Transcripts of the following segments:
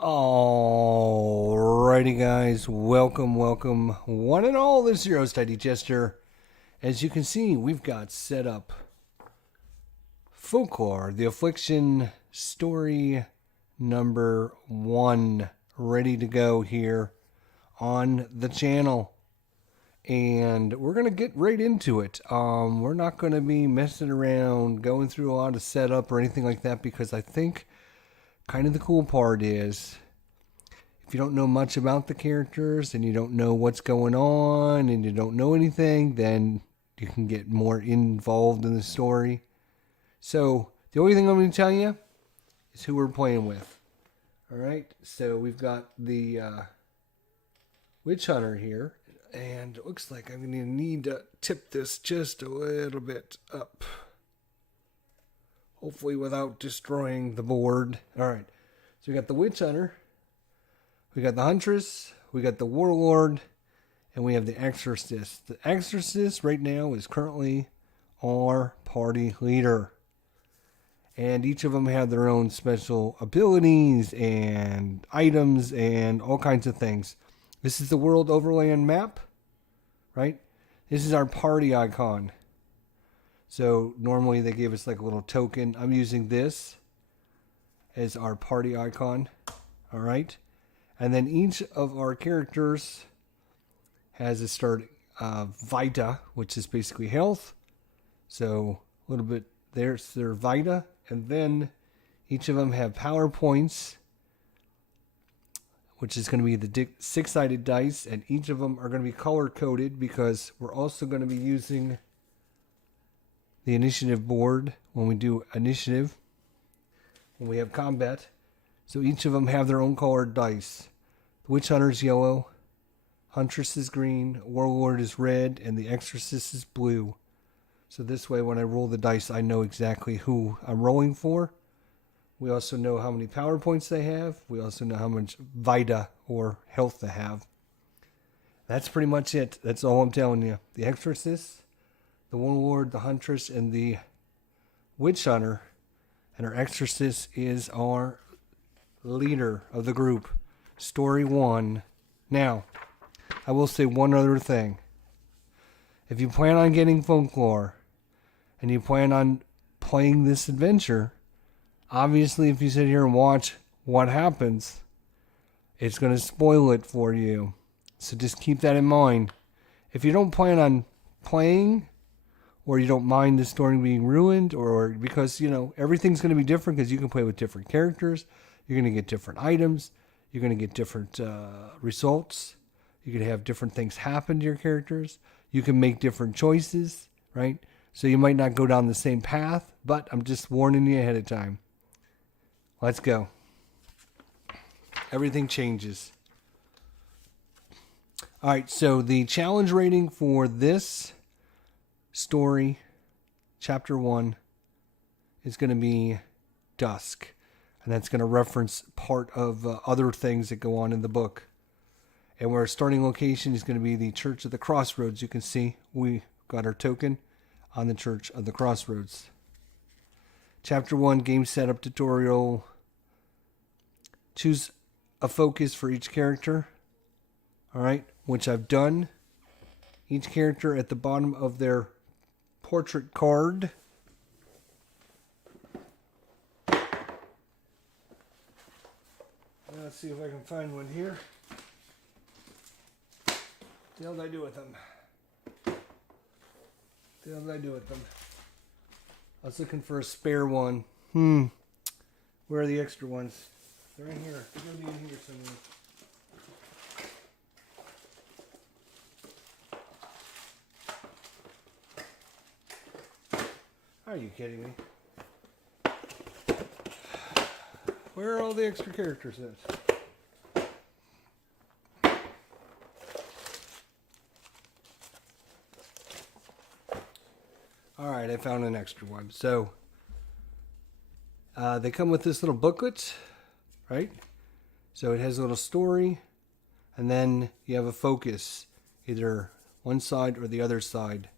Alrighty, guys, welcome, one and all. This is your host, ID Chester. As you can see, we've got set up Folklore The Affliction story number 1 ready to go here on the channel. And we're going to get right into it. We're not going to be messing around, going through a lot of setup or anything like that, because I think kind of the cool part is if you don't know much about the characters and you don't know what's going on and you don't know anything, then you can get more involved in the story. So the only thing I'm going to tell you is who we're playing with. All right, so we've got the Witch Hunter here, and it looks like I'm going to need to tip this just a little bit up. Hopefully without destroying the board. All right. So we got the Witch Hunter. We got the Huntress. We got the Warlord. And we have the Exorcist. The Exorcist right now is currently our party leader. And each of them have their own special abilities and items and all kinds of things. This is the World Overland map. Right? This is our party icon. So normally they give us like a little token. I'm using this as our party icon. All right. And then each of our characters has a start Vita, which is basically health. So a little bit there's their Vita. And then each of them have power points, which is going to be the 6-sided dice. And each of them are going to be color coded because we're also going to be using the initiative board when we do initiative, when we have combat. So each of them have their own colored dice. The Witch Hunter is yellow, Huntress is green, Warlord is red, and the Exorcist is blue. So this way when I roll the dice, I know exactly who I'm rolling for. We also know how many power points they have. We also know how much Vita or health they have. That's pretty much it. That's all I'm telling you. The Exorcist, the Warlord, the Huntress, and the Witch Hunter. And our Exorcist is our leader of the group. Story 1. Now, I will say one other thing. If you plan on getting Folklore, and you plan on playing this adventure, obviously if you sit here and watch what happens, it's going to spoil it for you. So just keep that in mind. If you don't plan on playing, or you don't mind the story being ruined, or because, everything's going to be different because you can play with different characters. You're going to get different items. You're going to get different results. You can have different things happen to your characters. You can make different choices, right? So you might not go down the same path, but I'm just warning you ahead of time. Let's go. Everything changes. All right, so the challenge rating for this story, chapter 1, is going to be dusk, and that's going to reference part of other things that go on in the book. And our starting location is going to be the Church of the Crossroads. You can see we got our token on the Church of the Crossroads. Chapter 1, game setup tutorial. Choose a focus for each character. All right, which I've done. Each character at the bottom of their portrait card. Let's see if I can find one here. What the hell did I do with them? I was looking for a spare one. Where are the extra ones? They're in here. They're going to be in here somewhere. Are you kidding me? Where are all the extra characters at? Alright, I found an extra one. So, they come with this little booklet, right? So it has a little story, and then you have a focus, either one side or the other side.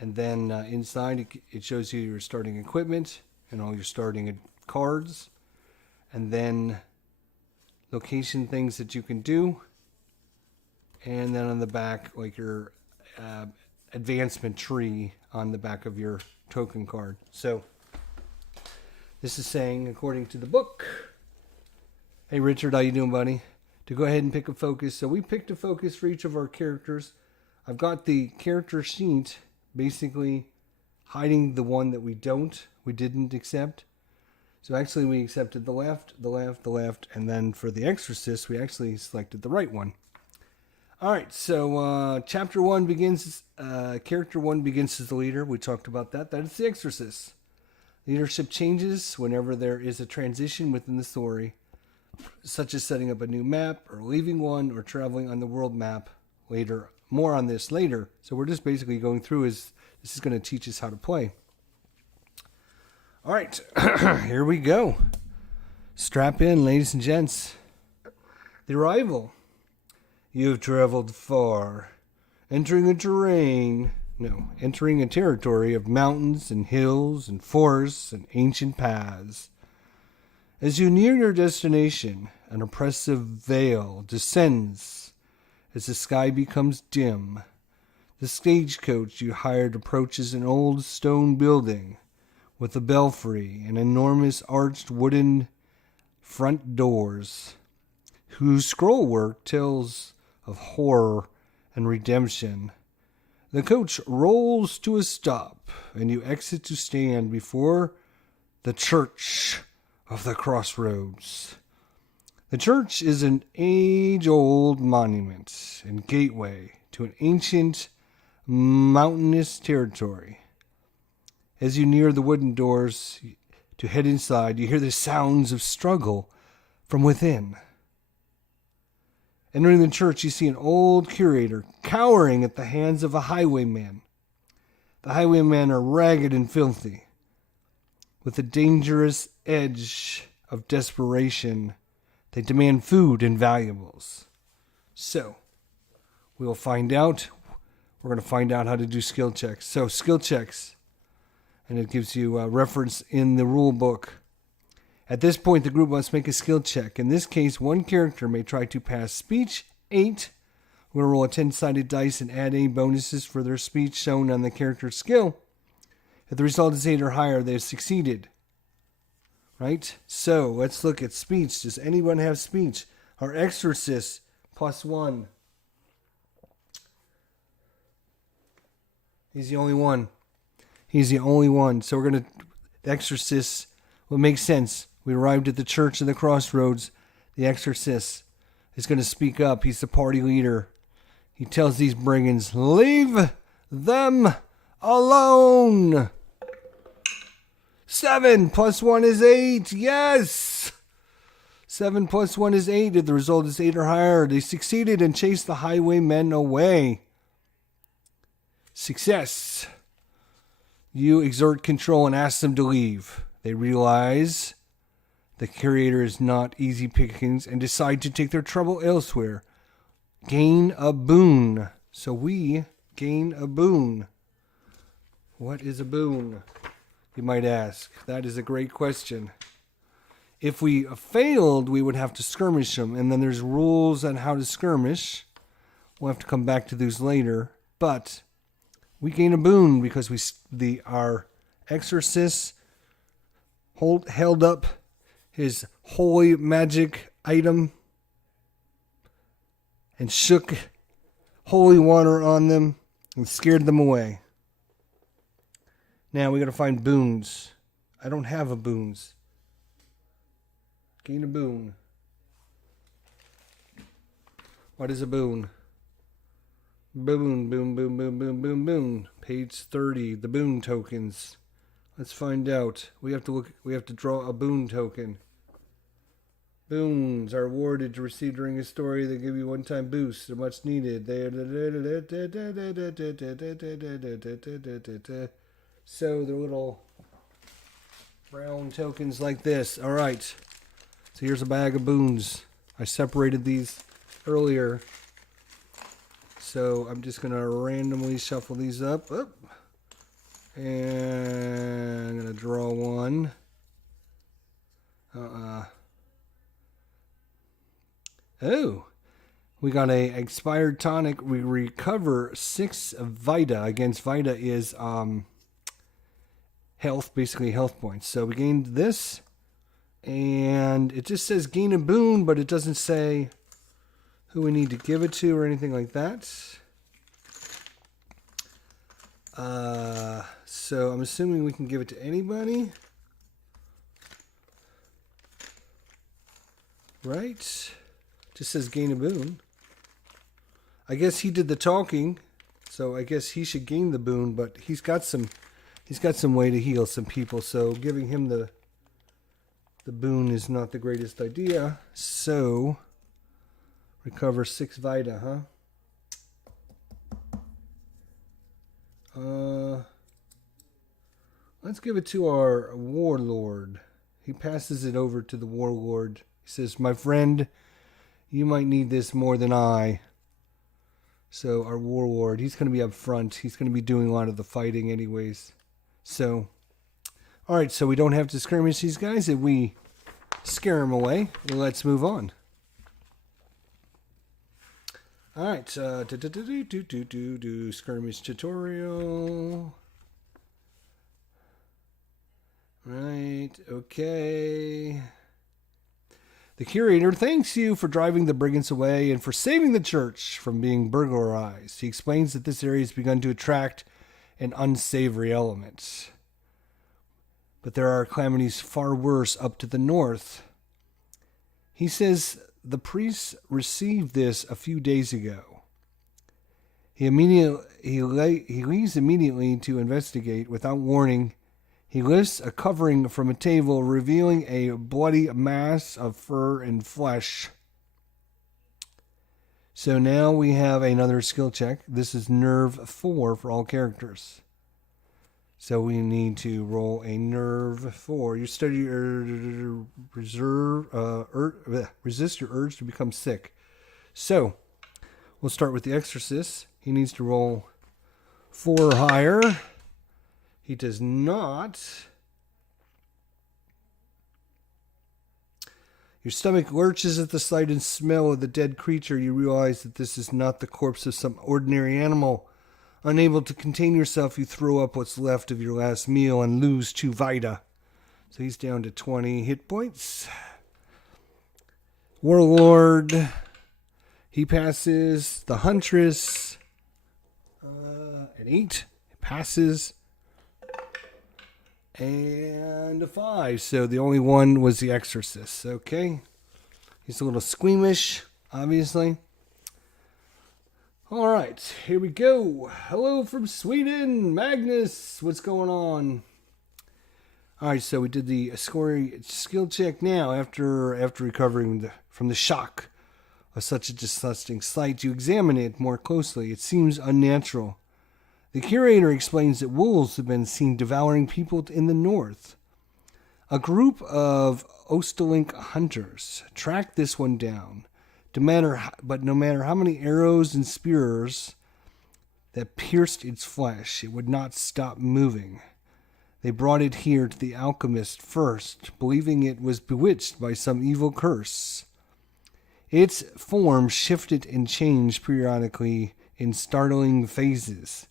And then inside it shows you your starting equipment and all your starting cards. And then location things that you can do. And then on the back, like your advancement tree on the back of your token card. So this is saying, according to the book, hey Richard, how you doing, buddy? To go ahead and pick a focus. So we picked a focus for each of our characters. I've got the character sheet basically hiding the one that we didn't accept. So actually we accepted the left, and then for the Exorcist, we actually selected the right one. All right, so chapter 1 begins, character 1 begins as the leader. We talked about that. That is the Exorcist. Leadership changes whenever there is a transition within the story, such as setting up a new map, or leaving one, or traveling on the world map later. More on this later. So we're just basically going through this is going to teach us how to play. All right, here we go. Strap in, ladies and gents. The arrival. You have traveled far, entering a territory of mountains and hills and forests and ancient paths. As you near your destination, an oppressive veil descends as the sky becomes dim. The stagecoach you hired approaches an old stone building with a belfry and enormous arched wooden front doors, whose scrollwork tells of horror and redemption. The coach rolls to a stop, and you exit to stand before the Church of the Crossroads. The church is an age-old monument and gateway to an ancient mountainous territory. As you near the wooden doors to head inside, you hear the sounds of struggle from within. Entering the church, you see an old curator cowering at the hands of a highwayman. The highwaymen are ragged and filthy, with a dangerous edge of desperation. They demand food and valuables. So, we'll find out. We're going to find out how to do skill checks. So, skill checks. And it gives you a reference in the rule book. At this point, the group must make a skill check. In this case, one character may try to pass speech 8. We're going to roll a 10-sided dice and add any bonuses for their speech shown on the character's skill. If the result is 8 or higher, they have succeeded. Right? So, let's look at speech. Does anyone have speech? Our Exorcist, +1. He's the only one. He's the only one. So we're going to... The Exorcist... Well, it makes sense. We arrived at the Church of the Crossroads. The Exorcist is going to speak up. He's the party leader. He tells these brigands, leave them alone. 7 + 1 is 8. Yes. 7 + 1 is 8. If the result is 8 or higher, they succeeded and chased the highwaymen away. Success. You exert control and ask them to leave. They realize the curator is not easy pickings and decide to take their trouble elsewhere. Gain a boon. So we gain a boon. What is a boon? You might ask. That is a great question. If we failed, we would have to skirmish them. And then there's rules on how to skirmish. We'll have to come back to those later. But we gain a boon because our exorcist held up his holy magic item and shook holy water on them and scared them away. Now we got to find boons. I don't have a boons. Gain a boon. What is a boon? Boon, boom, boom, boom, boom, boom, boom. Page 30, the boon tokens. Let's find out. We have to draw a boon token. Boons are awarded to receive during a story. They give you one-time boosts. They're much needed. So they're little brown tokens like this. All right. So here's a bag of boons. I separated these earlier. So I'm just going to randomly shuffle these up. And I'm going to draw one. Oh, we got a expired tonic. We recover 6 Vita. Against Vita is health, basically health points. So we gained this, and it just says gain a boon, but it doesn't say who we need to give it to or anything like that. So I'm assuming we can give it to anybody. Right? Just says gain a boon. I guess he did the talking, so I guess he should gain the boon, but he's got some way to heal some people, so giving him the boon is not the greatest idea. So recover 6 Vita, huh? Let's give it to our warlord. He passes it over to the warlord. He says, my friend, you might need this more than I. So our warlord, he's going to be up front. He's going to be doing a lot of the fighting anyways. So, all right, so we don't have to skirmish these guys. If we scare them away, let's move on. All right, skirmish tutorial. Right, okay. The curator thanks you for driving the brigands away and for saving the church from being burglarized. He explains that this area has begun to attract an unsavory element. But there are calamities far worse up to the north. He says the priests received this a few days ago. He leaves immediately to investigate without warning. He lifts a covering from a table, revealing a bloody mass of fur and flesh. So now we have another skill check. This is Nerve 4 for all characters. So we need to roll a Nerve 4. You study your resist your urge to become sick. So we'll start with the Exorcist. He needs to roll 4 or higher. He does not. Your stomach lurches at the sight and smell of the dead creature. You realize that this is not the corpse of some ordinary animal. Unable to contain yourself, you throw up what's left of your last meal and lose 2 Vita. So he's down to 20 hit points. Warlord. He passes. The Huntress. An 8. It passes. And a 5. So the only one was the Exorcist. Okay. He's a little squeamish, obviously. All right. Here we go. Hello from Sweden. Magnus. What's going on? All right. So we did the skill check now after recovering from the shock of such a disgusting sight. You examine it more closely. It seems unnatural. The curator explains that wolves have been seen devouring people in the north. A group of Ostelink hunters tracked this one down. But no matter how many arrows and spears that pierced its flesh, it would not stop moving. They brought it here to the alchemist first, believing it was bewitched by some evil curse. Its form shifted and changed periodically in startling phases.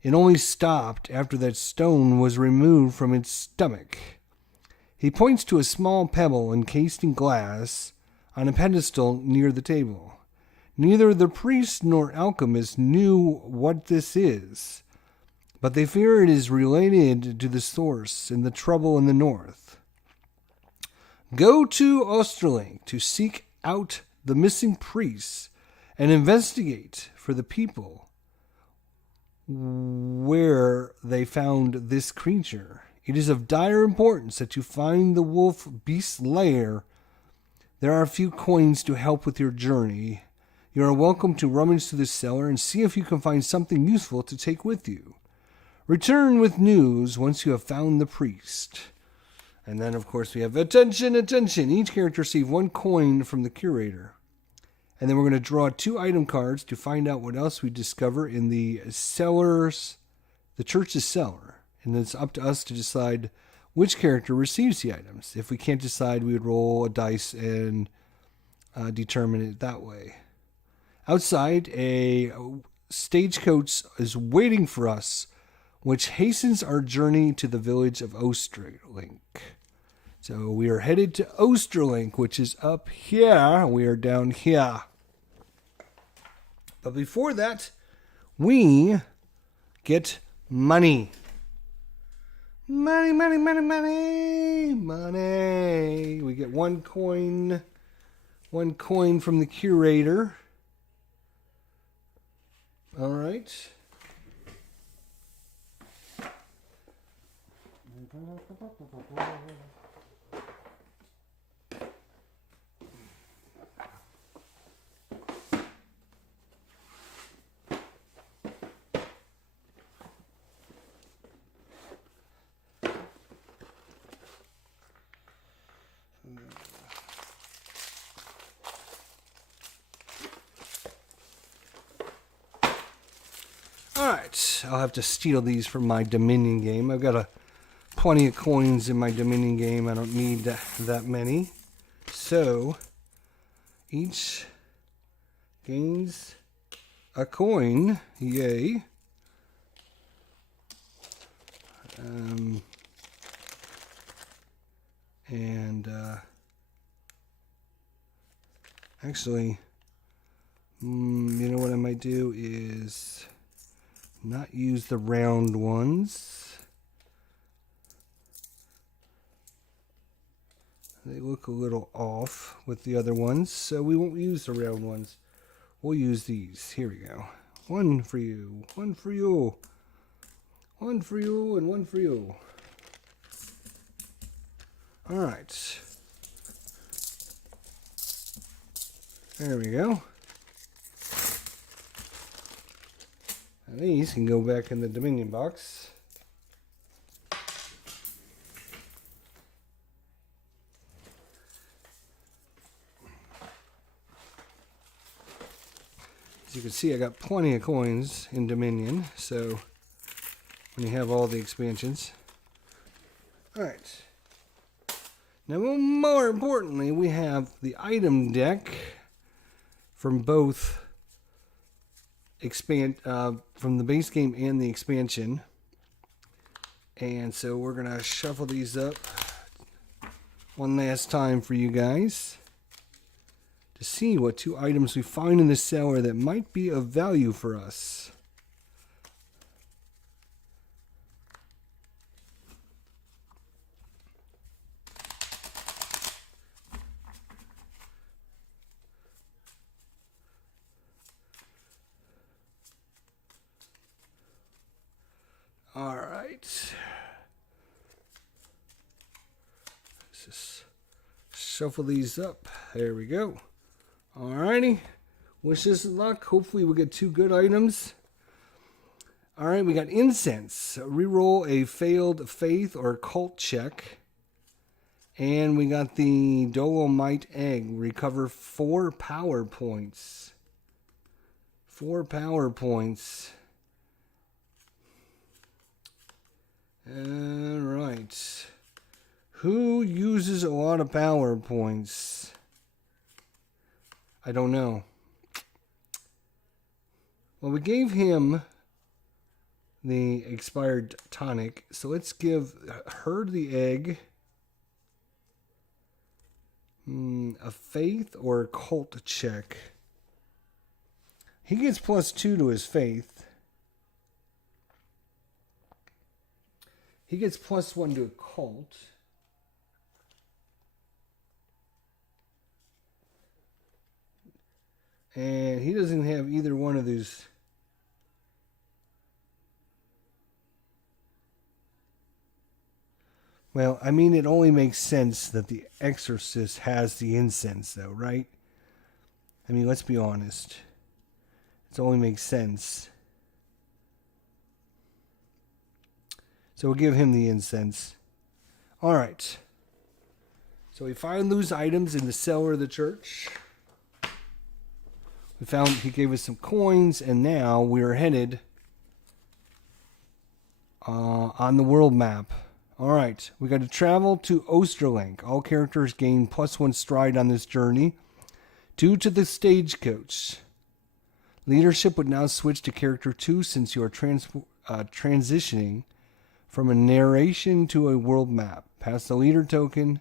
It only stopped after that stone was removed from its stomach. He points to a small pebble encased in glass on a pedestal near the table. Neither the priest nor alchemist knew what this is, but they fear it is related to the source in the trouble in the north. Go to Osterling to seek out the missing priests and investigate for the people where they found this creature. It is of dire importance that you find the wolf beast's lair. There are a few coins to help with your journey. You are welcome to rummage through the cellar and see if you can find something useful to take with you. Return with news once you have found the priest. And then, of course, we have attention, attention. Each character receives 1 coin from the curator. And then we're going to draw 2 item cards to find out what else we discover in the church's cellar. And it's up to us to decide which character receives the items. If we can't decide, we would roll a dice and determine it that way. Outside, a stagecoach is waiting for us, which hastens our journey to the village of Osterlink. So we are headed to Osterlink, which is up here. We are down here. But before that, we get money. Money, money, money, money, money. We get 1 coin. 1 coin from the curator. All right. Alright, I'll have to steal these from my Dominion game. I've got plenty of coins in my Dominion game. I don't need that many. So, each gains a coin. Yay. Actually, you know what I might do is not use the round ones. They look a little off with the other ones, so we won't use the round ones. We'll use these. Here we go. 1 for you, 1 for you, 1 for you, and 1 for you. All right. There we go. And these can go back in the Dominion box. As you can see, I got plenty of coins in Dominion, so when you have all the expansions. Alright. Now, more importantly, we have the item deck from both from the base game and the expansion. And so we're going to shuffle these up one last time for you guys to see what 2 items we find in the cellar that might be of value for us. All right. Let's just shuffle these up. There we go. All righty. Wish us luck. Hopefully we'll get 2 good items. All right, we got incense. Reroll a failed faith or cult check. And we got the Dolomite egg. Recover 4 power points. 4 power points. All right. Who uses a lot of power points? I don't know. Well, we gave him the expired tonic, so let's give her the egg. A faith or a cult check. He gets +2 to his faith. He gets +1 to a cult. And he doesn't have either one of these. Well, I mean, it only makes sense that the exorcist has the incense, though, right? I mean, let's be honest. It only makes sense. So we'll give him the incense. All right. So we find those items in the cellar of the church. We found he gave us some coins, and now we are headed on the world map. All right. We got to travel to Osterlink. All characters gain +1 stride on this journey. Due to the stagecoach, leadership would now switch to character 2 since you are transitioning from a narration to a world map. Pass the leader token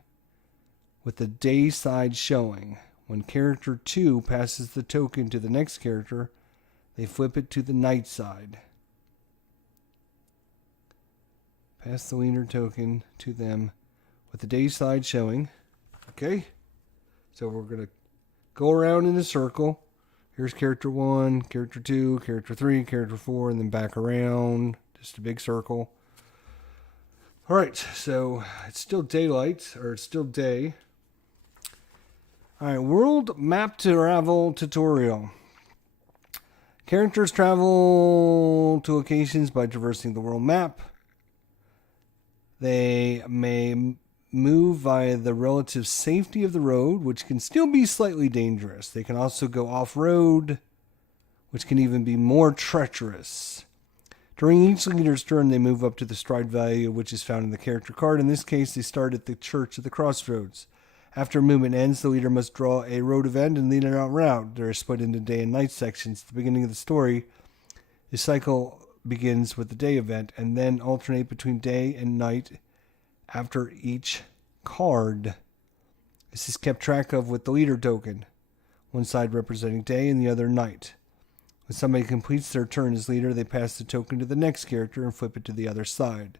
with the day side showing. When character 2 passes the token to the next character, they flip it to the night side. Pass the leader token to them with the day side showing. Okay? So we're going to go around in a circle. Here's character 1, character 2, character 3, character 4, and then back around. Just a big circle. Alright, so it's still daylight, or it's still day. Alright, world map travel tutorial. Characters travel to locations by traversing the world map. They may move via the relative safety of the road, which can still be slightly dangerous. They can also go off-road, which can even be more treacherous. During each leader's turn, they move up to the stride value, which is found in the character card. In this case, they start at the church at the crossroads. After movement ends, the leader must draw a road event and lead it out route. They are split into day and night sections. At the beginning of the story, the cycle begins with the day event and then alternate between day and night after each card. This is kept track of with the leader token, one side representing day and the other night. When somebody completes their turn as leader, they pass the token to the next character and flip it to the other side.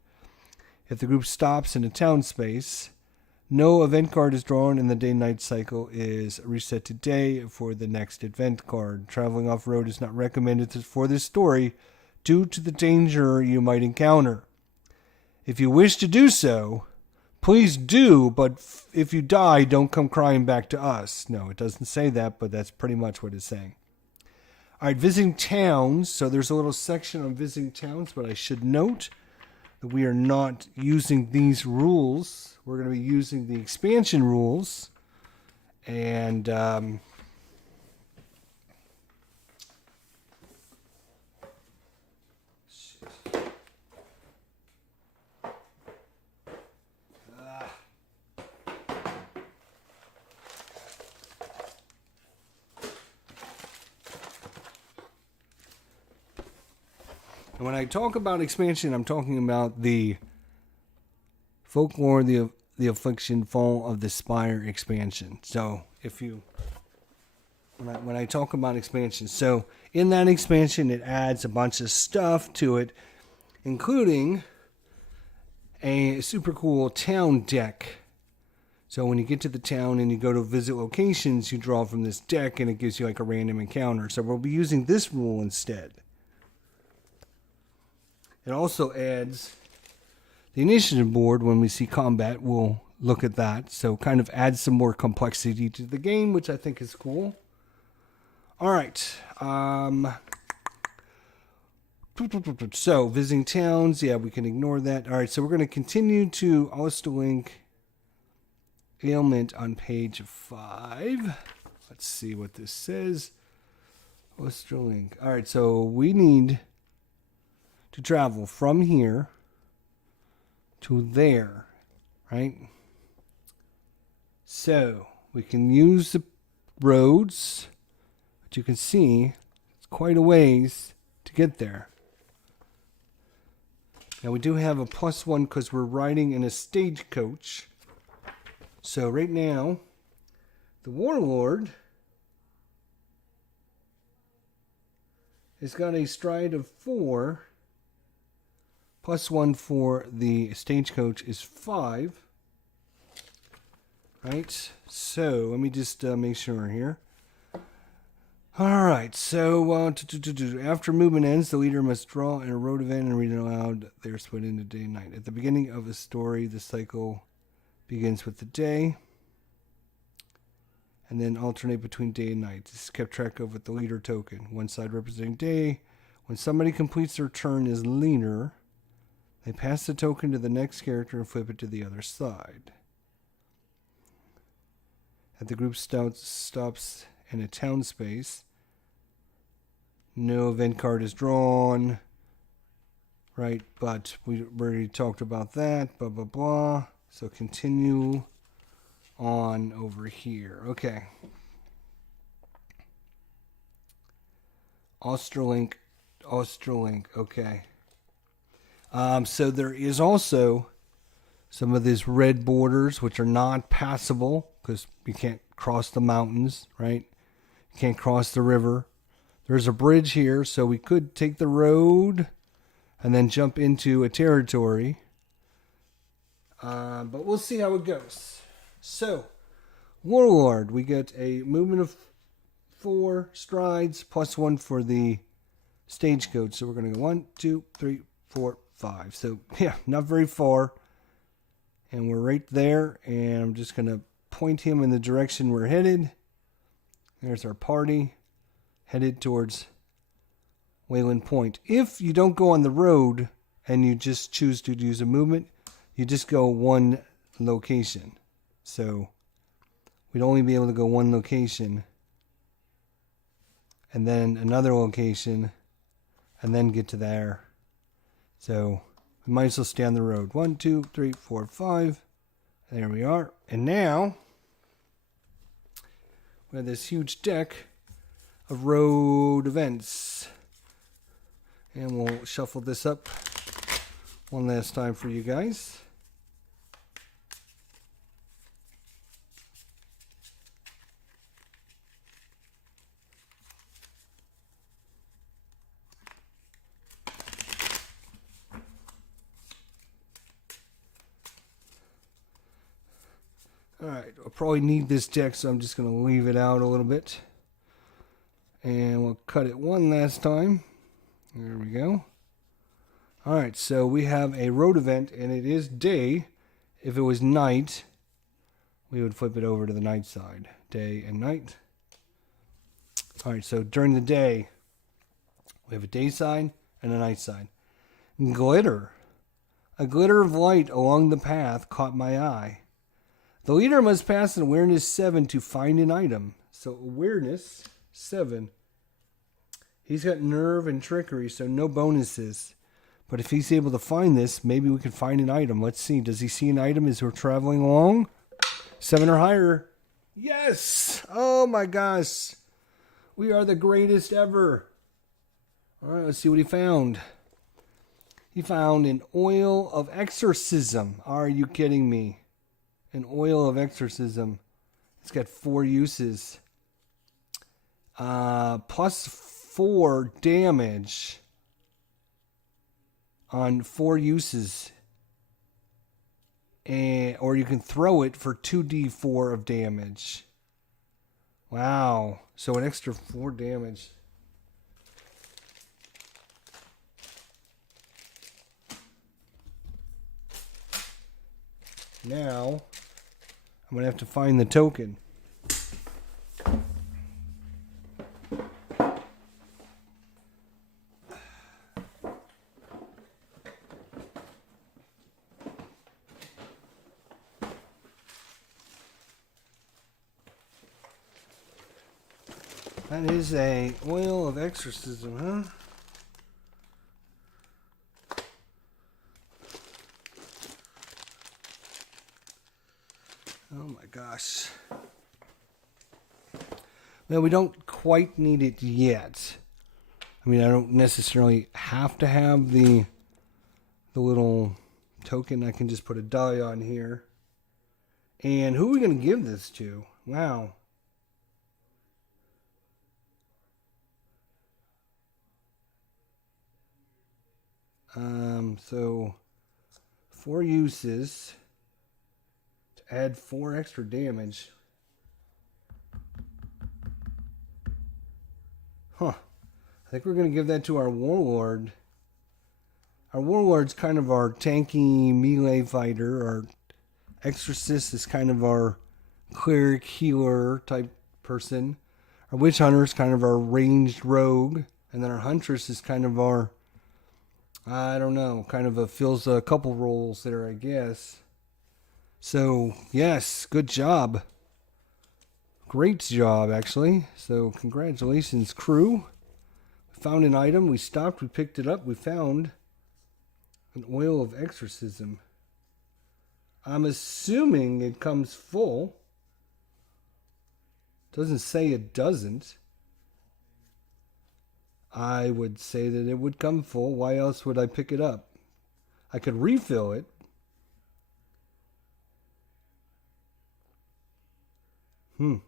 If the group stops in a town space, no event card is drawn and the day-night cycle is reset to day for the next event card. Traveling off-road is not recommended for this story due to the danger you might encounter. If you wish to do so, please do, but if you die, don't come crying back to us. No, it doesn't say that, but that's pretty much what it's saying. All right, visiting towns. So there's a little section on visiting towns, but I should note that we are not using these rules. We're going to be using the expansion rules. And and when I talk about expansion, I'm talking about the Folklore, the Affliction, Fall of the Spire expansion. So if you, when I talk about expansion, so in that expansion, it adds a bunch of stuff to it, including a super cool town deck. So when you get to the town and you go to visit locations, you draw from this deck and it gives you like a random encounter. So we'll be using this rule instead. It also adds the initiative board. When we see combat, we'll look at that. So kind of adds some more complexity to the game, which I think is cool. All right. So visiting towns, yeah, we can ignore that. All right, so we're going to continue to Osterlink ailment on page 5. Let's see what this says. Osterlink. All right, so we need to travel from here to there, right? So we can use the roads, but you can see it's quite a ways to get there. Now we do have a +1 because we're riding in a stagecoach. So right now, the Warlord has got a stride of 4. +1 for the stagecoach is 5. Right? So let me just make sure here. Alright, so after movement ends, the leader must draw in a road event and read it aloud. They're split into day and night. At the beginning of a story, the cycle begins with the day and then alternate between day and night. This is kept track of with the leader token. One side representing day. When somebody completes their turn as leader, they pass the token to the next character and flip it to the other side. At the group stops in a town space, no event card is drawn, right? But we already talked about that, blah, blah, blah. So continue on over here. Okay. Australink. Okay. So there is also some of these red borders which are not passable because you can't cross the mountains, right? You can't cross the river. There's a bridge here, so we could take the road and then jump into a territory. But we'll see how it goes. So, Warlord, we get a movement of 4 strides plus 1 for the stagecoach. So we're going to go 1, 2, 3, 4, 5. So, yeah, not very far. And we're right there. And I'm just going to point him in the direction we're headed. There's our party headed towards Wayland Point. If you don't go on the road and you just choose to use a movement, you just go one location. So we'd only be able to go one location and then another location and then get to there. So we might as well stay on the road. 1, 2, 3, 4, 5. There we are. And now we have this huge deck of road events. And we'll shuffle this up one last time for you guys. Alright, I'll probably need this deck, so I'm just going to leave it out a little bit. And we'll cut it one last time. There we go. Alright, so we have a road event, and it is day. If it was night, we would flip it over to the night side. Day and night. Alright, so during the day, we have a day side and a night side. Glitter. A glitter of light along the path caught my eye. The leader must pass an awareness 7 to find an item. So awareness 7. He's got nerve and trickery, so no bonuses. But if he's able to find this, maybe we can find an item. Let's see. Does he see an item as we're traveling along? 7 or higher. Yes! Oh my gosh. We are the greatest ever. Alright, let's see what he found. He found an oil of exorcism. Are you kidding me? An oil of exorcism. It's got 4 uses. Plus 4 damage on 4 uses. Or you can throw it for 2d4 of damage. Wow. So an extra 4 damage. Now, I'm going to have to find the token. That is a oil of exorcism, huh? Oh my gosh. Well, we don't quite need it yet. I mean, I don't necessarily have to have the little token. I can just put a die on here. And who are we going to give this to? Wow. So 4 uses to add 4 extra damage. Huh. I think we're going to give that to our Warlord. Our Warlord's kind of our tanky melee fighter. Our Exorcist is kind of our cleric healer type person. Our Witch Hunter is kind of our ranged rogue. And then our Huntress is kind of our, I don't know, kind of fills a couple roles there, I guess. So, yes, good job. Great job, actually. So, congratulations, crew. We found an item. We stopped. We picked it up. We found an oil of exorcism. I'm assuming it comes full. Doesn't say it doesn't. I would say that it would come full. Why else would I pick it up? I could refill it. All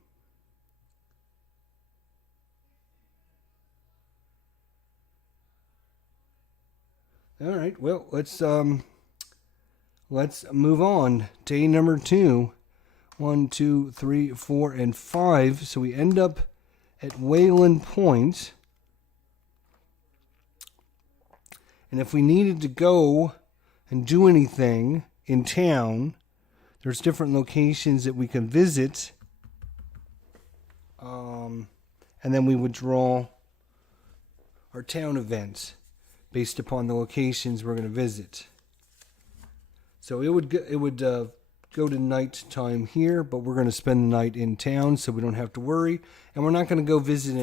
right. Well, let's move on. Day number 2. 1, 2, 3, 4, and 5. So we end up at Wayland Point. And if we needed to go and do anything in town, there's different locations that we can visit. And then we would draw our town events based upon the locations we're going to visit. So it would go to night time here, but we're going to spend the night in town, so we don't have to worry. And we're not going to go visit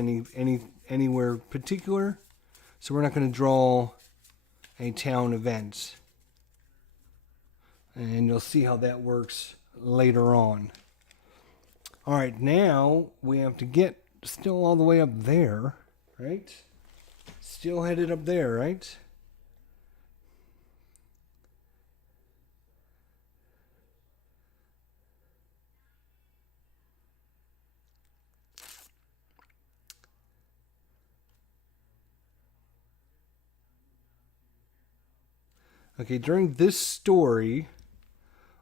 anywhere particular, so we're not going to draw a town event. And you'll see how that works later on. All right, now we have to get still all the way up there, right? Still headed up there, right? Okay, during this story,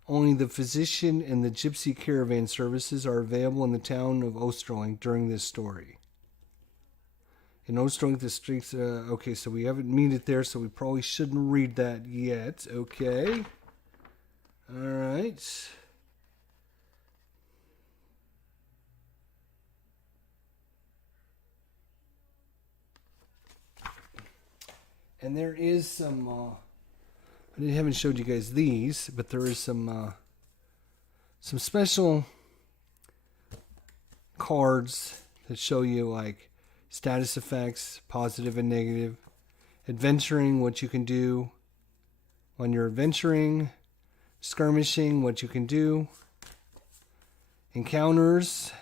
only the physician and the gypsy caravan services are available in the town of Oosterling during this story. In Oosterling, the streets... okay, so we haven't made it there, so we probably shouldn't read that yet. Okay. All right. And there is some... I haven't showed you guys these, but there is some special cards that show you like status effects, positive and negative, adventuring, what you can do when you're adventuring, skirmishing, what you can do, encounters,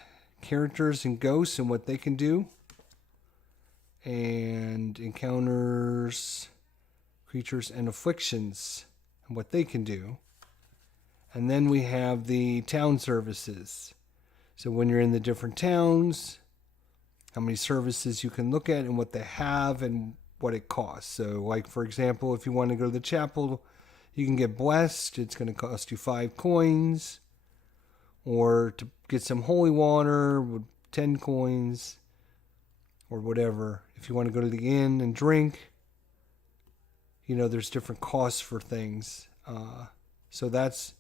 characters and ghosts and what they can do, and encounters, creatures and afflictions and what they can do. And then we have the town services. So when you're in the different towns, how many services you can look at and what they have and what it costs. So like, for example, if you want to go to the chapel, you can get blessed. It's going to cost you 5 coins. Or to get some holy water with 10 coins or whatever. If you want to go to the inn and drink, you know, there's different costs for things. So that's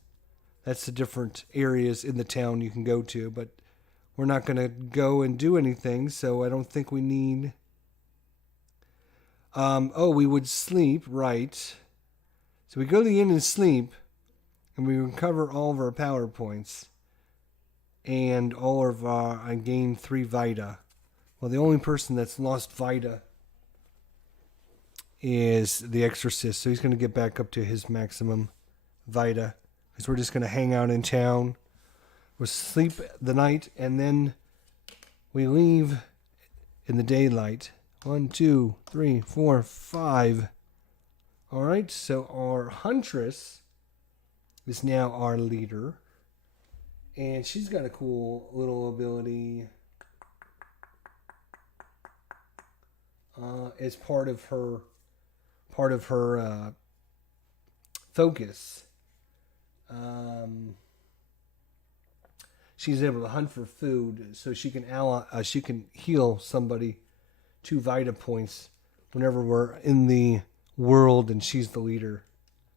the different areas in the town you can go to. But we're not going to go and do anything, so I don't think we need... we would sleep, right. So we go to the inn and sleep, and we recover all of our power points. And all of our... I gain 3 Vita. Well, the only person that's lost Vita is the Exorcist, so he's going to get back up to his maximum Vita, because we're just going to hang out in town. We'll sleep the night, and then we leave in the daylight. 1, 2, 3, 4, 5. All right, so our huntress is now our leader, and she's got a cool little ability. As part of her focus. She's able to hunt for food, so she can heal somebody 2 Vita points whenever we're in the world and she's the leader.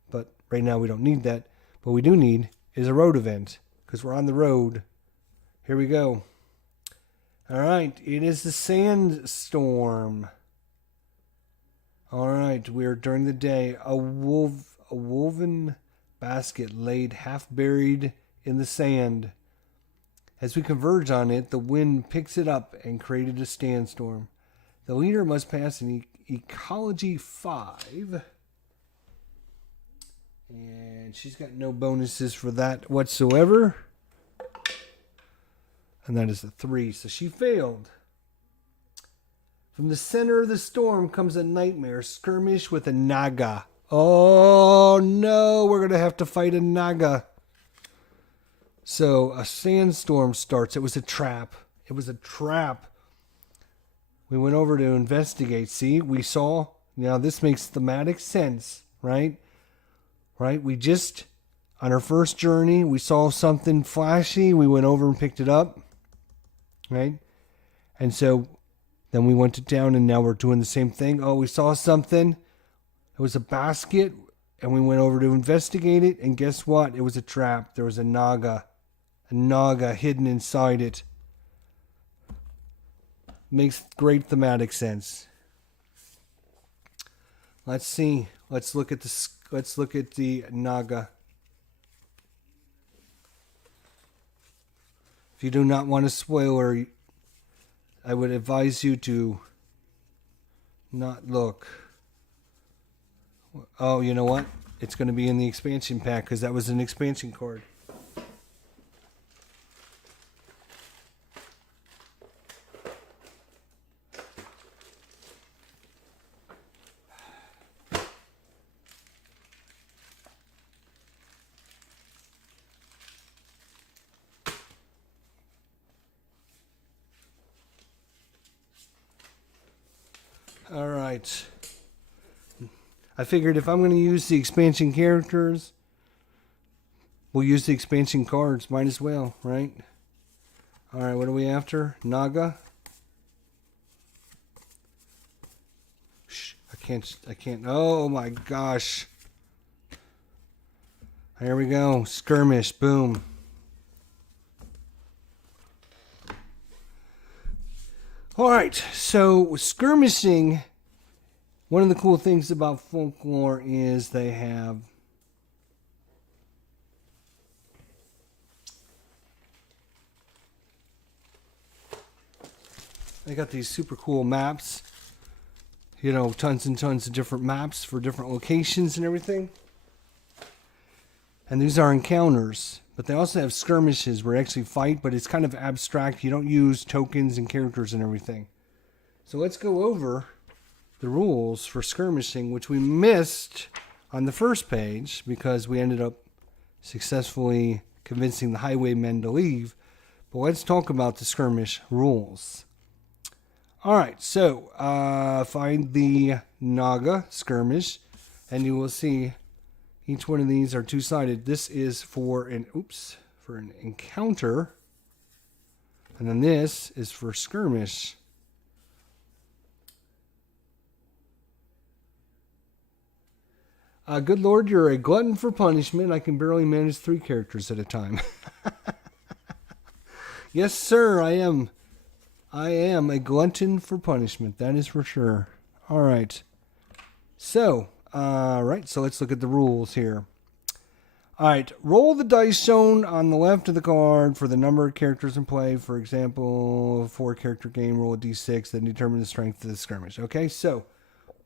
But right now we don't need that. What we do need is a road event, because we're on the road. Here we go. All right, it is the sandstorm. All right, we're during the day. A woven basket laid half buried in the sand. As we converge on it, the wind picks it up and created a sandstorm. The leader must pass an ecology 5. And she's got no bonuses for that whatsoever. And that is a 3, so she failed. From the center of the storm comes a nightmare. Skirmish with a naga. Oh no, we're going to have to fight a naga. So a sandstorm starts. It was a trap. It was a trap. We went over to investigate. See, we saw. Now this makes thematic sense, right? Right? We just, on our first journey, we saw something flashy. We went over and picked it up, right? And so then we went to town, and now we're doing the same thing. Oh, we saw something. It was a basket, and we went over to investigate it, and guess what? It was a trap. There was a naga hidden inside it. Makes great thematic sense. Let's see. Let's look at the naga. If you do not want a spoiler, I would advise you to not look. Oh, you know what? It's going to be in the expansion pack because that was an expansion card. All right. I figured if I'm going to use the expansion characters, we'll use the expansion cards. Might as well, right? All right, what are we after? Naga. Shh, I can't. Oh my gosh. Here we go. Skirmish. Boom. All right, so skirmishing, one of the cool things about folklore is they got these super cool maps, you know, tons and tons of different maps for different locations and everything. And these are encounters. But they also have skirmishes where you actually fight, but it's kind of abstract. You don't use tokens and characters and everything. So let's go over the rules for skirmishing, which we missed on the first page because we ended up successfully convincing the highwaymen to leave. But let's talk about the skirmish rules. All right, so find the naga skirmish, and you will see each one of these are two-sided. This is for an encounter. And then this is for skirmish. Good Lord, you're a glutton for punishment. I can barely manage 3 characters at a time. Yes, sir, I am. I am a glutton for punishment. That is for sure. All right. So, so let's look at the rules here. All right, roll the dice shown on the left of the card for the number of characters in play. For example, a 4-character game, roll a d6, then determine the strength of the skirmish. Okay, so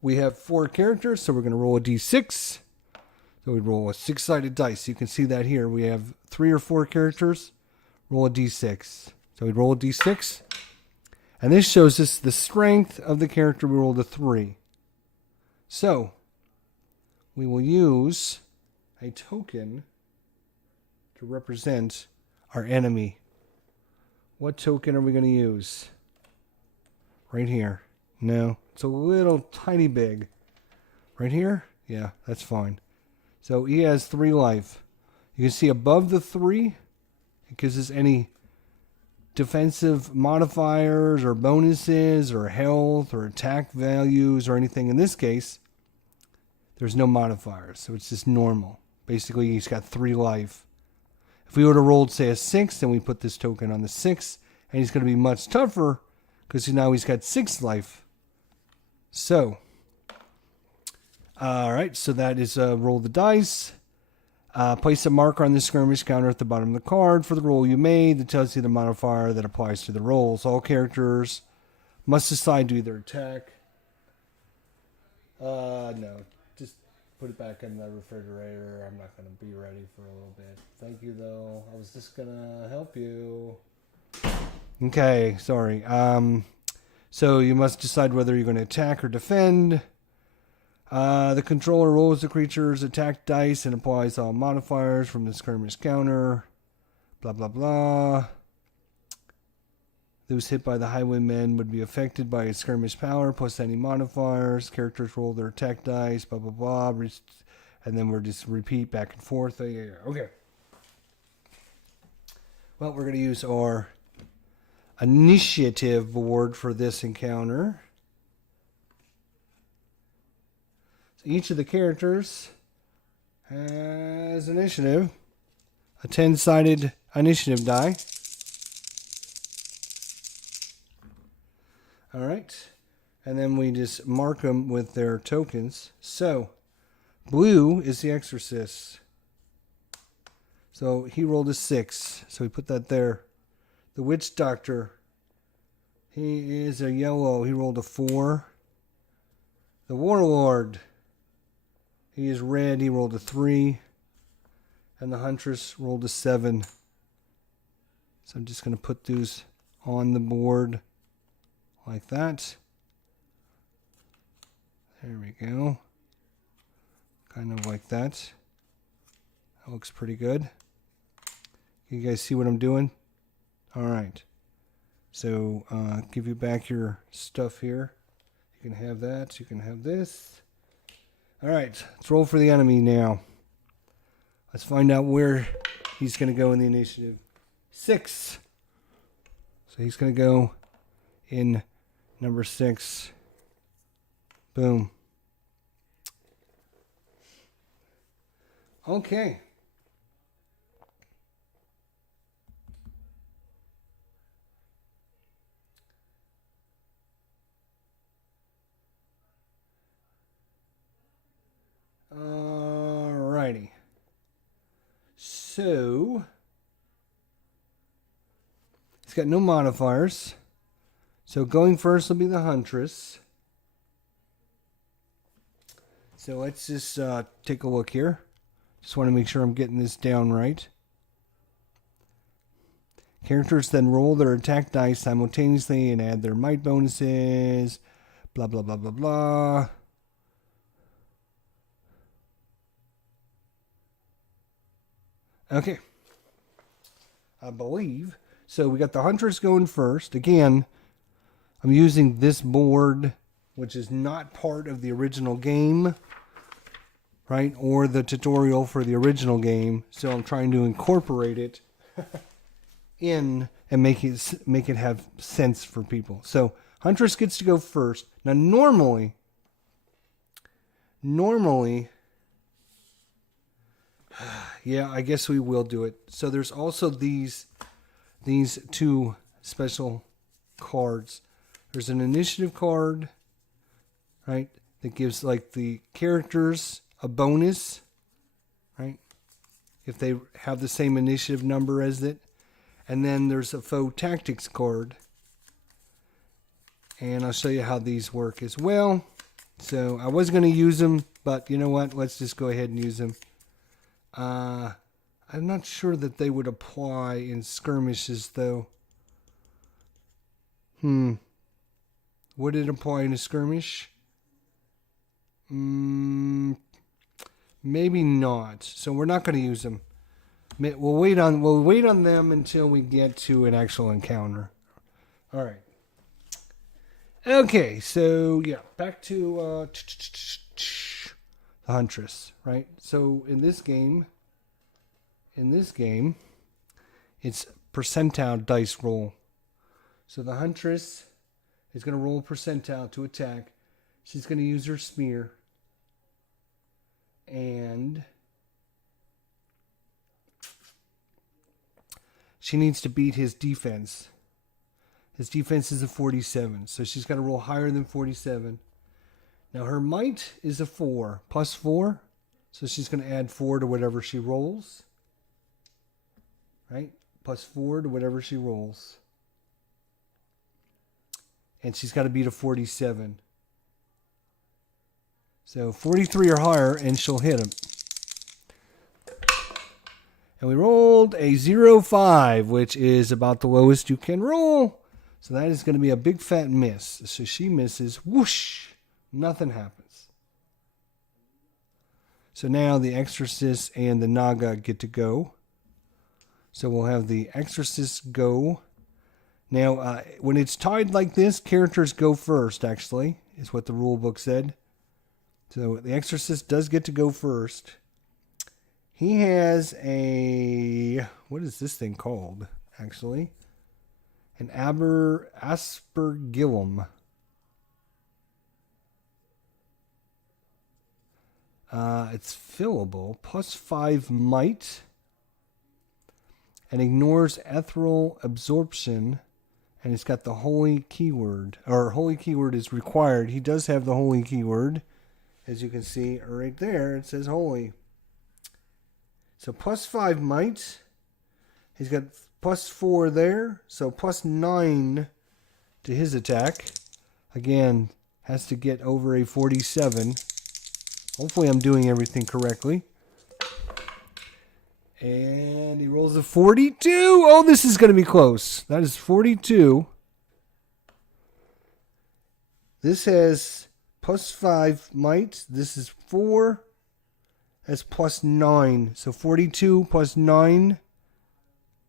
we have 4 characters, so we're going to roll a d6. So we roll a 6-sided dice. You can see that here. We have 3 or 4 characters. Roll a d6. So we roll a d6. And this shows us the strength of the character. We rolled a 3. So we will use a token to represent our enemy. What token are we going to use? Right here. No, it's a little tiny big. Right here? Yeah, that's fine. So he has 3 life. You can see above the 3, it gives us any defensive modifiers or bonuses or health or attack values or anything. In this case, there's no modifiers, so it's just normal. Basically, he's got 3 life. If we would have rolled, say, a 6, then we put this token on the 6, and he's going to be much tougher because now he's got 6 life. So, all right, so that is roll the dice. Place a marker on the skirmish counter at the bottom of the card for the roll you made that tells you the modifier that applies to the rolls. All characters must decide to either attack. No. Just put it back in the refrigerator. I'm not going to be ready for a little bit. Thank you, though. I was just going to help you. Okay, sorry. So you must decide whether you're going to attack or defend. The controller rolls the creature's attack dice and applies all modifiers from the skirmish counter. Blah, blah, blah. Those hit by the highwaymen would be affected by a skirmish power plus any modifiers. Characters roll their attack dice, blah, blah, blah. And then we're just repeat back and forth. Yeah. Okay. Well, we're going to use our initiative board for this encounter. So each of the characters has initiative. A 10-sided initiative die. All right. And then we just mark them with their tokens. So, blue is the exorcist. So he rolled a 6. So we put that there. The witch doctor. He is a yellow. He rolled a 4. The warlord. He is red. He rolled a 3. And the huntress rolled a 7. So I'm just going to put those on the board like that. There we go. Kind of like that. That looks pretty good. You guys see what I'm doing? All right. So give you back your stuff here. You can have that. You can have this. All right. Let's roll for the enemy now. Let's find out where he's going to go in the initiative. 6. So he's going to go in number 6. Boom. Okay. Alrighty. So, it's got no modifiers. So going first will be the huntress. So let's just take a look here. Just want to make sure I'm getting this down right. Characters then roll their attack dice simultaneously and add their might bonuses. Blah, blah, blah, blah, blah. Okay. I believe. So we got the huntress going first. Again, I'm using this board, which is not part of the original game, right? Or the tutorial for the original game. So I'm trying to incorporate it in and make it have sense for people. So huntress gets to go first. Now normally, yeah, I guess we will do it. So there's also these 2 special cards. There's an initiative card, right, that gives like the characters a bonus, right, if they have the same initiative number as it. And then there's a faux tactics card. And I'll show you how these work as well. So I was going to use them, but you know what? Let's just go ahead and use them. I'm not sure that they would apply in skirmishes, though. Would it apply in a skirmish? Maybe not. So we're not going to use them. We'll wait on them until we get to an actual encounter. All right. Okay, so yeah, back to the huntress, right? So in this game, it's percentile dice roll. So the huntress is going to roll percentile to attack. She's going to use her spear. And she needs to beat his defense. His defense is a 47. So she's got to roll higher than 47. Now her might is a 4. Plus 4. So she's going to add 4 to whatever she rolls. Right? Plus 4 to whatever she rolls. And she's got to beat a 47. So 43 or higher, and she'll hit him. And we rolled a 0.5, which is about the lowest you can roll. So that is going to be a big fat miss. So she misses. Whoosh! Nothing happens. So now the Exorcist and the Naga get to go. So we'll have the Exorcist go. Now, when it's tied like this, characters go first, actually, is what the rule book said. So the Exorcist does get to go first. He has a... What is this thing called, actually? An aspergillum. It's fillable. +5 might. And ignores ethereal absorption. And it's got the holy keyword. Or holy keyword is required. He does have the holy keyword. As you can see right there, it says holy. So +5 might. He's got +4 there. So +9 to his attack. Again, has to get over a 47. Hopefully I'm doing everything correctly. And he rolls a 42. Oh, this is going to be close. That is 42. This has +5 might. This is 4. That's +9. So 42 +9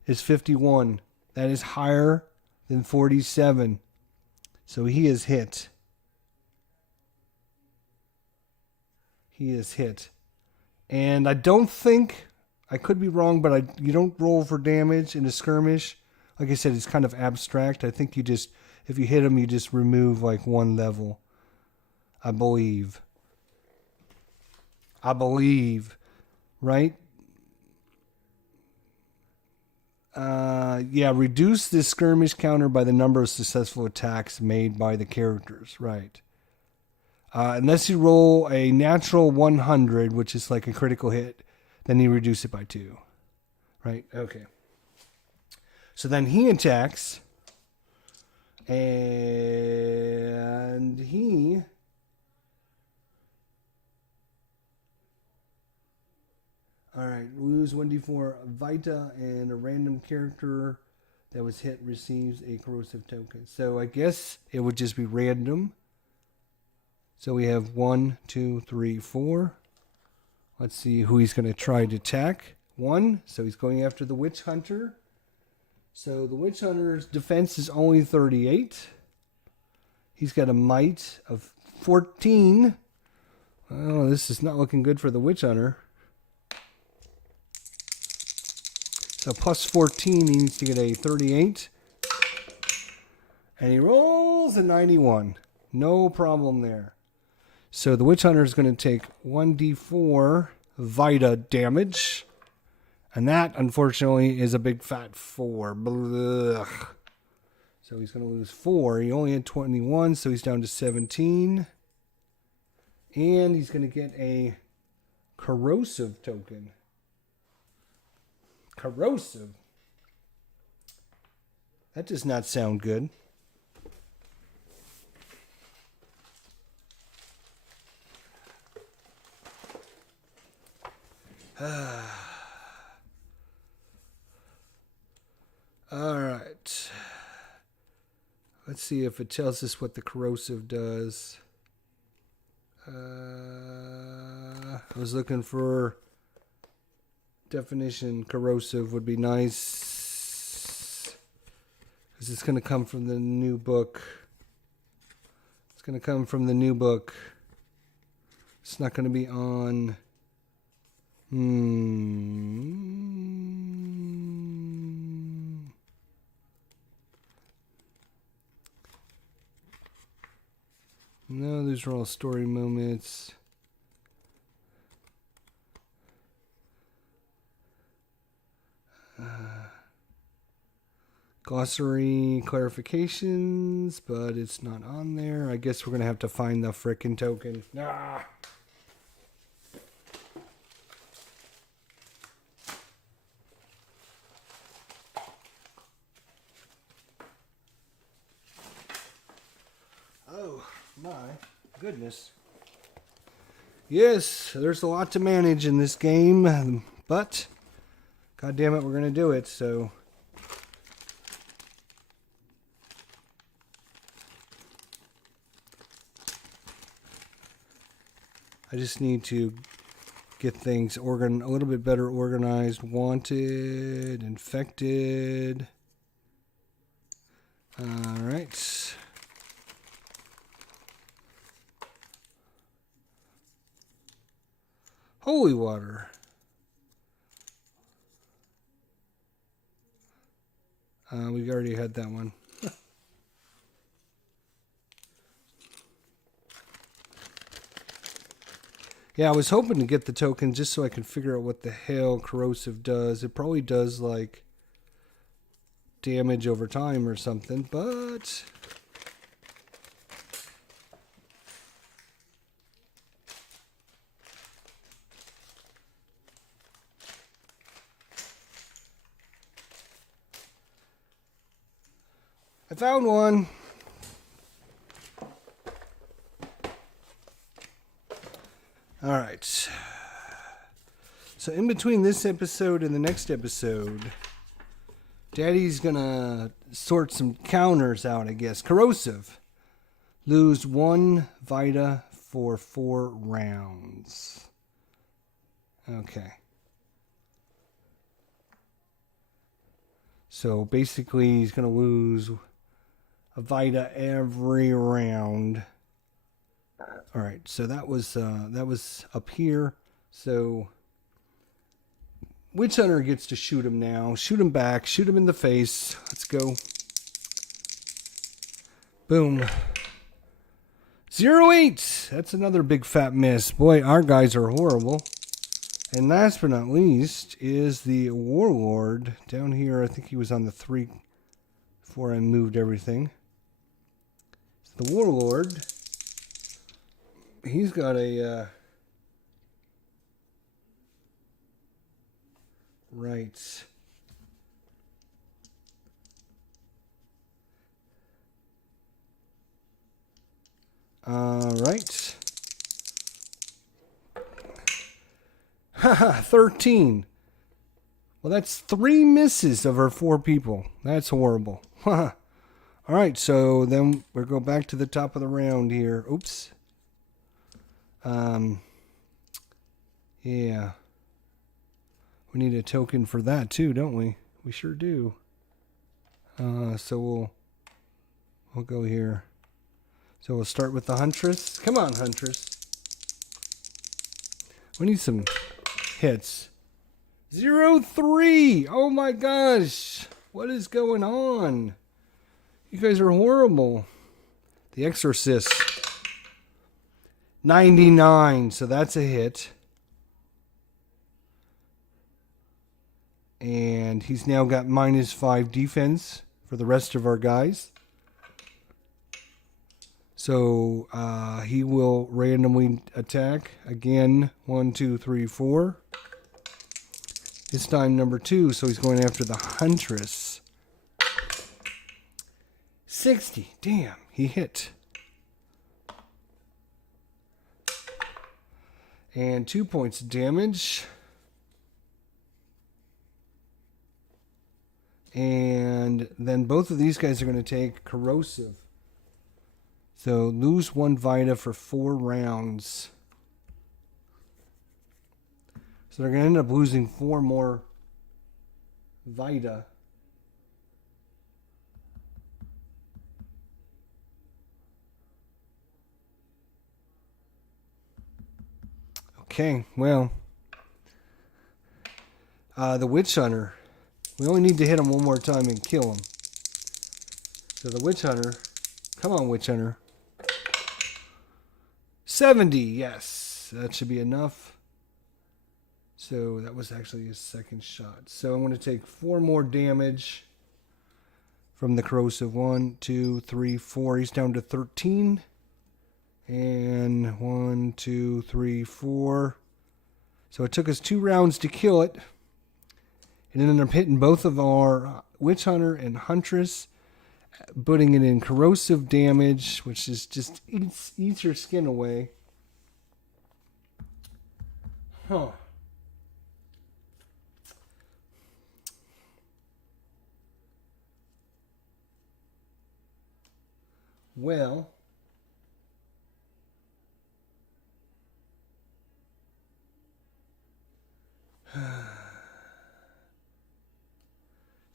is 51. That is higher than 47. So he is hit. He is hit. And I don't think... I could be wrong, but you don't roll for damage in a skirmish. Like I said, it's kind of abstract. I think you just, if you hit him, you just remove like 1 level. I believe. Right? Yeah, reduce the skirmish counter by the number of successful attacks made by the characters. Right. Unless you roll a natural 100, which is like a critical hit, then you reduce it by 2. Right? Okay. So then he attacks. And he... Alright, lose 1d4 Vita, and a random character that was hit receives a corrosive token. So I guess it would just be random. So we have 1, 2, 3, 4. Let's see who he's going to try to attack. 1, so he's going after the Witch Hunter. So the Witch Hunter's defense is only 38. He's got a might of 14. Oh, this is not looking good for the Witch Hunter. So +14, he needs to get a 38. And he rolls a 91. No problem there. So the Witch Hunter is going to take 1d4 Vita damage. And that, unfortunately, is a big fat 4. Blah. So he's going to lose 4. He only had 21, so he's down to 17. And he's going to get a corrosive token. Corrosive? That does not sound good. All right. Let's see if it tells us what the corrosive does. I was looking for definition. Corrosive would be nice, because it's going to come from the new book. It's going to come from the new book. It's not going to be on... No, these are all story moments. Glossary clarifications, but it's not on there. I guess we're going to have to find the frickin' token. Ah! Oh, my goodness. Yes, there's a lot to manage in this game, but God damn it, we're going to do it, so... I just need to get things a little bit better organized. Wanted, infected. All right. Holy water. We already had that one. Yeah, I was hoping to get the token just so I can figure out what the hell corrosive does. It probably does like damage over time or something, but I found one. All right. So in between this episode and the next episode, Daddy's gonna sort some counters out, I guess. Corrosive. Lose 1 Vita for 4 rounds. Okay. So basically he's gonna lose a Vita every round. All right, so that was up here. So Witch Hunter gets to shoot him now. Shoot him back. Shoot him in the face. Let's go. Boom. 0-8. That's another big fat miss. Boy, our guys are horrible. And last but not least is the Warlord down here. I think he was on the 3 before I moved everything. The Warlord. He's got a right. All right. Haha, 13. Well, that's 3 misses of our 4 people. That's horrible. All right, so then we'll go back to the top of the round here. Oops. Yeah. We need a token for that too, don't we? We sure do. So we'll go here. So we'll start with the Huntress. Come on, Huntress. We need some hits. 0-3. Oh my gosh. What is going on? You guys are horrible. The Exorcist. 99. So that's a hit. And he's now got -5 defense for the rest of our guys. So he will randomly attack again. 1, 2, 3, 4. It's time number 2, so he's going after the Huntress. 60. Damn, he hit. And 2 points of damage. And then both of these guys are going to take corrosive. So lose 1 Vita for 4 rounds. So they're going to end up losing 4 more Vita. Okay, well, the Witch Hunter. We only need to hit him 1 more time and kill him. So the Witch Hunter. Come on, Witch Hunter. 70, yes. That should be enough. So that was actually his second shot. So I'm going to take 4 more damage from the corrosive. 1, 2, 3, 4. He's down to 13. And 1, 2, 3, 4. So it took us 2 rounds to kill it. It ended up hitting both of our Witch Hunter and Huntress, putting it in corrosive damage, which is just eats your skin away. Huh. Well,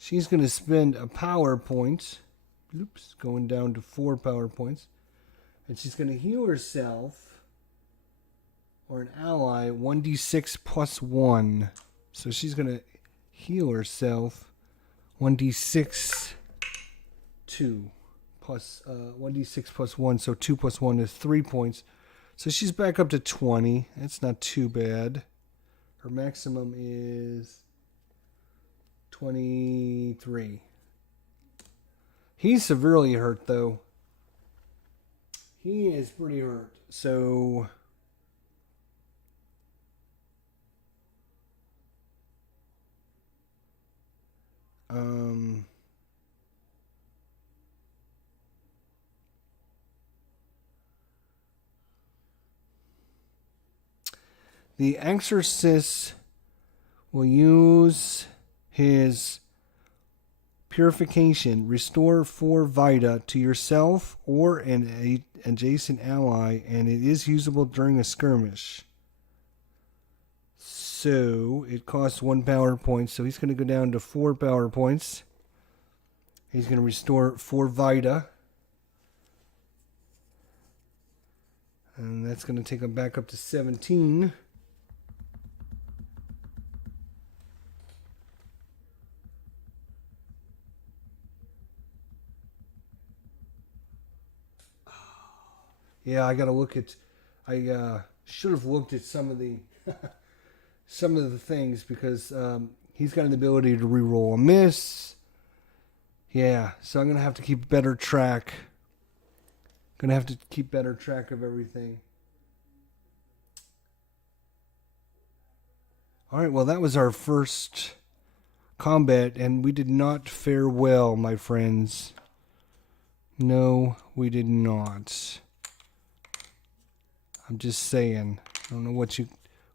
She's going to spend a power point. Oops, going down to 4 power points. And she's going to heal herself or an ally 1d6 plus 1. So she's going to heal herself 1d6 2 plus 1d6 plus 1. So 2 plus 1 is 3 points. So she's back up to 20. That's not too bad. Her maximum is 23. He's severely hurt, though. He is pretty hurt. So the exorcist will use his purification, restore 4 Vita to yourself or an adjacent ally, and it is usable during a skirmish. So it costs 1 power point, so he's going to go down to 4 power points. He's going to restore 4 Vita. And that's going to take him back up to 17. Yeah, I got to look at. I should have looked at some of the things because he's got an ability to reroll a miss. Yeah, so I'm gonna have to keep better track. Gonna have to keep better track of everything. All right, well that was our first combat, and we did not fare well, my friends. No, we did not. I'm just saying. I don't know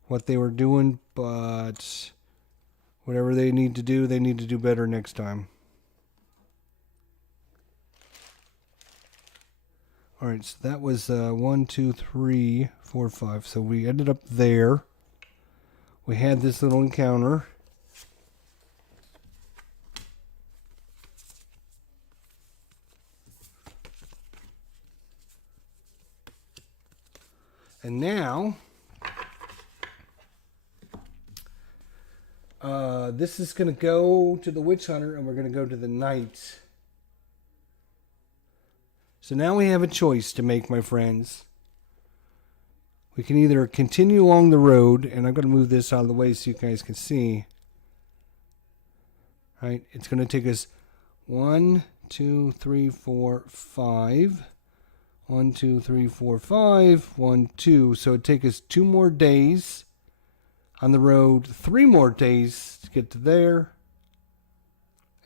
what they were doing, but whatever they need to do better next time. All right, so that was 1, 2, 3, 4, 5. So we ended up there. We had this little encounter. And now, this is going to go to the witch hunter, and we're going to go to the knight. So now we have a choice to make, my friends. We can either continue along the road, and I'm going to move this out of the way so you guys can see. All right, it's going to take us 1, 2, 3, 4, 5. 1, 2, 3, 4, 5. 1, 2. So it'd take us 2 more days on the road, 3 more days to get to there.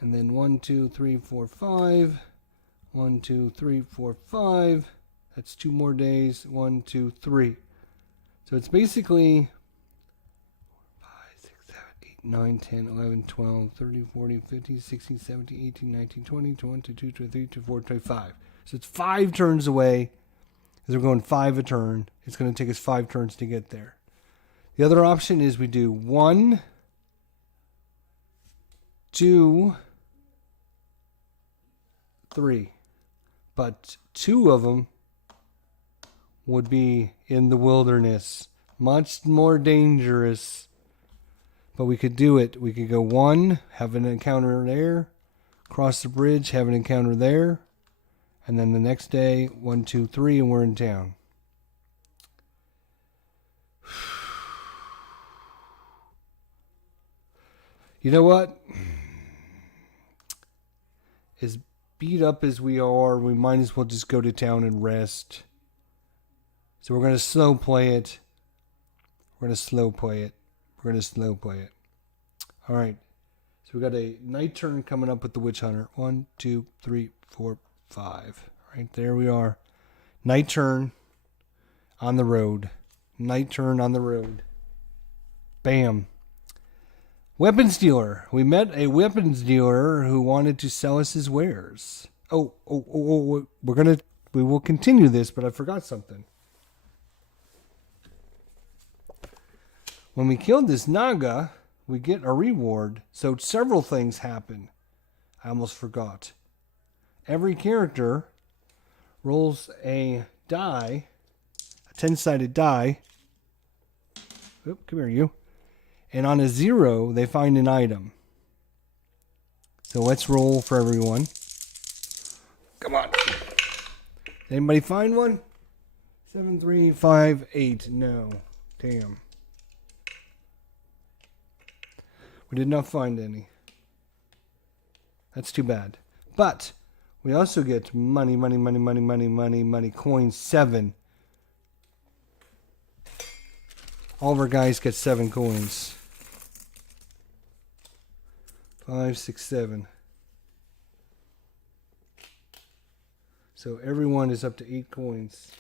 And then 1, 2, 3, 4, 5. 1, 2, 3, 4, 5. That's 2 more days. 1, 2, 3. So it's basically 5, 6, 7, 8, 9, 10, 11, 12, 13, 14, 15, 16, 17, 18, 19, 20, 21, 22, 23, 24, 25. So it's 5 turns away. As we're going 5 a turn, it's going to take us 5 turns to get there. The other option is we do 1, 2, 3. But 2 of them would be in the wilderness. Much more dangerous. But we could do it. We could go 1, have an encounter there. Cross the bridge, have an encounter there. And then the next day, 1, 2, 3, and we're in town. You know what? As beat up as we are, we might as well just go to town and rest. So we're going to slow play it. We're going to slow play it. We're going to slow play it. All right. So we got a night turn coming up with the witch hunter. 1, 2, 3, 4, 5. Right there we are. Night turn on the road. Night turn on the road. Bam. Weapons dealer. We met a weapons dealer who wanted to sell us his wares. We will continue this, but I forgot something. When we killed this Naga, we get a reward. So several things happen. I almost forgot. Every character rolls a die, a 10-sided die. Oop, come here, you. And on a 0, they find an item. So let's roll for everyone. Come on. Anybody find one? 7, 3, 5, 8. No. Damn. We did not find any. That's too bad. But we also get money, coins 7. All of our guys get 7 coins. 5, 6, 7. So everyone is up to 8 coins.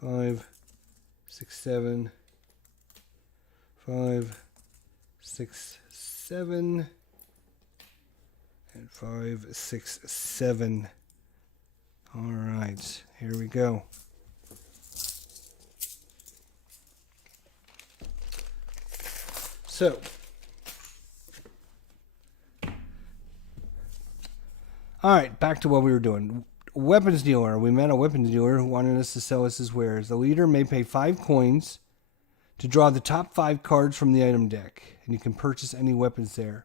5, 6, 7. 5, 6, 7. And 5, 6, 7. All right, here we go. So, all right, back to what we were doing. Weapons dealer. We met a weapons dealer who wanted us to sell us his wares. The leader may pay 5 coins to draw the top 5 cards from the item deck, and you can purchase any weapons there.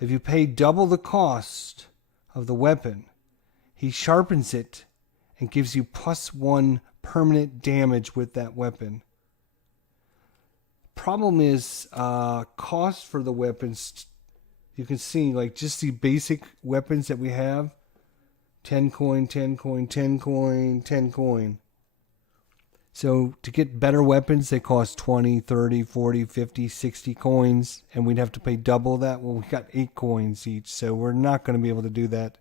If you pay double the cost of the weapon, he sharpens it and gives you +1 permanent damage with that weapon. Problem is cost for the weapons. You can see like just the basic weapons that we have. 10 coin, 10 coin, 10 coin, 10 coin. So to get better weapons, they cost 20, 30, 40, 50, 60 coins. And we'd have to pay double that. Well, we got 8 coins each. So we're not going to be able to do that.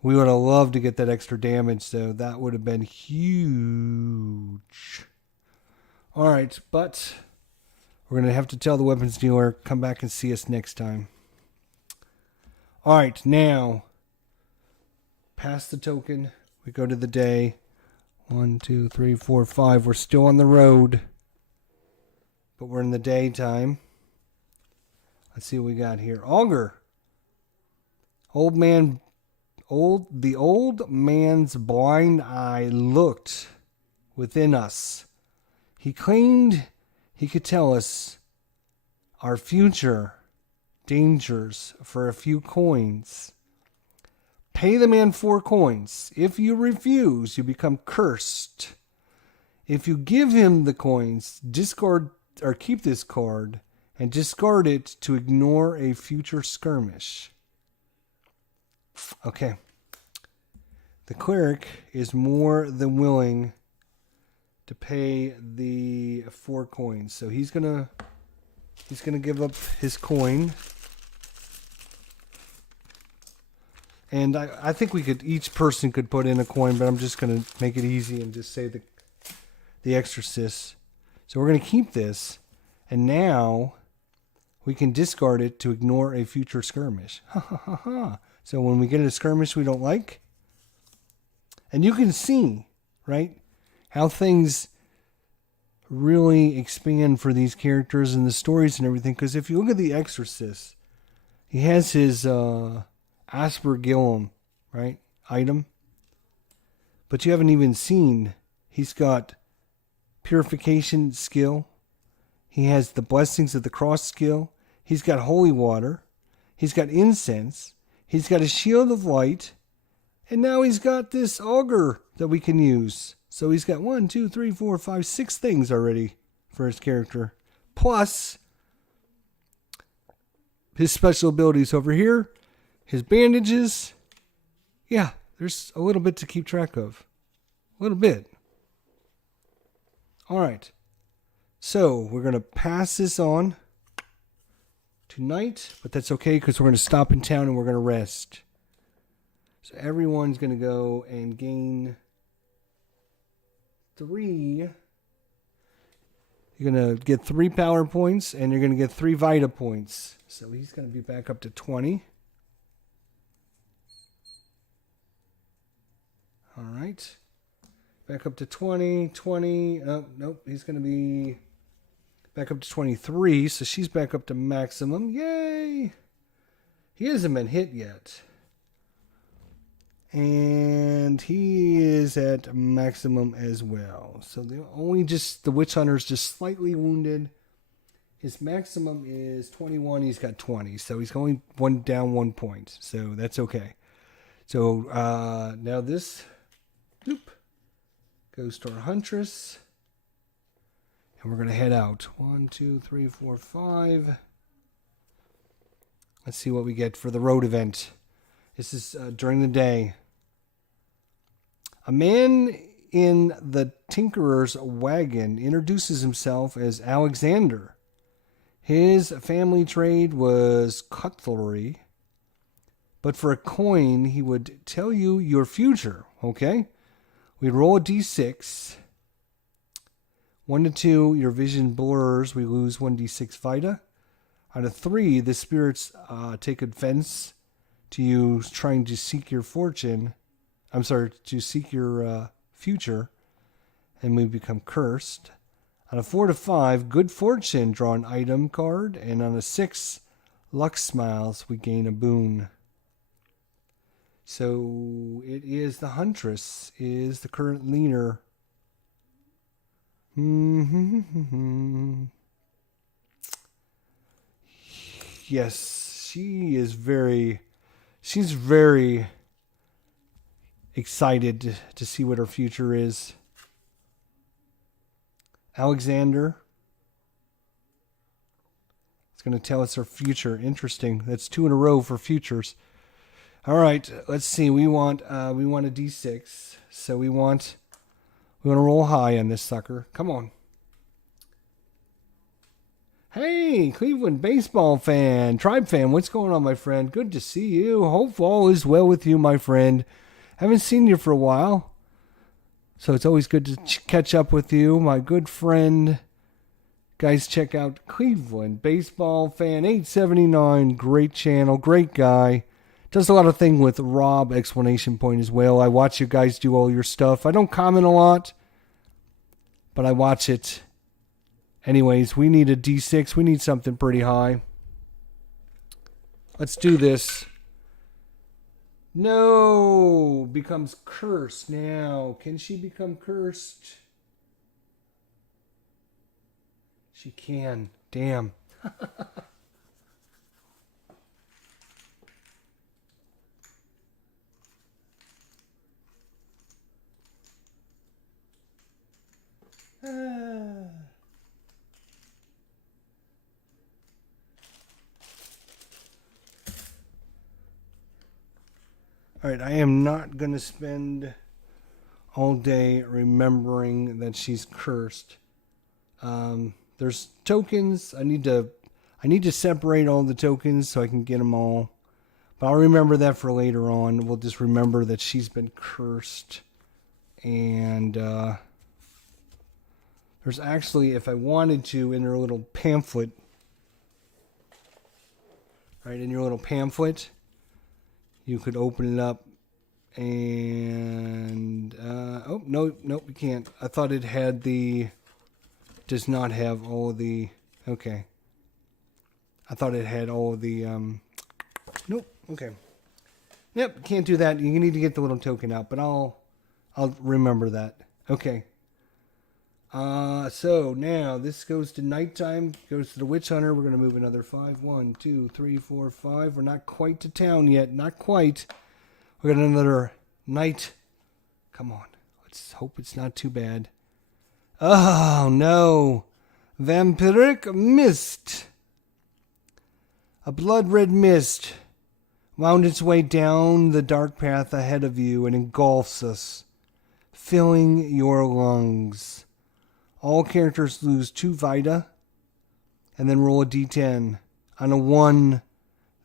We would have loved to get that extra damage. So that would have been huge. All right, but we're going to have to tell the weapons dealer, come back and see us next time. All right, now, past the token, we go to the day. 1, 2, 3, 4, 5. We're still on the road, but we're in the daytime. Let's see what we got here. Augur. The old man's blind eye looked within us. He claimed he could tell us our future dangers for a few coins. Pay the man 4 coins. If you refuse, you become cursed. If you give him the coins, discard or keep this card and discard it to ignore a future skirmish. Okay. The cleric is more than willing to pay the 4 coins. So he's gonna give up his coin. And I think each person could put in a coin, but I'm just gonna make it easy and just say the exorcist. So we're gonna keep this, and now we can discard it to ignore a future skirmish. Ha ha ha ha. So when we get a skirmish we don't like, and you can see, right, how things really expand for these characters and the stories and everything. Because if you look at the Exorcist, he has his Aspergillum, right, item. But you haven't even seen, he's got purification skill. He has the blessings of the cross skill. He's got holy water. He's got incense. He's got a shield of light. And now he's got this auger that we can use. So he's got 1, 2, 3, 4, 5, 6 things already for his character. Plus his special abilities over here. His bandages. Yeah, there's a little bit to keep track of. A little bit. All right. So we're going to pass this on tonight. But that's okay because we're going to stop in town and we're going to rest. So everyone's going to go and gain 3. You're going to get 3 power points and you're going to get 3 Vita points. So he's going to be back up to 20. All right. Back up to 20, 20. Oh, nope. He's going to be back up to 23. So she's back up to maximum. Yay. He hasn't been hit yet. And he is at maximum as well. So the witch hunter's just slightly wounded. His maximum is 21. He's got 20. So he's going down 1 point. So that's okay. So now this goes to our huntress. And we're going to head out. 1, 2, 3, 4, 5. Let's see what we get for the road event. This is during the day. A man in the tinkerer's wagon introduces himself as Alexander. His family trade was cutlery, but for a coin, he would tell you your future, okay? We'd roll a d6. 1 to 2, your vision blurs. We lose 1d6 vita. Out of 3, the spirits take offense to you trying to seek your fortune. To seek your future, and we become cursed. On a 4 to 5, good fortune, draw an item card, and on a 6, luck smiles, we gain a boon. So it is the huntress is the current leader. Yes, she's very excited to see what her future is. Alexander. It's going to tell us her future. Interesting. That's 2 in a row for futures. All right, let's see. We want a d6. So we want to roll high on this sucker. Come on. Hey, Cleveland baseball fan, Tribe fan, what's going on, my friend? Good to see you. Hope all is well with you, my friend. Haven't seen you for a while, so it's always good to catch up with you, my good friend. Guys, check out Cleveland Baseball Fan 879. Great channel, great guy. Does a lot of things with Rob Explanation Point as well. I watch you guys do all your stuff. I don't comment a lot, but I watch it. Anyways, we need a D6. We need something pretty high. Let's do this. No, becomes cursed now. Can she become cursed? She can. Damn. All right, I am not going to spend all day remembering that she's cursed. There's tokens. I need to separate all the tokens so I can get them all. But I'll remember that for later on. We'll just remember that she's been cursed. And there's actually, if I wanted to, in her little pamphlet, right, in your little pamphlet, you could open it up and, oh, no, you can't. I thought it had does not have all of the, okay. I thought it had all of the, nope, okay. Yep, can't do that. You need to get the little token out, but I'll remember that. Okay. So now this goes to nighttime, goes to the witch hunter. We're going to move another 5. 1, 2, 3, 4, 5. We're not quite to town yet. Not quite. We got another night. Come on. Let's hope it's not too bad. Oh, no. Vampiric mist. A blood-red mist wound its way down the dark path ahead of you and engulfs us, filling your lungs. All characters lose 2 vita, and then roll a d10. On a 1,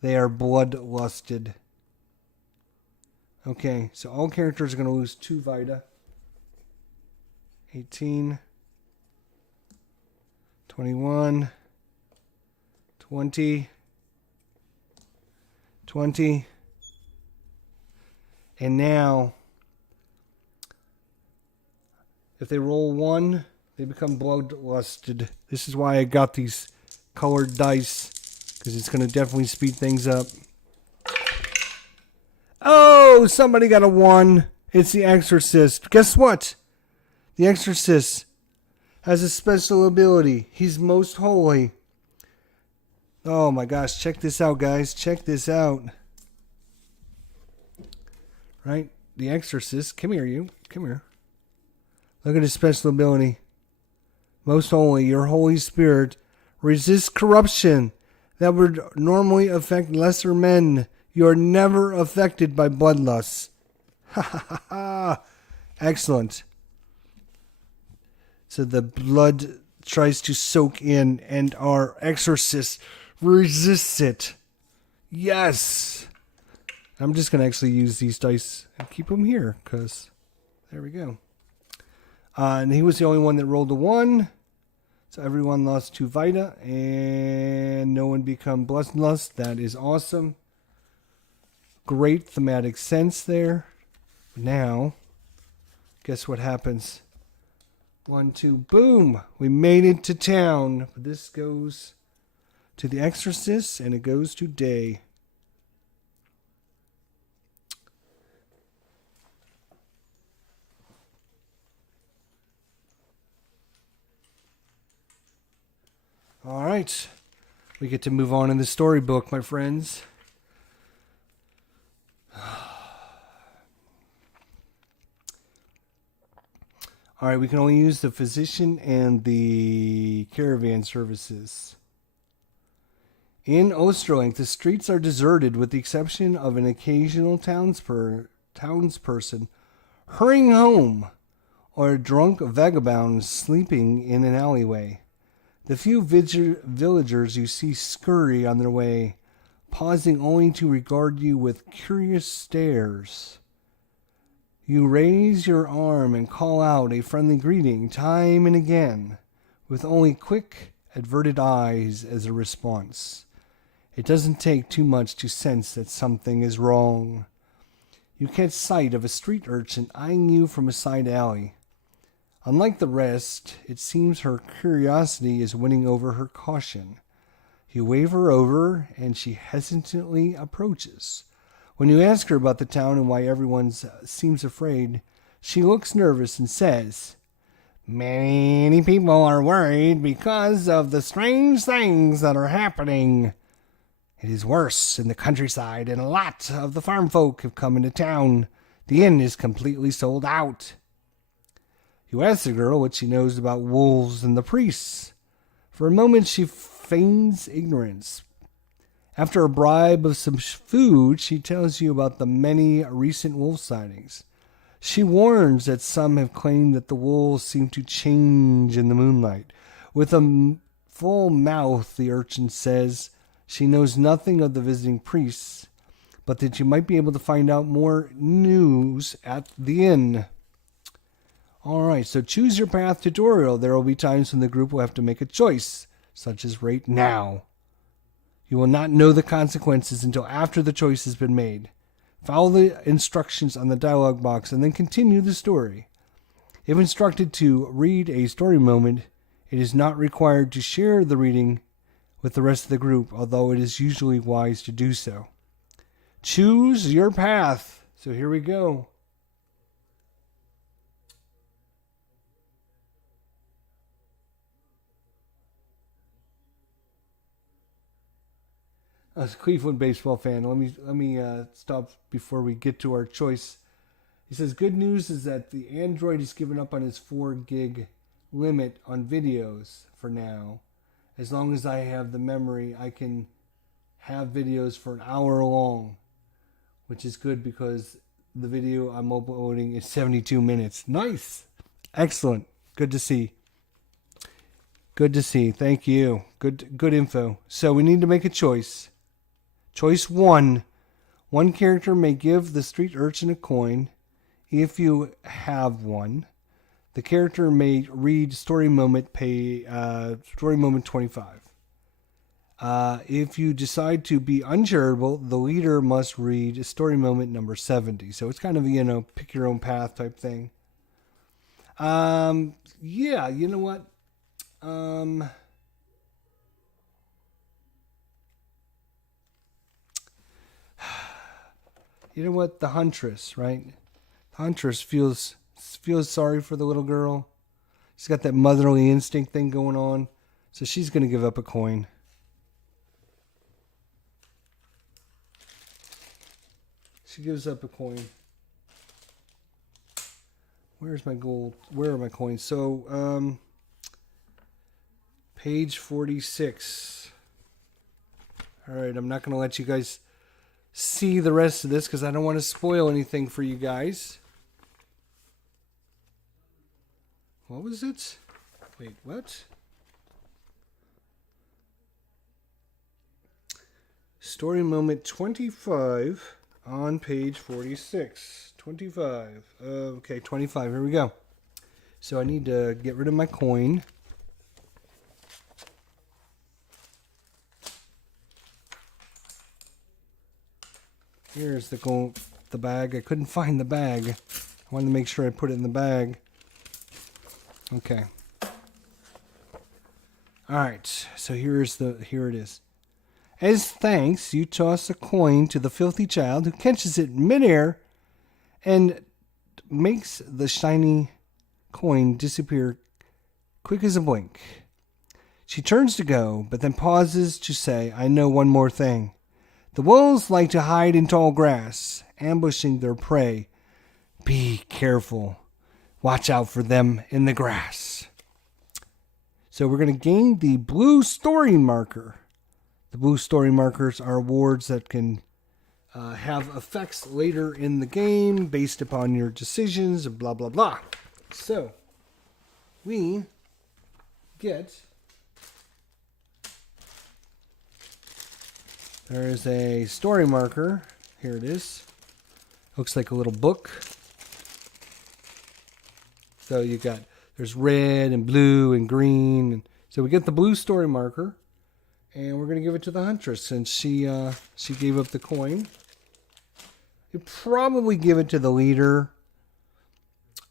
they are bloodlusted. Okay, so all characters are going to lose 2 vita. 18, 21, 20, 20, and now, if they roll 1, they become bloodlusted. This is why I got these colored dice, because it's going to definitely speed things up. Oh, somebody got a 1. It's the Exorcist. Guess what? The Exorcist has a special ability. He's most holy. Oh my gosh, check this out, guys. Check this out. Right? The Exorcist. Come here, you. Come here. Look at his special ability. Most holy, your Holy Spirit resists corruption that would normally affect lesser men. You are never affected by bloodlust. Ha ha ha ha. Excellent. So the blood tries to soak in and our exorcist resists it. Yes. I'm just going to actually use these dice and keep them here because there we go. And he was the only one that rolled a 1. So everyone lost 2 Vita and no one become bloodlust. That is awesome. Great thematic sense there. Now, guess what happens? 1, 2, boom! We made it to town. This goes to the Exorcist, and it goes to Day. All right. We get to move on in the storybook, my friends. All right, we can only use the physician and the caravan services. In Osterlink, the streets are deserted with the exception of an occasional townsperson hurrying home or a drunk vagabond sleeping in an alleyway. The few villagers you see scurry on their way, pausing only to regard you with curious stares. You raise your arm and call out a friendly greeting time and again, with only quick, averted eyes as a response. It doesn't take too much to sense that something is wrong. You catch sight of a street urchin eyeing you from a side alley. Unlike the rest, it seems her curiosity is winning over her caution. You wave her over, and she hesitantly approaches. When you ask her about the town and why everyone seems afraid, she looks nervous and says, "Many people are worried because of the strange things that are happening. It is worse in the countryside, and a lot of the farm folk have come into town. The inn is completely sold out." You ask the girl what she knows about wolves and the priests. For a moment she feigns ignorance. After a bribe of some food, she tells you about the many recent wolf sightings. She warns that some have claimed that the wolves seem to change in the moonlight. With a full mouth, the urchin says she knows nothing of the visiting priests, but that you might be able to find out more news at the inn. All right, so choose your path tutorial. There will be times when the group will have to make a choice, such as right now. You will not know the consequences until after the choice has been made. Follow the instructions on the dialogue box and then continue the story. If instructed to read a story moment, it is not required to share the reading with the rest of the group, although it is usually wise to do so. Choose your path. So here we go. As a Cleveland baseball fan, let me stop before we get to our choice. He says, good news is that the Android has given up on its 4 gig limit on videos for now. As long as I have the memory, I can have videos for an hour long, which is good because the video I'm uploading is 72 minutes. Nice. Excellent. Good to see. Good to see. Thank you. Good info. So we need to make a choice. Choice 1. One character may give the street urchin a coin if you have one. The character may read story moment 25. If you decide to be uncharitable, the leader must read story moment number 70. So it's kind of, pick your own path type thing. Yeah, you know what? You know what? The huntress, right? The huntress feels sorry for the little girl. She's got that motherly instinct thing going on. So she's going to give up a coin. She gives up a coin. Where's my gold? Where are my coins? So, page 46. All right, I'm not going to let you guys see the rest of this because I don't want to spoil anything for you guys. What was it? Wait, what? Story moment 25 on page 46. 25. Okay, 25. Here we go. So I need to get rid of my coin. Here's the bag. I couldn't find the bag. I wanted to make sure I put it in the bag. Okay. All right. So here it is. As thanks, you toss a coin to the filthy child who catches it midair and makes the shiny coin disappear quick as a blink. She turns to go, but then pauses to say, I know one more thing. The wolves like to hide in tall grass, ambushing their prey. Be careful. Watch out for them in the grass. So we're going to gain the blue story marker. The blue story markers are awards that can have effects later in the game based upon your decisions and blah, blah, blah. So we get... There is a story marker. Here it is. Looks like a little book. So you got, there's red and blue and green. And so we get the blue story marker. And we're going to give it to the huntress since she gave up the coin. You probably give it to the leader.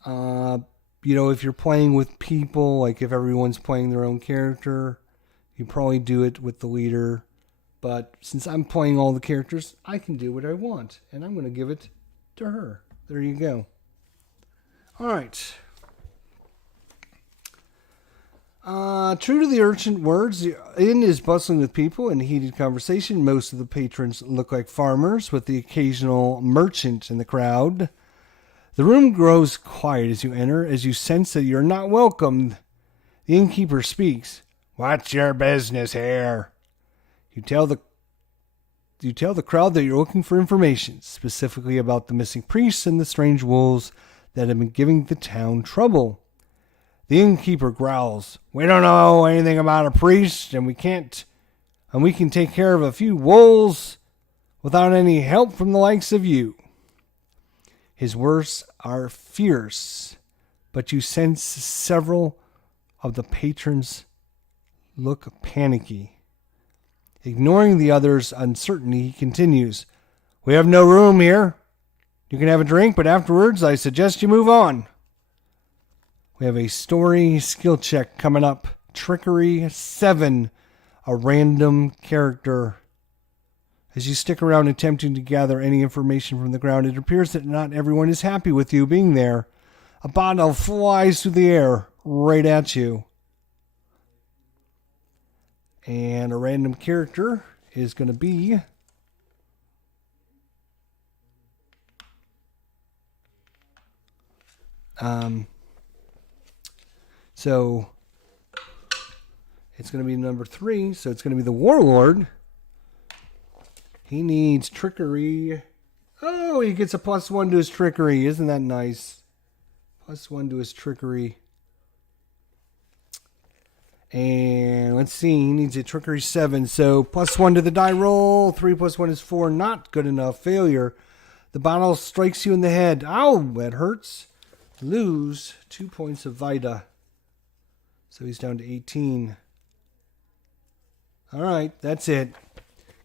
If you're playing with people, like if everyone's playing their own character, you probably do it with the leader. But since I'm playing all the characters, I can do what I want. And I'm going to give it to her. There you go. All right. True to the ancient words, the inn is bustling with people and heated conversation. Most of the patrons look like farmers, with the occasional merchant in the crowd. The room grows quiet as you enter, as you sense that you're not welcomed. The innkeeper speaks. What's your business here? You tell the crowd that you're looking for information, specifically about the missing priests and the strange wolves that have been giving the town trouble. The innkeeper growls, We don't know anything about a priest, and we can take care of a few wolves without any help from the likes of you. His words are fierce, but you sense several of the patrons look panicky. Ignoring the others' uncertainty, he continues, We have no room here. You can have a drink, but afterwards I suggest you move on. We have a story skill check coming up. Trickery 7, a random character. As you stick around attempting to gather any information from the ground, it appears that not everyone is happy with you being there. A bottle flies through the air right at you. And a random character is going to be... So it's going to be number 3. So it's going to be the warlord. He needs trickery. Oh, he gets a +1 to his trickery. Isn't that nice? +1 to his trickery. And let's see. He needs a trickery 7. So +1 to the die roll. 3 + 1 is 4. Not good enough. Failure. The bottle strikes you in the head. Ow, that hurts. Lose 2 points of Vita. So he's down to 18. All right, that's it.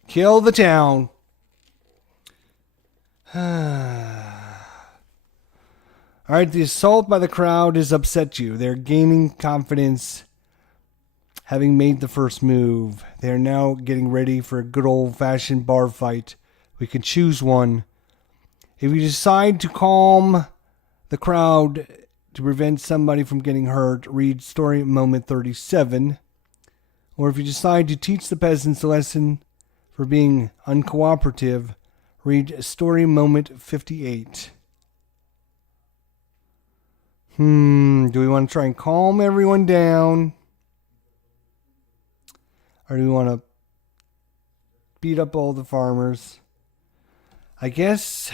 Kill the town. All right, the assault by the crowd has upset you. They're gaining confidence, having made the first move. They are now getting ready for a good old-fashioned bar fight. We can choose one. If you decide to calm the crowd to prevent somebody from getting hurt, read story moment 37. Or if you decide to teach the peasants a lesson for being uncooperative, read story moment 58. Do we want to try and calm everyone down? Or do we want to beat up all the farmers? I guess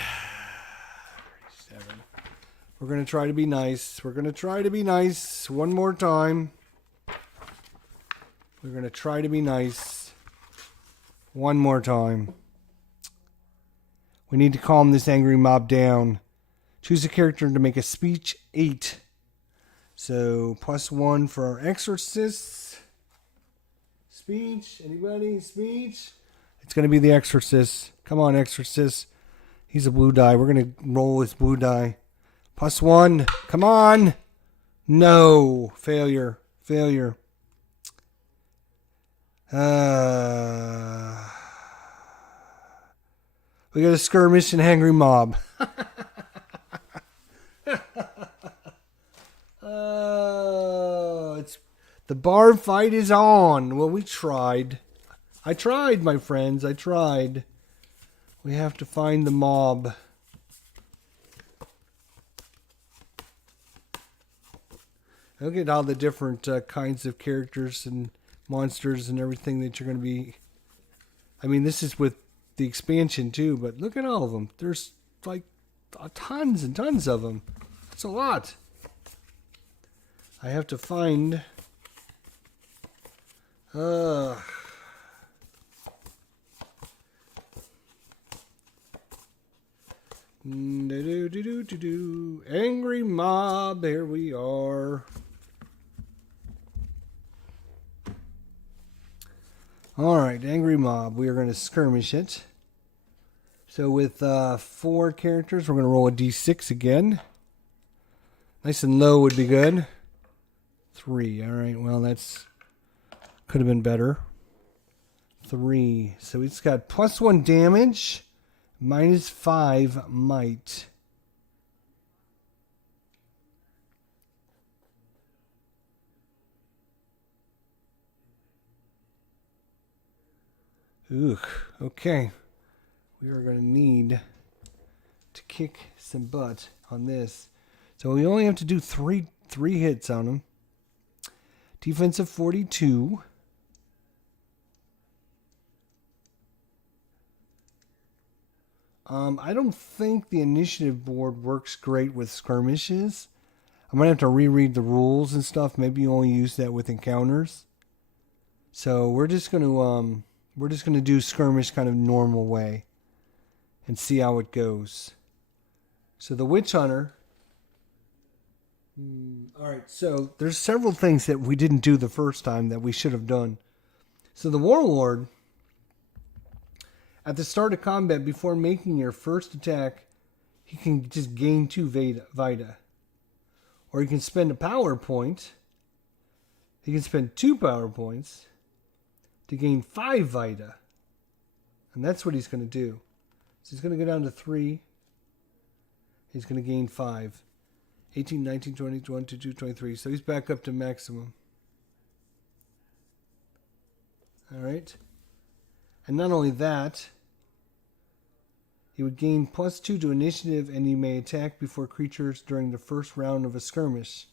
we're going to try to be nice. We're going to try to be nice one more time. We're going to try to be nice one more time. We need to calm this angry mob down. Choose a character to make a speech 8. So +1 for our exorcists. Speech. Anybody? Speech? It's going to be the exorcist. Come on, exorcist. He's a blue die. We're going to roll this blue die. +1. Come on. No. Failure. Failure. We got a skirmish and angry mob. It's the bar fight is on. Well, we tried. I tried, my friends. I tried. We have to find the mob. Look at all the different kinds of characters and monsters and everything that you're going to be. I mean, this is with the expansion too, but look at all of them. There's like tons and tons of them. It's a lot. I have to find. Angry mob. Here we are. All right, angry mob. We are going to skirmish it. So with 4 characters, we're going to roll a d6 again. Nice and low would be good. 3. All right. Well, that's could have been better. 3. So it's got +1 damage, -5 might. Ooh, okay. We are going to need to kick some butt on this. So we only have to do three hits on him. Defensive 42. I don't think the initiative board works great with skirmishes. I'm going to have to reread the rules and stuff. Maybe you only use that with encounters. So we're just going to do skirmish kind of normal way and see how it goes. So the witch hunter. All right, so there's several things that we didn't do the first time that we should have done. So the warlord, at the start of combat, before making your first attack, he can just gain 2 Vita. Or you can spend a power point. He can spend 2 power points to gain 5 Vita. And that's what he's going to do. So he's going to go down to 3. He's going to gain 5. 18, 19, 20, 21, 22, 23. So he's back up to maximum. All right. And not only that, he would gain +2 to initiative, and he may attack before creatures during the first round of a skirmish.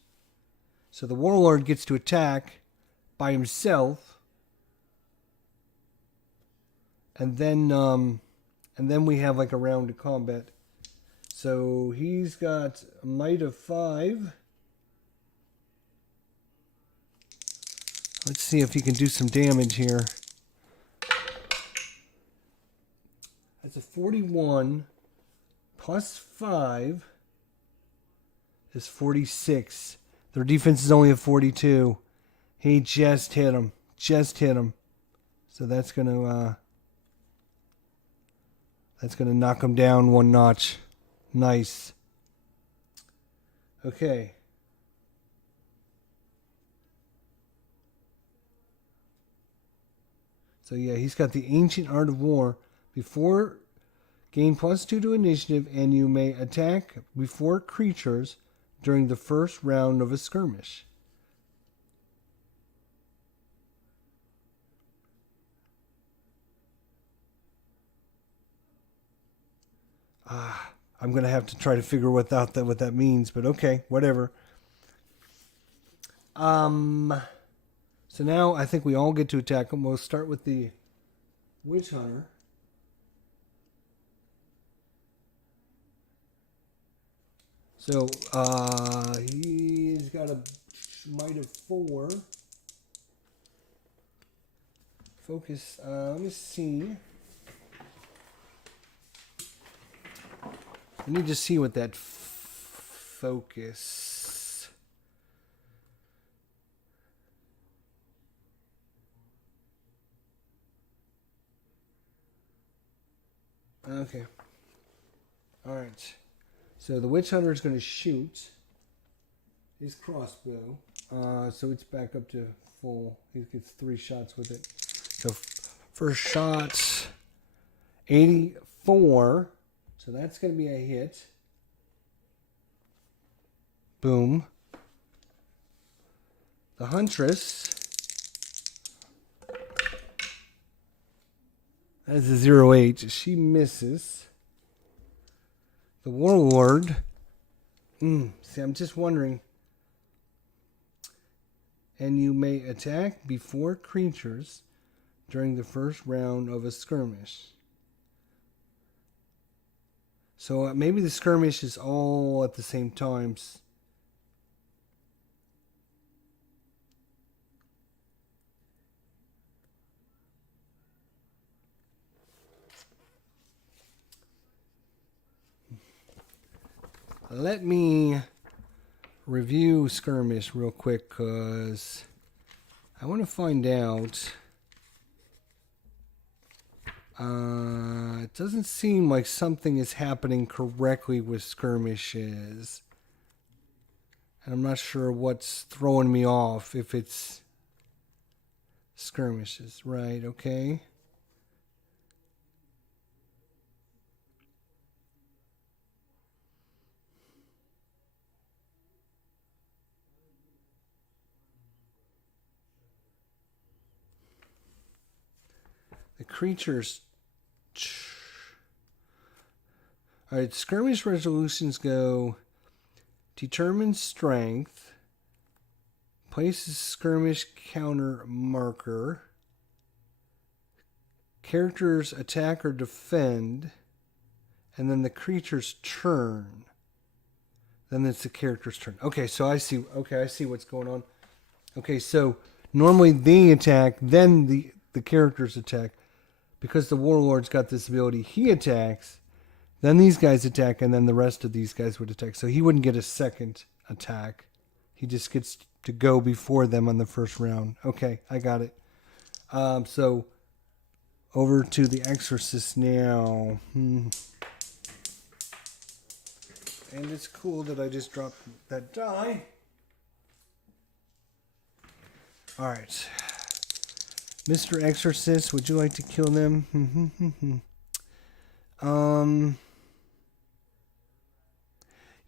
So the warlord gets to attack by himself, and then we have like a round of combat. So he's got a might of 5. Let's see if he can do some damage here. That's a 41 +5 is 46. Their defense is only a 42. He just hit him. Just hit him. So that's gonna knock him down 1 notch. Nice. Okay. So yeah, he's got the Ancient Art of War. Before Gain +2 to initiative, and you may attack before creatures during the first round of a skirmish. I'm going to have to try to figure what that means, but okay, whatever. So now I think we all get to attack them. We'll start with the Witch Hunter. So he's got a might of 4. Focus. Let me see. I need to see what that focus. Okay. All right. So the Witch Hunter is going to shoot his crossbow. So it's back up to full. He gets 3 shots with it. So first shot, 84. So that's going to be a hit. Boom. The Huntress. That's a 0-8. She misses. The Warlord. See, I'm just wondering. And you may attack before creatures during the first round of a skirmish. So maybe the skirmish is all at the same time. Let me review skirmish real quick because I want to find out. It doesn't seem like something is happening correctly with skirmishes. And I'm not sure what's throwing me off if it's skirmishes. Right, okay. The creatures. All right, skirmish resolutions go determine strength, places skirmish counter marker, characters attack or defend, and then the creature's turn. Then it's the character's turn. Okay, so I see. Okay, I see what's going on. Okay, so normally they attack, then the characters attack. Because the Warlord's got this ability, he attacks, then these guys attack, and then the rest of these guys would attack. So he wouldn't get a second attack. He just gets to go before them on the first round. Okay, I got it. So over to the Exorcist now. And it's cool that I just dropped that die. All right. Mr. Exorcist, would you like to kill them? You know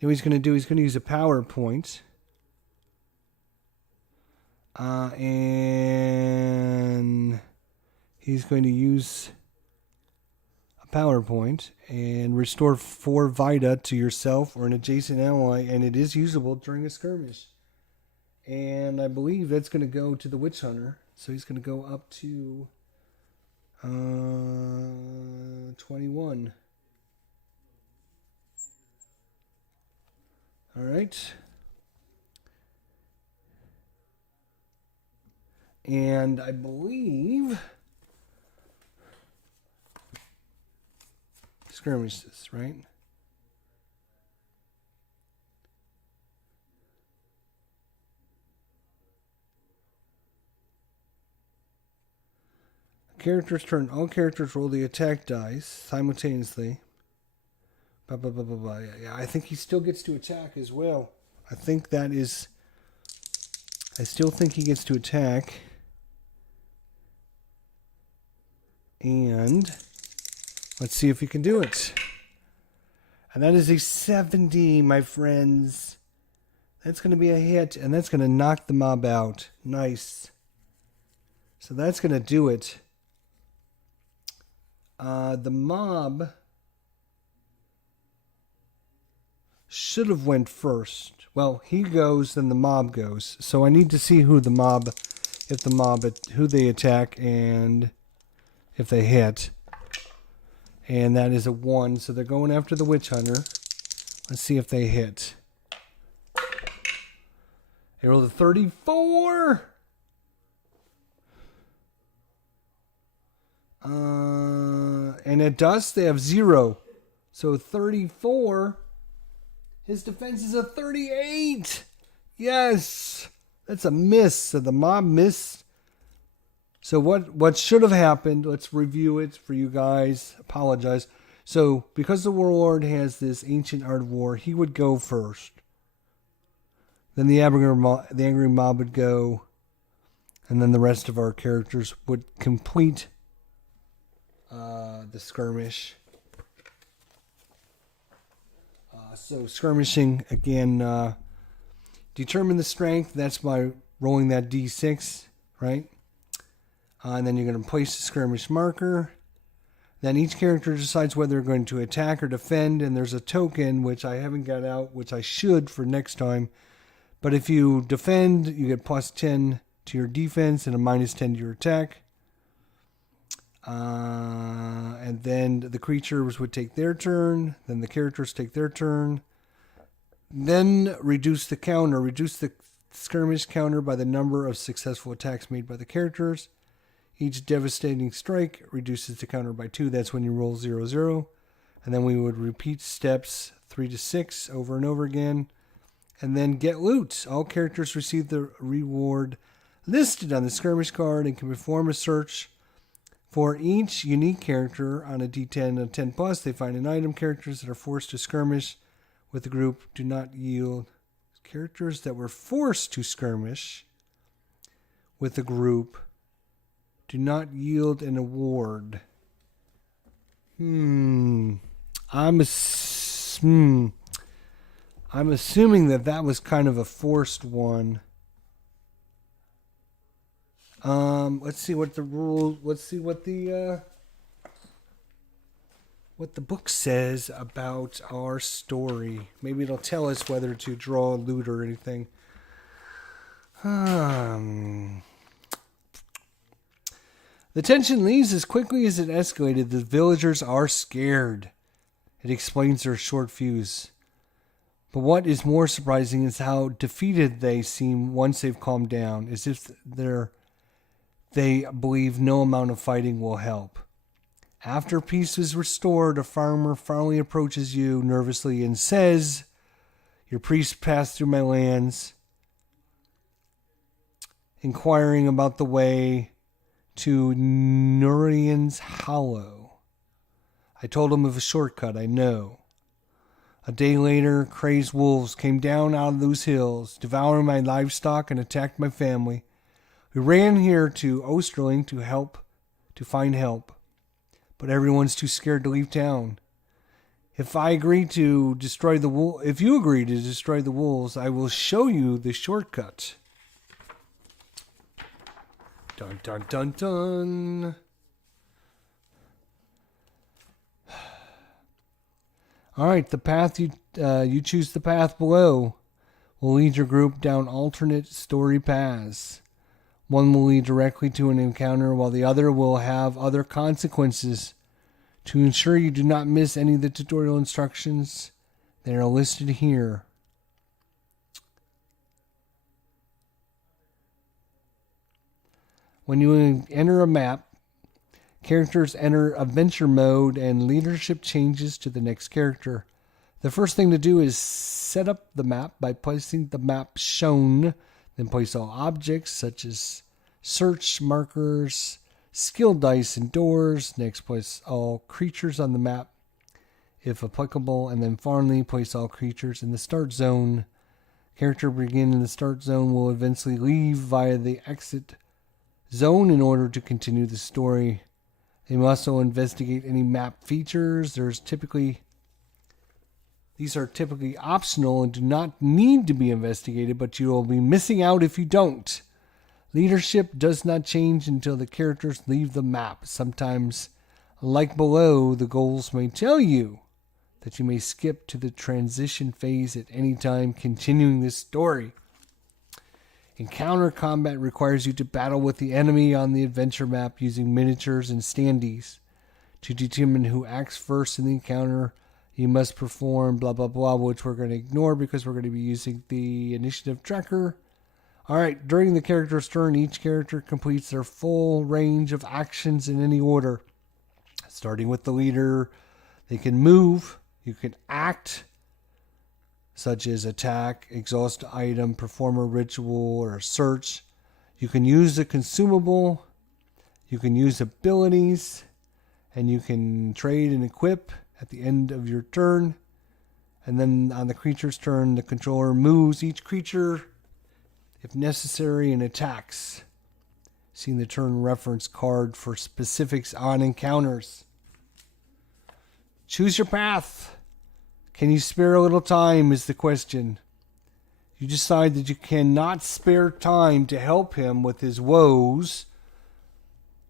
what he's going to do? He's going to use a PowerPoint. And he's going to use a PowerPoint and restore 4 Vita to yourself or an adjacent ally, and it is usable during a skirmish. And I believe that's going to go to the Witch Hunter. So he's going to go up to 21. All right. And I believe skirmishes, right? Character's turn. All characters roll the attack dice simultaneously. Blah, blah, blah, blah, blah. Yeah, I think he still gets to attack as well. I think that is... I still think he gets to attack. And Let's see if we can do it. And that is a 70, my friends. That's going to be a hit, and that's going to knock the mob out. Nice. So that's going to do it. The mob should have went first. Well, he goes, then the mob goes. So I need to see who the mob, who they attack, and if they hit. And that is a 1, so they're going after the witch hunter. Let's see if they hit. They rolled a 34. And at dust, they have 0. So 34. His defense is a 38. Yes. That's a miss. So the mob missed. So what should have happened, let's review it for you guys. Apologize. So because the warlord has this ancient art of war, he would go first. Then the angry mob would go. And then the rest of our characters would complete the skirmish. So skirmishing, again, determine the strength. That's by rolling that d6, right? And then you're going to place the skirmish marker. Then each character decides whether they're going to attack or defend. And there's a token, which I haven't got out, which I should for next time. But if you defend, you get plus 10 to your defense and a minus 10 to your attack. And then the creatures would take their turn. Then the characters take their turn. Then reduce the counter. Reduce the skirmish counter by the number of successful attacks made by the characters. Each devastating strike reduces the counter by 2. That's when you roll 0-0. And then we would repeat steps 3 to 6 over and over again. And then get loot. All characters receive the reward listed on the skirmish card and can perform a search for each unique character on a D10 of 10 plus. They find an item. Characters that are forced to skirmish with the group do not yield. Characters that were forced to skirmish with the group do not yield an award. I'm assuming that was kind of a forced one. Let's see what the rule. Let's see what the book says about our story. Maybe it'll tell us whether to draw loot or anything. The tension leaves as quickly as it escalated. The villagers are scared. It explains their short fuse. But what is more surprising is how defeated they seem once they've calmed down, as if they believe no amount of fighting will help. After peace is restored, a farmer finally approaches you nervously and says, "Your priest passed through my lands, inquiring about the way to Nurian's Hollow. I told him of a shortcut, I know. A day later, crazed wolves came down out of those hills, devouring my livestock and attacked my family. We ran here to Osterling to find help. But everyone's too scared to leave town. If you agree to destroy the wolves, I will show you the shortcut." Dun dun dun dun. All right, the path you choose the path below will lead your group down alternate story paths. One will lead directly to an encounter, while the other will have other consequences. To ensure you do not miss any of the tutorial instructions, they are listed here. When you enter a map, characters enter adventure mode and leadership changes to the next character. The first thing to do is set up the map by placing the map shown. Then place all objects such as search markers, skill dice, and doors. Next, place all creatures on the map, if applicable. And then finally, place all creatures in the start zone. Character begin in the start zone will eventually leave via the exit zone in order to continue the story. They may also investigate any map features. These are typically optional and do not need to be investigated, but you will be missing out if you don't. Leadership does not change until the characters leave the map. Sometimes, like below, the goals may tell you that you may skip to the transition phase at any time, continuing this story. Encounter combat requires you to battle with the enemy on the adventure map using miniatures and standees. To determine who acts first in the encounter, you must perform blah blah blah, which we're going to ignore because we're going to be using the initiative tracker. Alright, during the character's turn, each character completes their full range of actions in any order. Starting with the leader, they can move, you can act, such as attack, exhaust an item, perform a ritual, or a search. You can use a consumable, you can use abilities, and you can trade and equip at the end of your turn. And then on the creature's turn, the controller moves each creature, if necessary, and attacks. See the turn reference card for specifics on encounters. Choose your path. Can you spare a little time is the question. You decide that you cannot spare time to help him with his woes.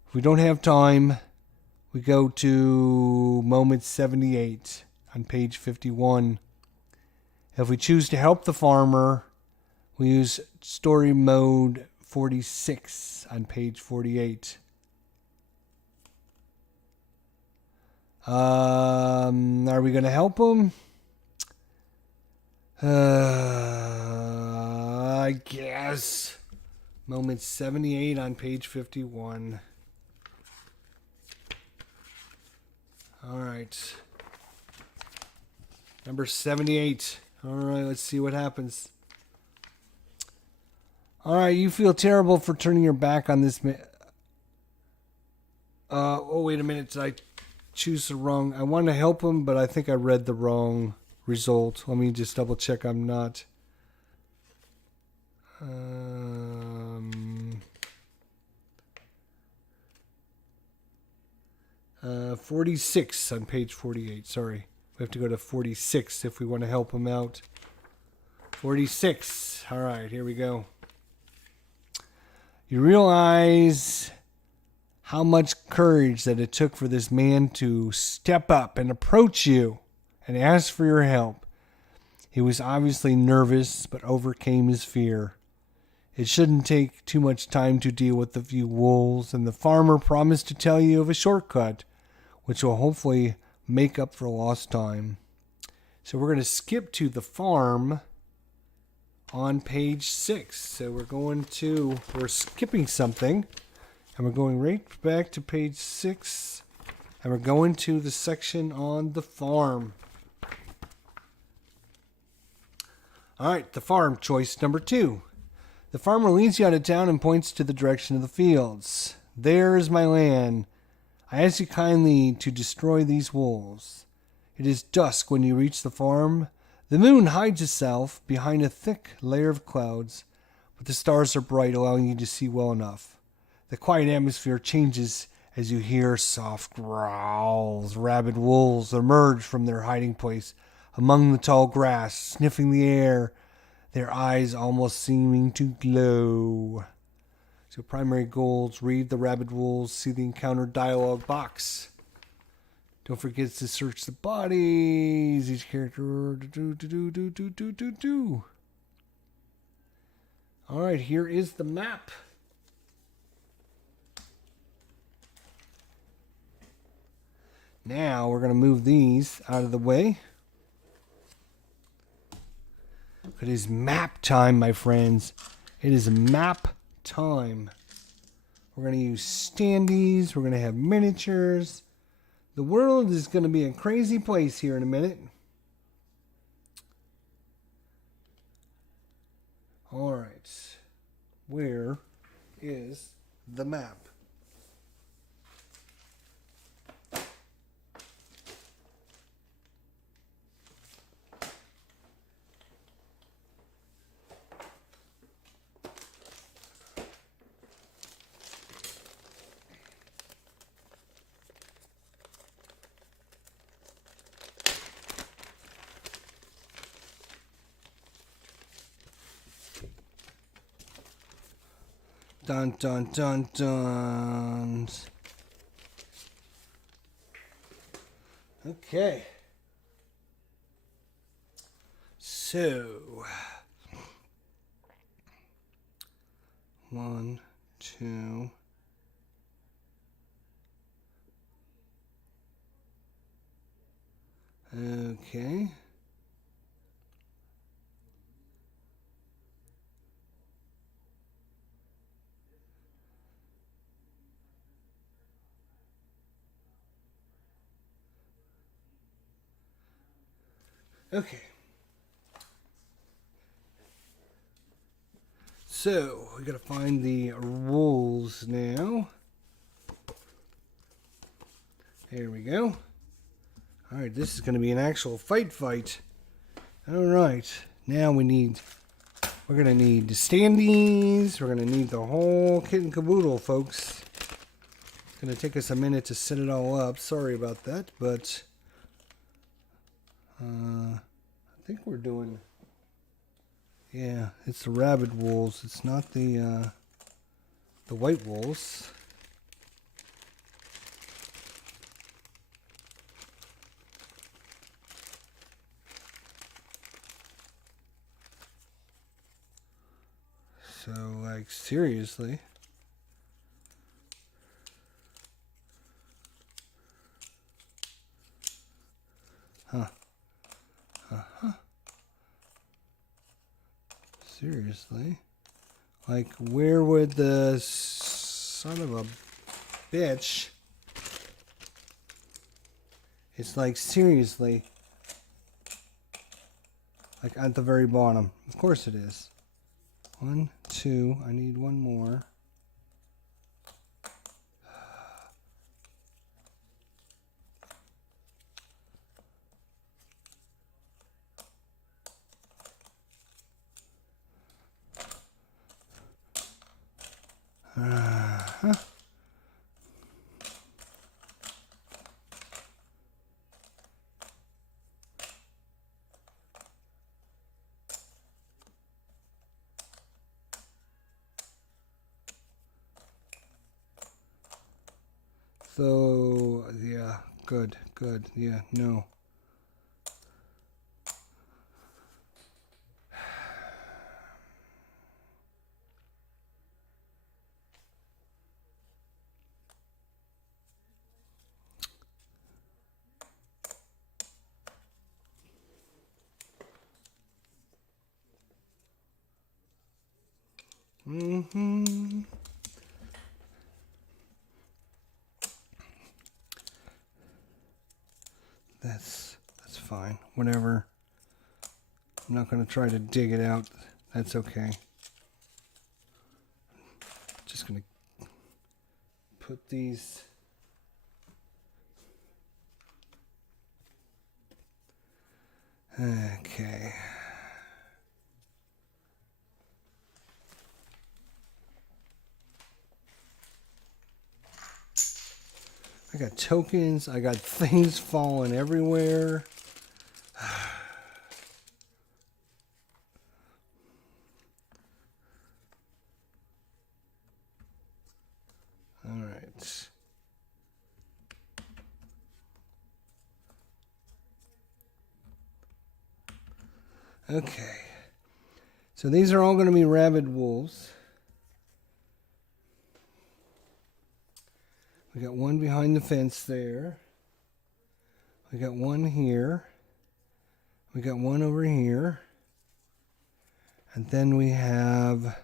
If we don't have time, we go to moment 78 on page 51. If we choose to help the farmer, we use story mode 46 on page 48. Are we going to help him? I guess. Moment 78 on page 51. All right. Number 78. All right, let's see what happens. All right, you feel terrible for turning your back on this. Oh, wait a minute. Did I choose the wrong? I want to help him, but I think I read the wrong result. Let me just double check I'm not. 46 on page 48. Sorry. We have to go to 46 if we want to help him out. 46. All right, here we go. You realize how much courage that it took for this man to step up and approach you and ask for your help. He was obviously nervous, but overcame his fear. It shouldn't take too much time to deal with the few wolves, and the farmer promised to tell you of a shortcut, which will hopefully make up for lost time. So we're going to skip to the farm on page 6. So we're skipping something, and we're going right back to page 6, and we're going to the section on the farm. All right, the farm, choice number 2. The farmer leads you out of town and points to the direction of the fields. There is my land. I ask you kindly to destroy these wolves. It is dusk when you reach the farm. The moon hides itself behind a thick layer of clouds, but the stars are bright, allowing you to see well enough. The quiet atmosphere changes as you hear soft growls. Rabid wolves emerge from their hiding place among the tall grass, sniffing the air, their eyes almost seeming to glow. So primary goals: read the rabid wolves, see the encounter dialogue box. Don't forget to search the bodies. Each character do. All right, here is the map. Now we're going to move these out of the way. It is map time, my friends. It is map time. We're going to use standees. We're going to have miniatures. The world is going to be a crazy place here in a minute. All right. Where is the map? Dun, dun, dun, dun. Okay. So, 1, 2. Okay. Okay. So, we gotta find the rules now. There we go. Alright, this is gonna be an actual fight. Alright, now we're gonna need the standees, we're gonna need the whole kit and caboodle, folks. It's gonna take us a minute to set it all up. Sorry about that, but I think we're doing, yeah, it's the rabbit wolves. It's not the white wolves. So, like, seriously. Huh. Uh-huh. Seriously? Like, where would the son of a bitch... It's like, seriously. Like, at the very bottom. Of course it is. 1, 2, I need one more. Uh-huh. So, yeah, good, yeah, no. Mm-hmm. That's fine. Whatever. I'm not going to try to dig it out. That's okay. Just going to put these... Okay. I got tokens. I got things falling everywhere. All right. Okay. So these are all going to be rabid wolves. We got one behind the fence there. We got one here. We got one over here. And then we have...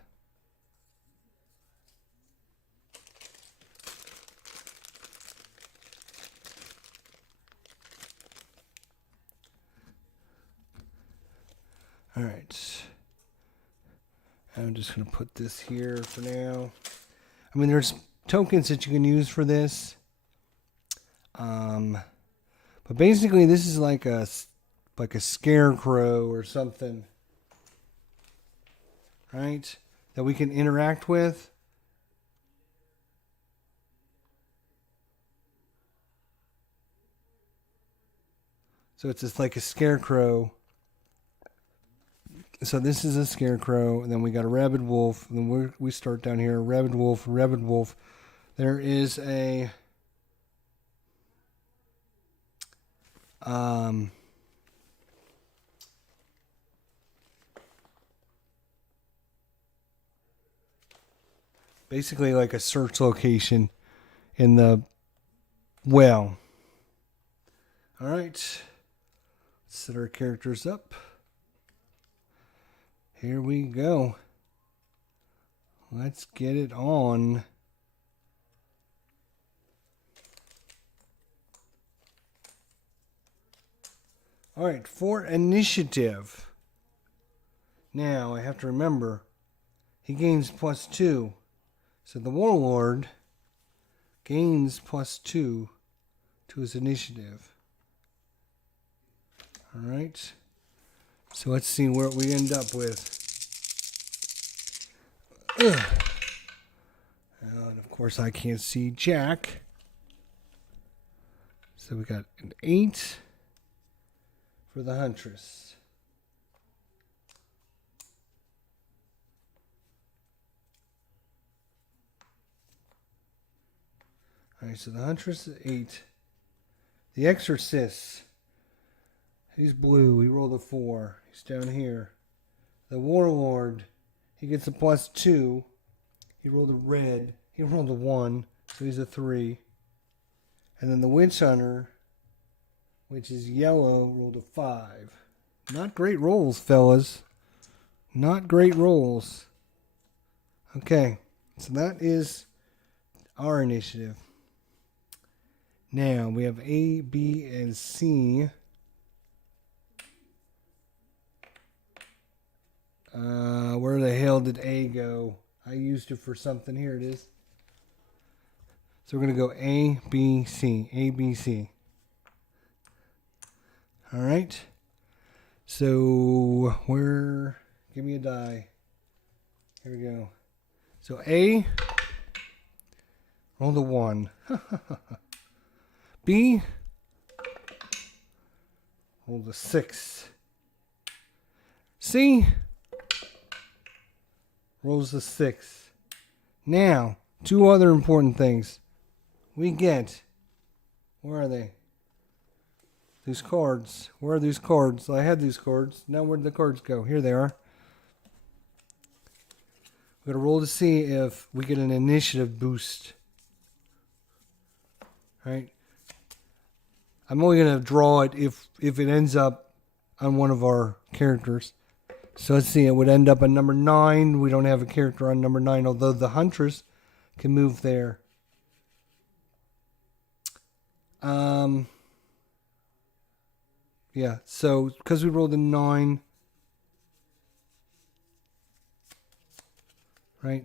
All right. I'm just going to put this here for now. I mean, there's tokens that you can use for this. But basically, this is like a scarecrow or something, right? That we can interact with. So it's just like a scarecrow. So this is a scarecrow, and then we got a rabid wolf, and then we start down here, rabid wolf, rabid wolf. There is a basically like a search location in the well. All right, let's set our characters up. Here we go. Let's get it on. All right, for initiative. Now I have to remember he gains +2. So the warlord gains +2 to his initiative. All right. So let's see where we end up with. And of course I can't see Jack. So we got an 8 for the Huntress. Alright, so the Huntress is 8. The Exorcist. He's blue. He rolled a 4. He's down here. The Warlord. He gets a +2. He rolled a red. He rolled a 1. So he's a 3. And then the Witch Hunter, which is yellow, rolled a 5. Not great rolls, fellas. Not great rolls. Okay. So that is our initiative. Now we have A, B, and C. Where the hell did A go? I used it for something. Here it is. So we're going to go A, B, C. A, B, C. All right. So where? Give me a die. Here we go. So A, roll the 1. B, roll the 6. C, rolls the 6. Now, 2 other important things. We get, where are they? These cards. Where are these cards? I had these cards. Now where did the cards go? Here they are. We're going to roll to see if we get an initiative boost. All right. I'm only going to draw it if it ends up on one of our characters. So let's see. It would end up on number 9. We don't have a character on number 9, although the Huntress can move there. Yeah, so because we rolled a 9, right?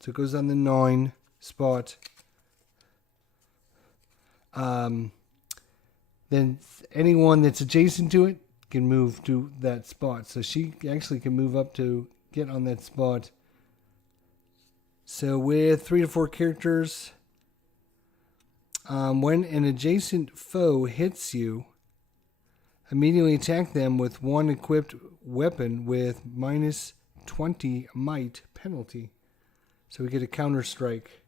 So it goes on the 9 spot. Then anyone that's adjacent to it can move to that spot. So she actually can move up to get on that spot. So with 3 to 4 characters, when an adjacent foe hits you, immediately attack them with one equipped weapon with -20 might penalty. So we get a counter strike.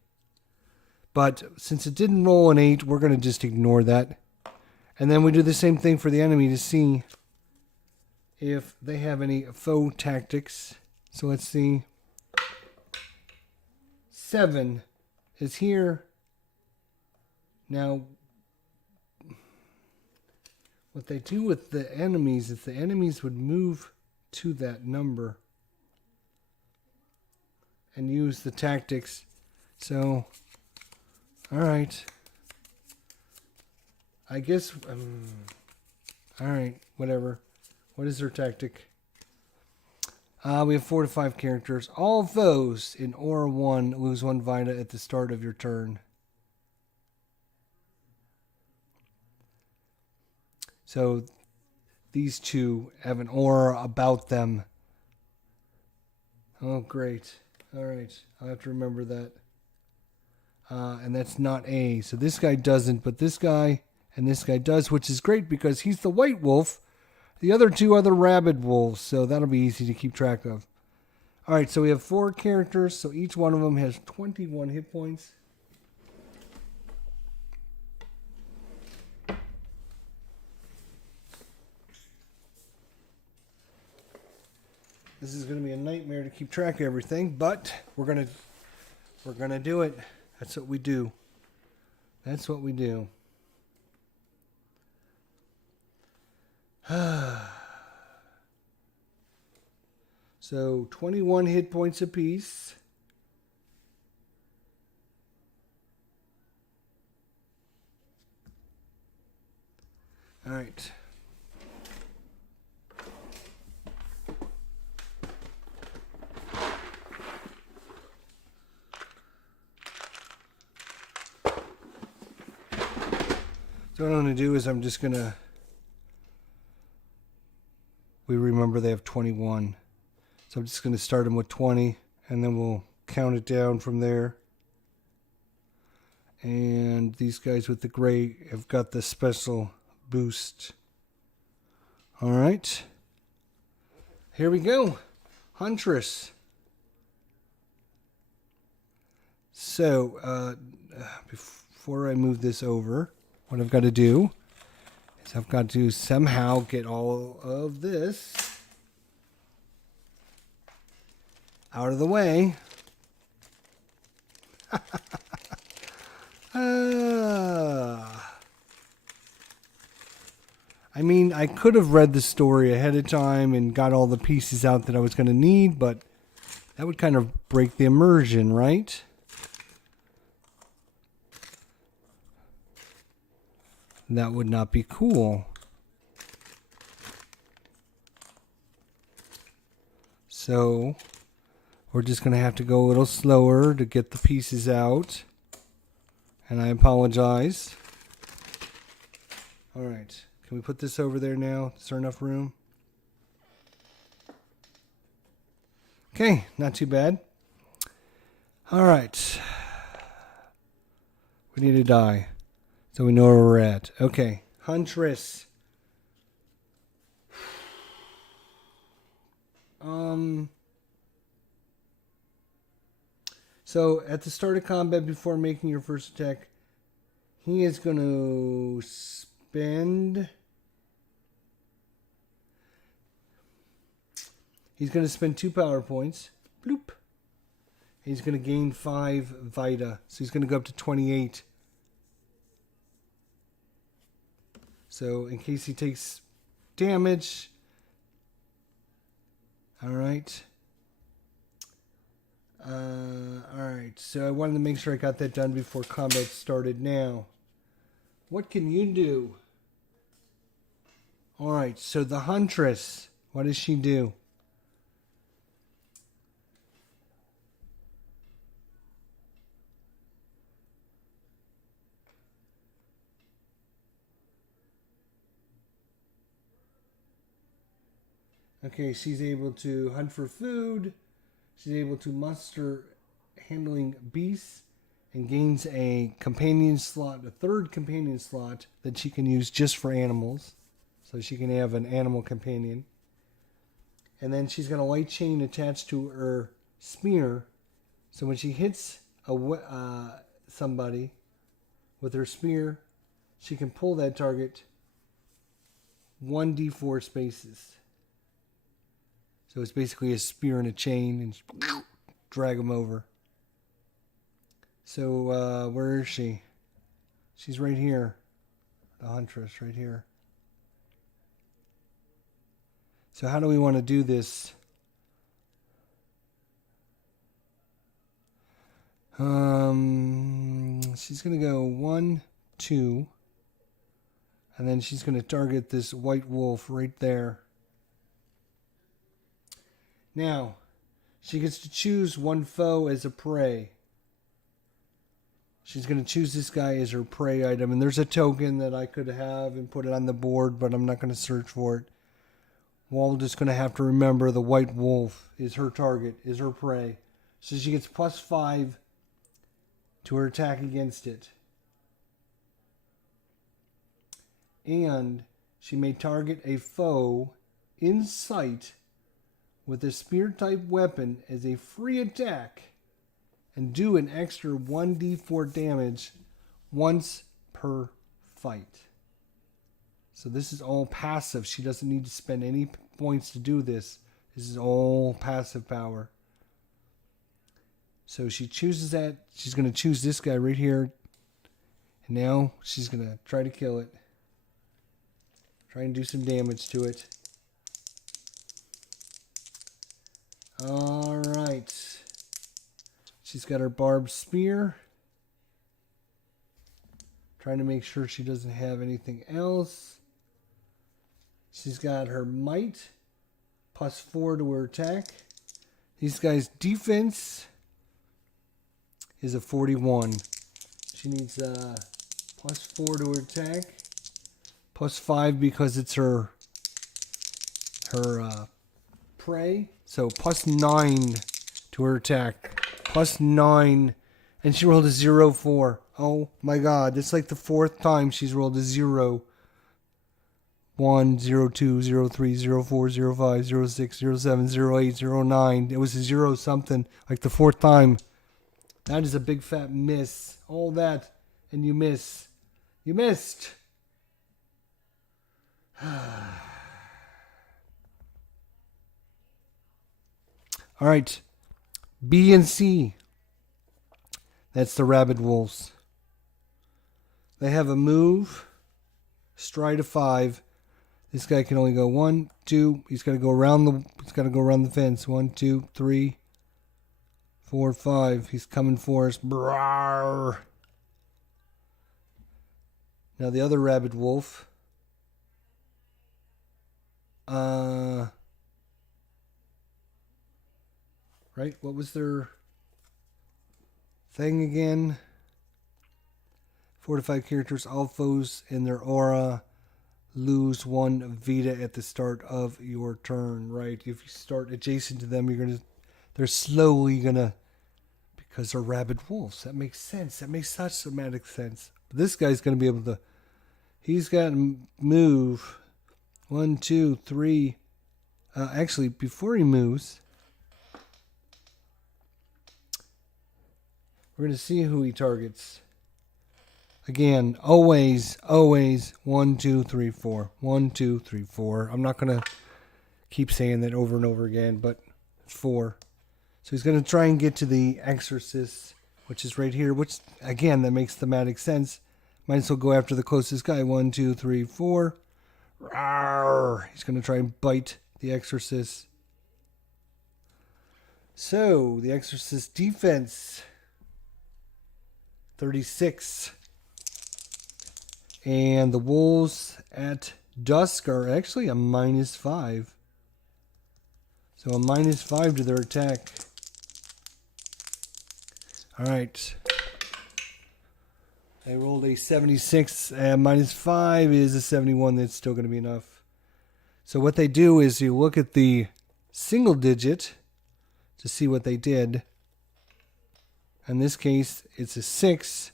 But since it didn't roll an 8, we're going to just ignore that. And then we do the same thing for the enemy to see if they have any foe tactics. So let's see. 7 is here. Now, what they do with the enemies is the enemies would move to that number and use the tactics. So, all right. I guess, all right, whatever. What is their tactic? We have 4 to 5 characters. All foes in Aura 1 lose 1 Vita at the start of your turn. So these 2 have an aura about them. Oh, great. All right. I'll have to remember that. And that's not A. So this guy doesn't, but this guy and this guy does, which is great because he's the white wolf. The other two are the rabid wolves, so that'll be easy to keep track of. All right, so we have 4 characters, so each one of them has 21 hit points. This is going to be a nightmare to keep track of everything, but we're gonna do it. That's what we do. That's what we do. So 21 hit points apiece. All right. So what I'm going to do is we remember they have 21. So I'm just going to start them with 20, and then we'll count it down from there. And these guys with the gray have got the special boost. All right. Here we go. Huntress. So before I move this over, what I've got to do is I've got to somehow get all of this out of the way. I mean, I could have read the story ahead of time and got all the pieces out that I was going to need, but that would kind of break the immersion, right? That would not be cool. So we're just going to have to go a little slower to get the pieces out. And I apologize. All right. Can we put this over there now? Is there enough room? Okay, not too bad. All right. We need a die, so we know where we're at. Okay, Huntress. So at the start of combat, before making your first attack, he is going to spend... He's going to spend 2 power points. Bloop. He's going to gain 5 Vita. So he's going to go up to 28. So in case he takes damage. Alright. Alright. So I wanted to make sure I got that done before combat started. Now, what can you do? Alright. So the Huntress. What does she do? Okay, she's able to hunt for food. She's able to muster handling beasts and gains a companion slot, a 3rd companion slot that she can use just for animals. So she can have an animal companion. And then she's got a light chain attached to her spear. So when she hits somebody with her spear, she can pull that target 1d4 spaces. So it's basically a spear and a chain and drag them over. So where is she? She's right here. The Huntress right here. So how do we want to do this? She's going to go 1, 2. And then she's going to target this white wolf right there. Now, she gets to choose one foe as a prey. She's going to choose this guy as her prey item. And there's a token that I could have and put it on the board, but I'm not going to search for it. We're just going to have to remember the white wolf is her target, is her prey. So she gets +5 to her attack against it. And She may target a foe in sight with a spear-type weapon as a free attack and do an extra 1d4 damage once per fight. So this is all passive. She doesn't need to spend any points to do this. This is all passive power. So she chooses that. She's going to choose this guy right here. And now she's going to try to kill it. Try and do some damage to it. Alright. She's got her barbed spear. Trying to make sure she doesn't have anything else. She's got her might. +4 to her attack. These guys' defense is a 41. She needs +4 to her attack. +5 because it's her prey. So +9 to her attack. +9. And she rolled a 0-4. Oh my god. That's like the 4th time she's rolled a 0. 1, 0, 2, 0, 3, 0, 4, 0, 5, 0, 6, 0, 7, 0, 8, 0, 9. It was a 0 something. Like the 4th time. That is a big fat miss. All that. And you miss. You missed. Alright. B and C. That's the rabid wolves. They have a move. Stride of 5. This guy can only go 1, 2. He's got to go around the fence. 1, 2, 3, 4, 5. He's coming for us. Brawr. Now the other rabid wolf. Right? What was their thing again? Fortified characters, all foes in their aura lose 1 Vita at the start of your turn, right? If you start adjacent to them, they're slowly gonna, because they're rabid wolves. That makes sense. That makes such somatic sense. But this guy's gonna be able to, he's got to move 1, 2, 3. Actually, before he moves, we're gonna see who he targets. Again, always 1, 2, 3, 4. 1, 2, 3, 4. I'm not going to keep saying that over and over again, but 4. So he's going to try and get to the Exorcist, which is right here, which, again, that makes thematic sense. Might as well go after the closest guy. 1, 2, 3, 4. Rawr. He's going to try and bite the Exorcist. So, the Exorcist defense, 36. And the wolves at dusk are actually a -5. So a -5 to their attack. Alright. I rolled a 76. -5 is a 71. That's still going to be enough. So what they do is you look at the single digit to see what they did. In this case, it's a 6.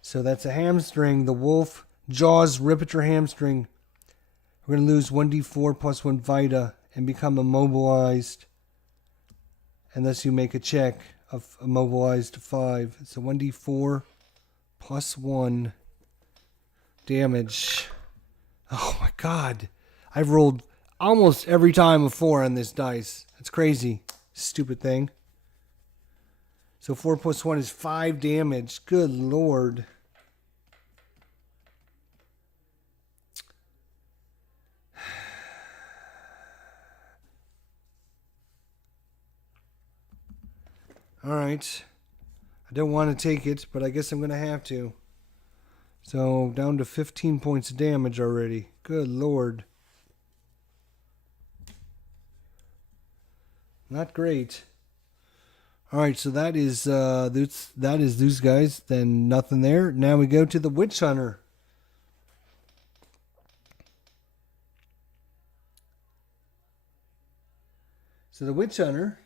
So that's a hamstring. The wolf jaws rip at your hamstring. We're going to lose 1d4 +1 Vita and become immobilized. Unless you make a check of immobilized to 5. So 1d4 +1 damage. Oh my god. I've rolled almost every time a 4 on this dice. That's crazy. Stupid thing. So 4 + 1 is 5 damage. Good lord. Alright. I don't want to take it, but I guess I'm going to have to. So down to 15 points of damage already. Good lord. Not great. Alright, so that is those guys. Then nothing there. Now we go to the Witch Hunter. So the Witch Hunter,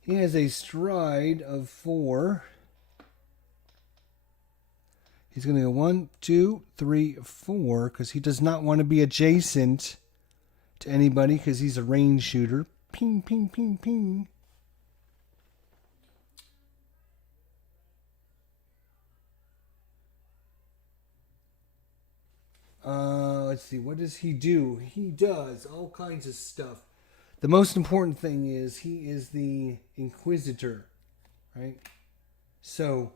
he has a stride of 4. He's going to go 1, 2, 3, 4, because he does not want to be adjacent to anybody because he's a range shooter. Ping, ping, ping, ping. Let's see. What does he do? He does all kinds of stuff. The most important thing is he is the Inquisitor, right? So,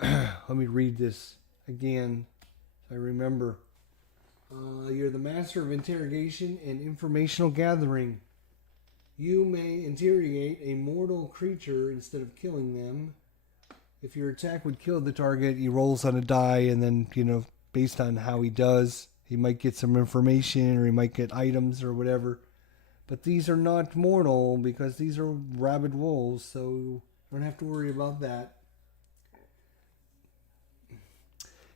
let me read this again. I remember. You're the master of interrogation and informational gathering. You may interrogate a mortal creature instead of killing them. If your attack would kill the target, he rolls on a die, and then, based on how he does, he might get some information or he might get items or whatever. But these are not mortal because these are rabid wolves, so you don't have to worry about that.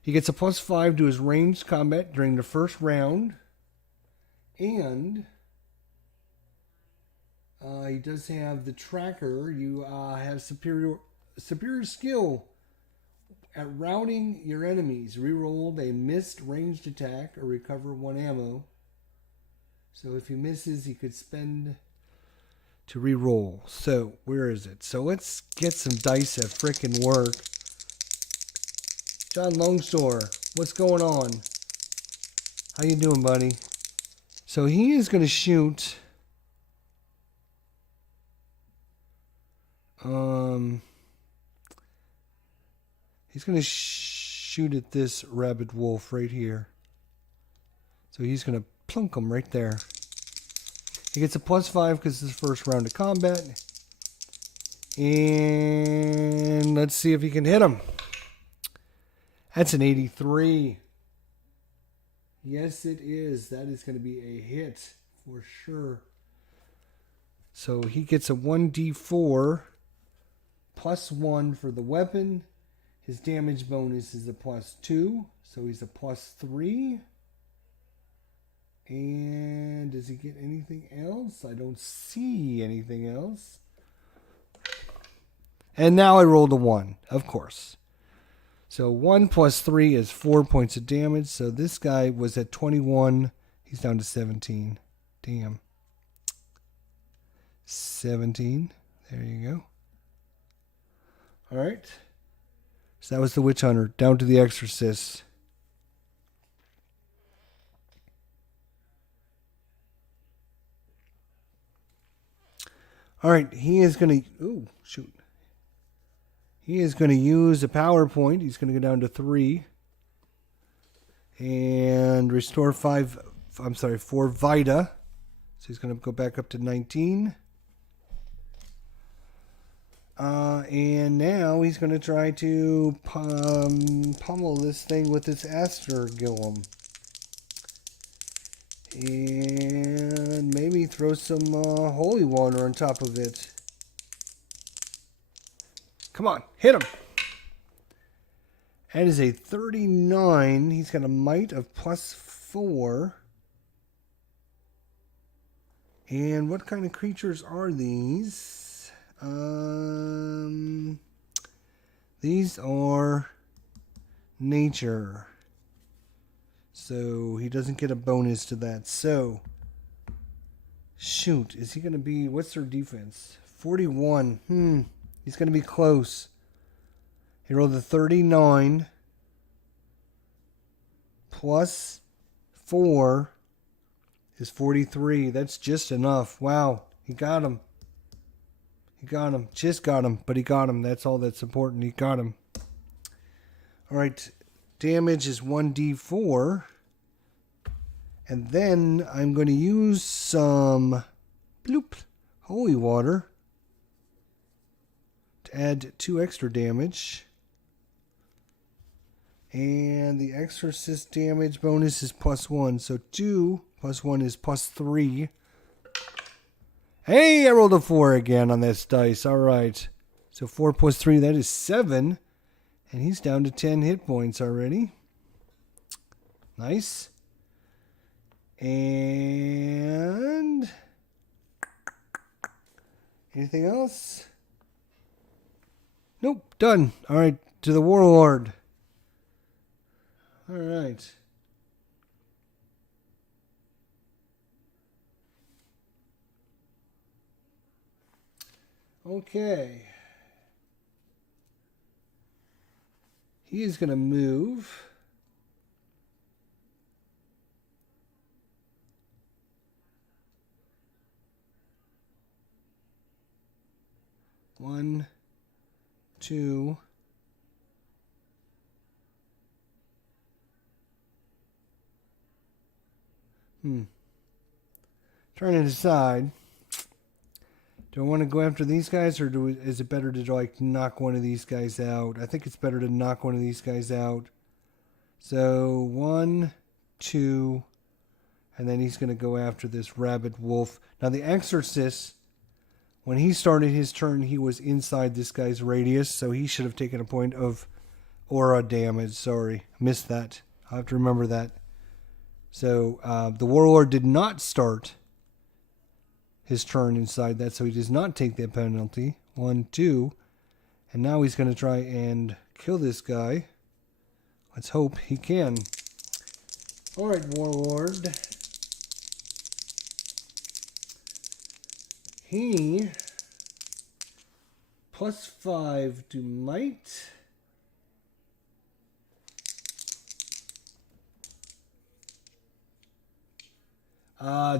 He gets a +5 to his ranged combat during the first round. And he does have the tracker. You have superior skill at routing your enemies. Reroll a missed ranged attack or recover 1 ammo. So if he misses, he could spend to reroll. So where is it? So let's get some dice at frickin' work. John Longstore, what's going on? How you doing, buddy? So he is going to shoot. He's going to shoot at this rabid wolf right here. So he's going to plunk him right there. He gets a +5 because it's his first round of combat. And let's see if he can hit him. That's an 83. Yes, it is. That is going to be a hit for sure. So he gets a 1d4 +1 for the weapon. His damage bonus is a +2. So he's a +3. And does he get anything else? I don't see anything else. And now I rolled a 1, of course. So 1 + 3 is 4 points of damage. So this guy was at 21. He's down to 17. Damn. 17. There you go. All right. So that was the Witch Hunter. Down to the Exorcist. All right. He is going to... Ooh, shoot. He is going to use a power point. He's going to go down to 3. And restore 4 Vita. So he's going to go back up to 19. And now he's going to try to pummel this thing with its Astrogillum. And maybe throw some holy water on top of it. Come on, hit him. That is a 39. He's got a might of +4. And what kind of creatures are these? These are nature. So he doesn't get a bonus to that. So, shoot, is he going to be, what's their defense? 41. He's going to be close. He rolled a 39 +4 is 43. That's just enough. Wow, he got him. He got him. Just got him, but he got him. That's all that's important. He got him. All right, damage is 1d4. And then I'm going to use some holy water to add 2 extra damage. And the Exorcist damage bonus is +1. So 2 + 1 is +3. Hey, I rolled a 4 again on this dice. All right. So 4 + 3, that is 7. And he's down to 10 hit points already. Nice. And anything else? Nope, done. All right, to the Warlord. All right. Okay. He is going to move. One, two. Trying to decide. Do I want to go after these guys, or is it better to like knock one of these guys out? I think it's better to knock one of these guys out. So 1, 2, and then he's going to go after this rabid wolf. Now the Exorcist, when he started his turn, he was inside this guy's radius, so he should have taken a point of aura damage. Sorry, missed that. I'll have to remember that. So the Warlord did not start his turn inside that, so he does not take that penalty. 1, 2. And now he's going to try and kill this guy. Let's hope he can. Alright, Warlord. He +5 to might.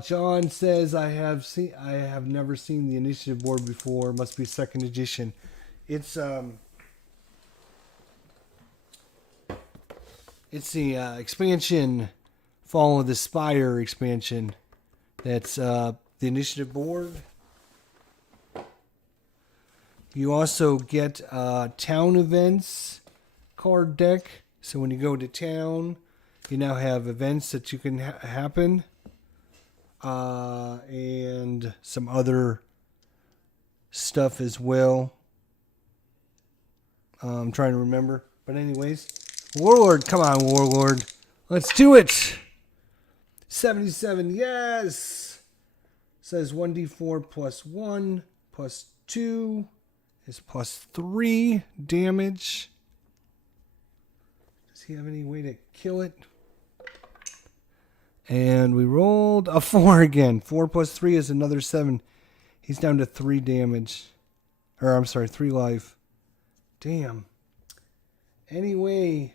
John says I have never seen the initiative board before. Must be second edition. It's the expansion, Fall of the Spire expansion. That's the initiative board. You also get town events card deck. So when you go to town, you now have events that you can happen. And some other stuff as well. I'm trying to remember. But anyways, Warlord, come on, Warlord. Let's do it. 77, yes. Says 1d4 plus 1 plus 2 is plus 3 damage. Does he have any way to kill it? And we rolled a 4 again. 4 plus 3 is another 7. He's down to 3 damage. Or, I'm sorry, 3 life. Damn. Anyway.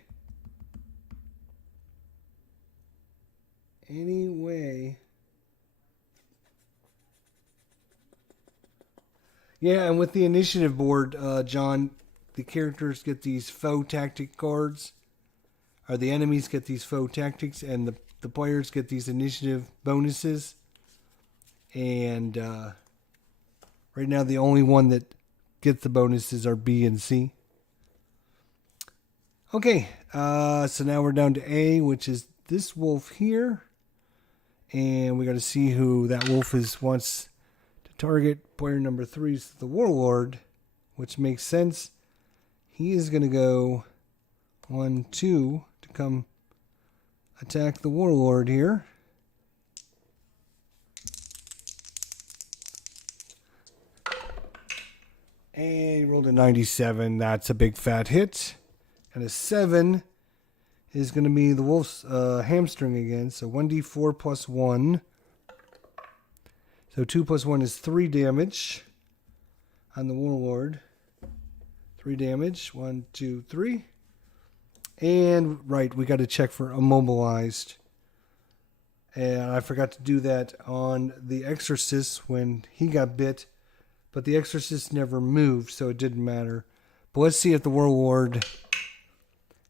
Yeah, and with the initiative board, John, the characters get these faux tactic cards. Or the enemies get these faux tactics, and the players get these initiative bonuses. And right now the only one that gets the bonuses are B and C. Okay, so now we're down to A, which is this wolf here. And we got to see who that wolf wants to target. Player number 3 is the Warlord, which makes sense. He is going to go 1, 2 to come attack the Warlord here. And he rolled a 97. That's a big fat hit. And a 7 is going to be the wolf's hamstring again. So 1d4 plus 1. So 2 plus 1 is 3 damage on the Warlord. 3 damage. 1, 2, 3. And, right, we got to check for immobilized. And I forgot to do that on the Exorcist when he got bit. But the Exorcist never moved, so it didn't matter. But let's see if the Warlord...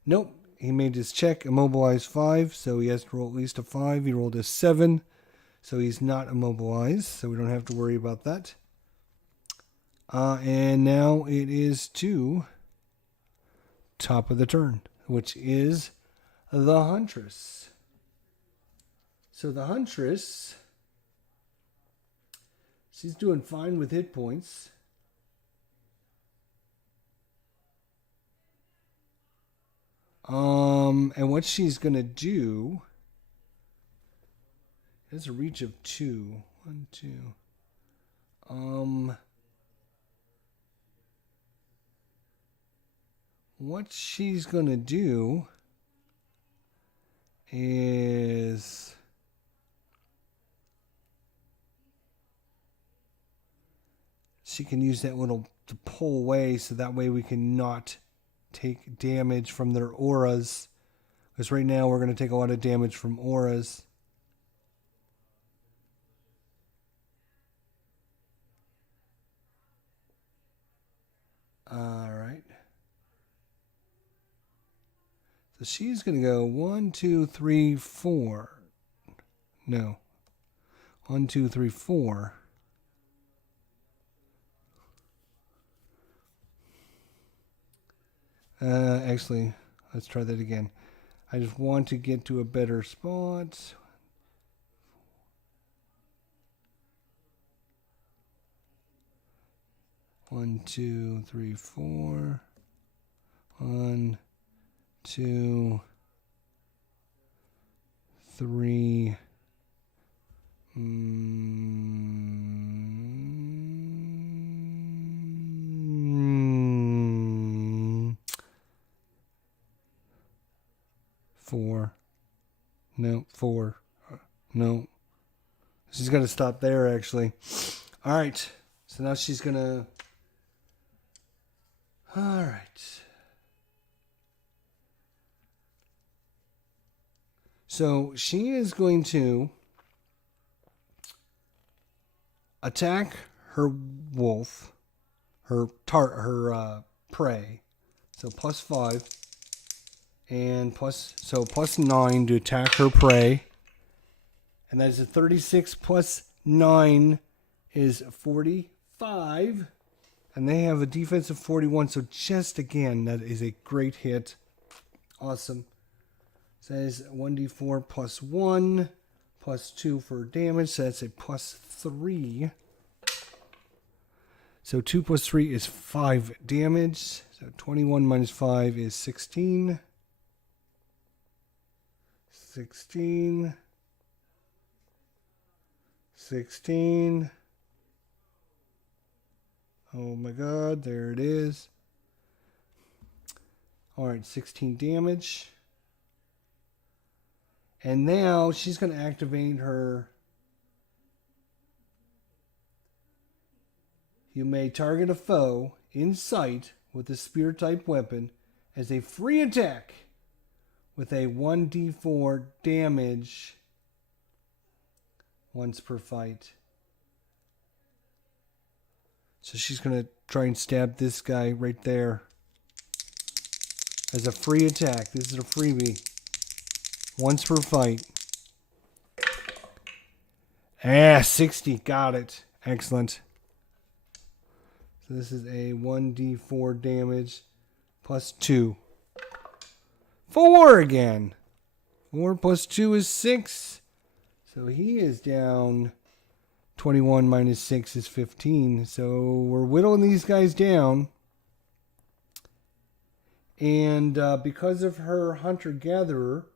Nope, he made his check. Immobilized 5, so he has to roll at least a 5. He rolled a 7, so he's not immobilized. So we don't have to worry about that. And now it is to top of the turn, which is the Huntress. So the Huntress, she's doing fine with hit points. And what she's going to do is a reach of 2. 1, 2. What she's going to do is she can use that little to pull away, so that way we can not take damage from their auras. Because right now we're going to take a lot of damage from auras. Alright. So she's going to go 1, 2, 3, 4. No. 1, 2, 3, 4. Actually, let's try that again. I just want to get to a better spot. 1, 2, 3, 4. 1, 2, 3. 4. No, 4. No. She's got to stop there, actually. All right. So now she's going to... All right. So she is going to attack her wolf, her prey. So +5 and plus 9 to attack her prey. And that is a 36 plus 9 is 45. And they have a defense of 41. So just again, that is a great hit. Awesome. Says 1d4 plus 1 plus 2 for damage. So that's a +3. So 2 plus 3 is 5 damage. So 21 minus 5 is 16. 16. 16. Oh my god, there it is. Alright, 16 damage. And now she's going to activate her. You may target a foe in sight with a spear type weapon as a free attack with a 1d4 damage once per fight. So she's going to try and stab this guy right there as a free attack. This is a freebie. Once per fight. 60. Got it. Excellent. So this is a 1d4 damage plus 2. 4 again. 4 plus 2 is 6. So he is down. 21 minus 6 is 15. So we're whittling these guys down. And because of her hunter-gatherer,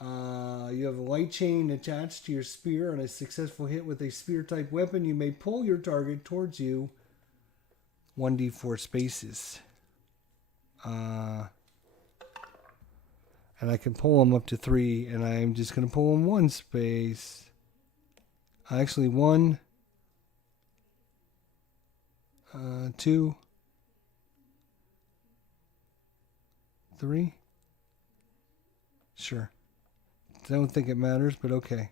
you have a light chain attached to your spear. On a successful hit with a spear-type weapon, you may pull your target towards you 1d4 spaces. And I can pull them up to 3, and I'm just going to pull them 1 space. Actually, 1, 2, 3. Sure. Don't think it matters, but okay.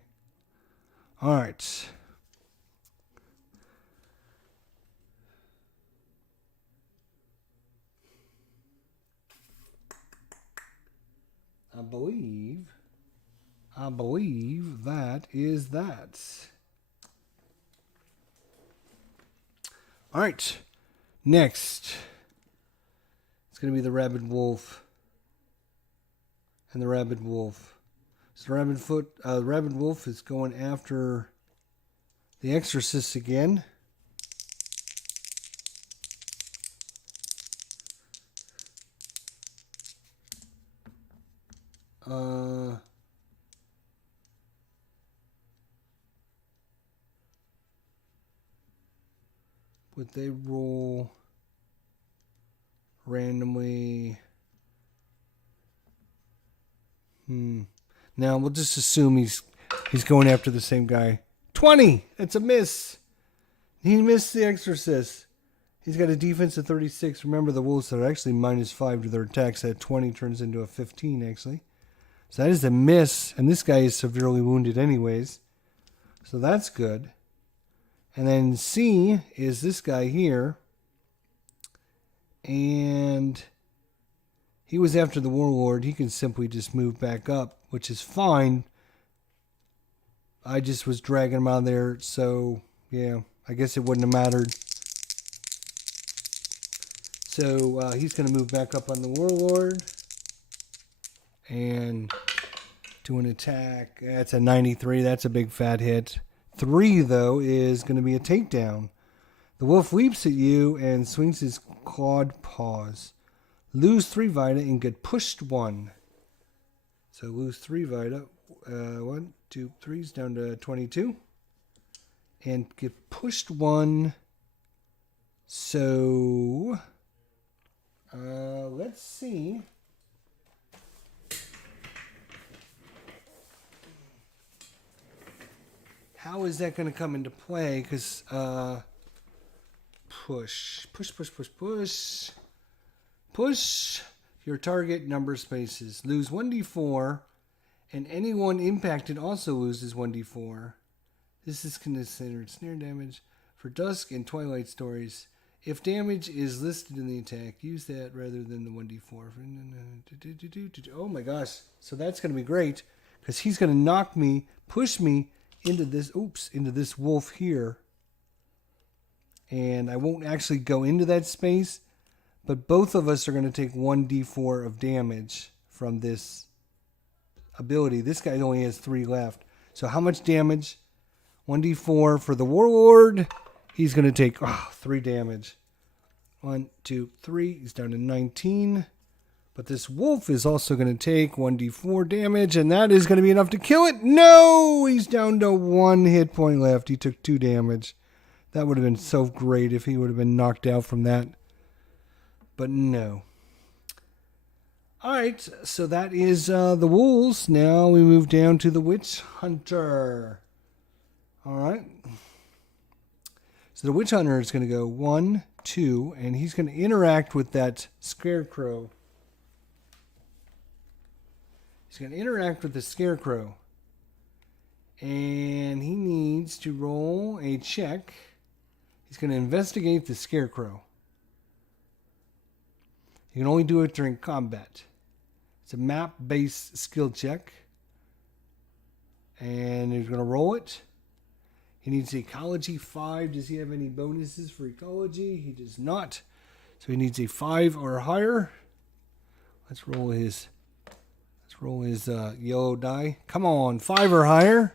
All right. I believe that is that. All right. Next, it's going to be the rabid wolf. And the rabid wolf. So the rabid wolf is going after the exorcist again. Would they roll randomly? Now we'll just assume he's going after the same guy. 20! It's a miss. He missed the Exorcist. He's got a defense of 36. Remember, the wolves are actually -5 to their attacks. That 20 turns into a 15, actually. So that is a miss. And this guy is severely wounded anyways. So that's good. And then C is this guy here. And he was after the warlord. He can simply just move back up, which is fine. I just was dragging him out there. So, yeah, I guess it wouldn't have mattered. So he's going to move back up on the warlord and do an attack. That's a 93. That's a big fat hit. 3, though, is going to be a takedown. The wolf leaps at you and swings his clawed paws. Lose 3 Vita and get pushed 1. So lose 3 Vita. 1, 2, 3 is down to 22. And get pushed 1. So... let's see. How is that going to come into play? Because, push your target number of spaces. Lose 1d4, and anyone impacted also loses 1d4. This is considered snare damage for Dusk and Twilight Stories. If damage is listed in the attack, use that rather than the 1d4. Oh my gosh. So that's going to be great because he's going to knock me, push me into this wolf here. And I won't actually go into that space, but both of us are going to take 1d4 of damage from this ability. This guy only has 3 left. So how much damage? 1d4 for the warlord. He's going to take 3 damage. 1, 2, 3. He's down to 19. But this wolf is also going to take 1d4 damage, and that is going to be enough to kill it. No! He's down to 1 hit point left. He took 2 damage. That would have been so great if he would have been knocked out from that. But no. Alright, so that is the wolves. Now we move down to the witch hunter. Alright. So the witch hunter is going to go 1, 2, and he's going to interact with that scarecrow. He's going to interact with the scarecrow. And he needs to roll a check. He's going to investigate the scarecrow. You can only do it during combat. It's a map-based skill check. And he's going to roll it. He needs ecology 5. Does he have any bonuses for ecology? He does not. So he needs a 5 or higher. Let's roll his yellow die. Come on, 5 or higher.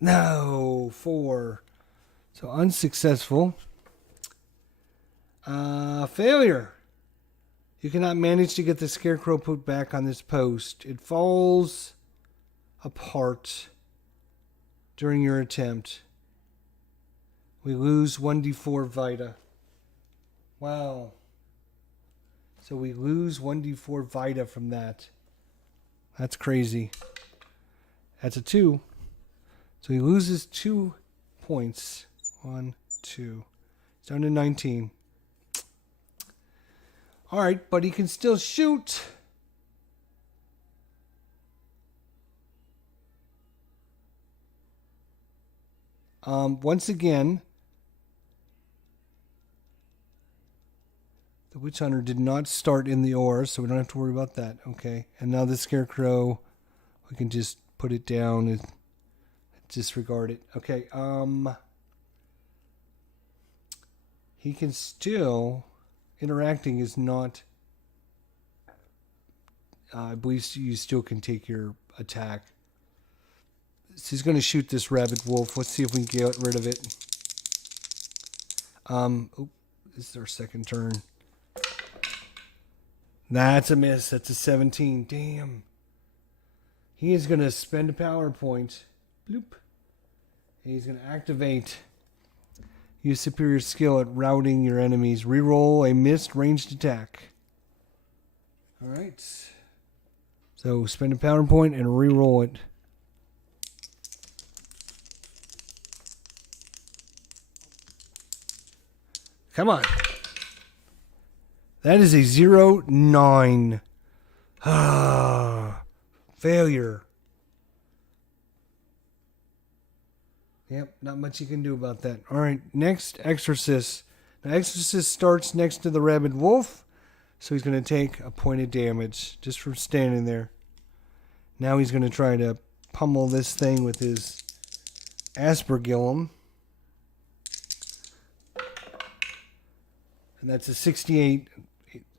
No, 4. So unsuccessful. Failure. You cannot manage to get the scarecrow put back on this post. It falls apart during your attempt. We lose 1d4 Vita. Wow. So we lose 1d4 Vita from that. That's crazy. That's a 2. So he loses 2 points. 1, 2. It's down to 19. Alright, but he can still shoot. Once again, the witch hunter did not start in the ore, so we don't have to worry about that. Okay, and now the scarecrow, we can just put it down and disregard it. Okay, he can still, interacting is not, I believe you still can take your attack. So he's going to shoot this rabid wolf. Let's see if we can get rid of it. This is our second turn. That's a miss. That's a 17. Damn. He is going to spend a power point. Bloop. And he's going to activate. Use superior skill at routing your enemies. Reroll a missed ranged attack. Alright. So spend a power point and re-roll it. Come on. That is a 0-9. Ah, failure. Yep, not much you can do about that. All right, next, Exorcist. Now, Exorcist starts next to the rabid wolf, so he's going to take a point of damage just from standing there. Now he's going to try to pummel this thing with his aspergillum. And that's a 68,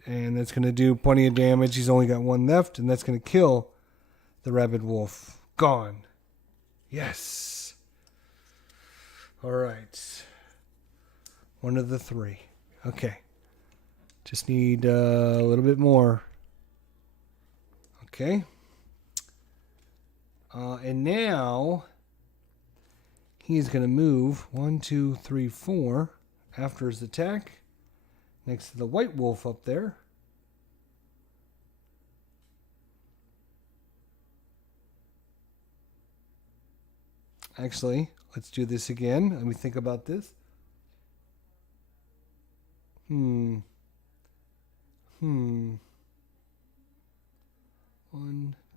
and that's going to do plenty of damage. He's only got one left, and that's going to kill the rabid wolf. Gone. Yes. All right. One of the three. Okay. Just need a little bit more. Okay. And now he's going to move 1, 2, 3, 4 after his attack. Next to the white wolf up there. Actually, let's do this again. Let me think about this. 1,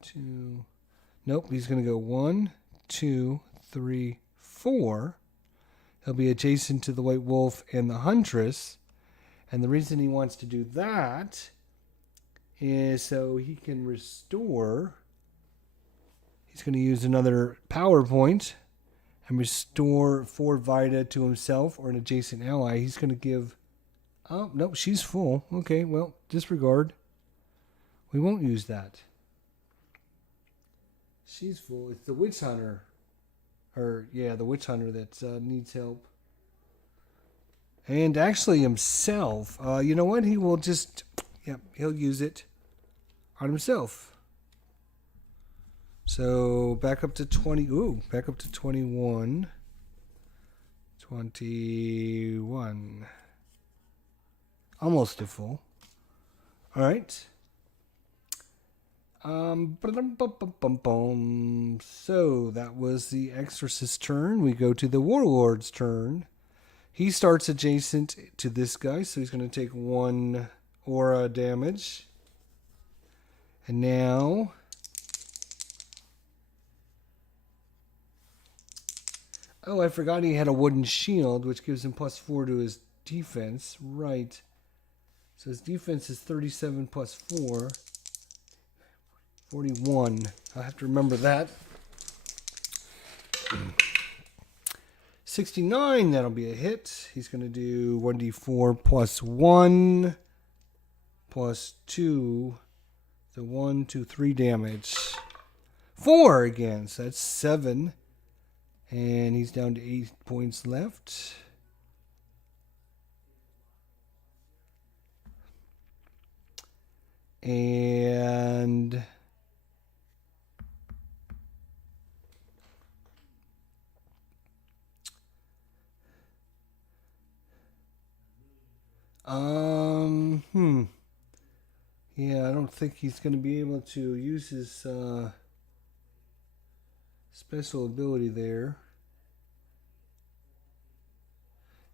2. Nope, he's going to go 1, 2, 3, 4. He'll be adjacent to the white wolf and the huntress. And the reason he wants to do that is so he can restore. He's going to use another power point and restore 4 Vita to himself or an adjacent ally. He's going to give... Oh, no, she's full. Okay, well, disregard. We won't use that. She's full. It's the witch hunter. The witch hunter that needs help. And actually himself, you know what? He will just, he'll use it on himself. So back up to 20. Back up to 21. 21. Almost to full. All right. So that was the Exorcist's turn. We go to the Warlord's turn. He starts adjacent to this guy, so he's going to take 1 aura damage. And now... Oh, I forgot he had a wooden shield, which gives him +4 to his defense. Right. So his defense is 37 plus 4. 41. I'll have to remember that. 69, that'll be a hit. He's going to do 1d4 plus 1 plus 2. So 1, 2, 3 damage. 4 again, so that's 7. And he's down to 8 points left. And... Yeah, I don't think he's going to be able to use his special ability there.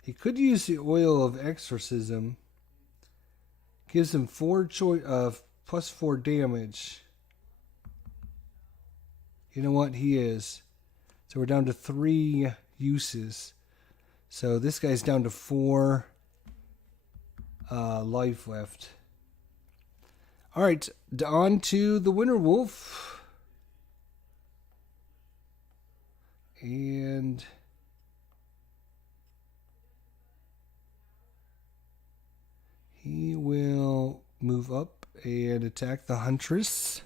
He could use the oil of exorcism. Gives him plus 4 damage. You know what? He is. So we're down to 3 uses. So this guy's down to 4 life left. All right, on to the winter wolf. And he will move up and attack the huntress.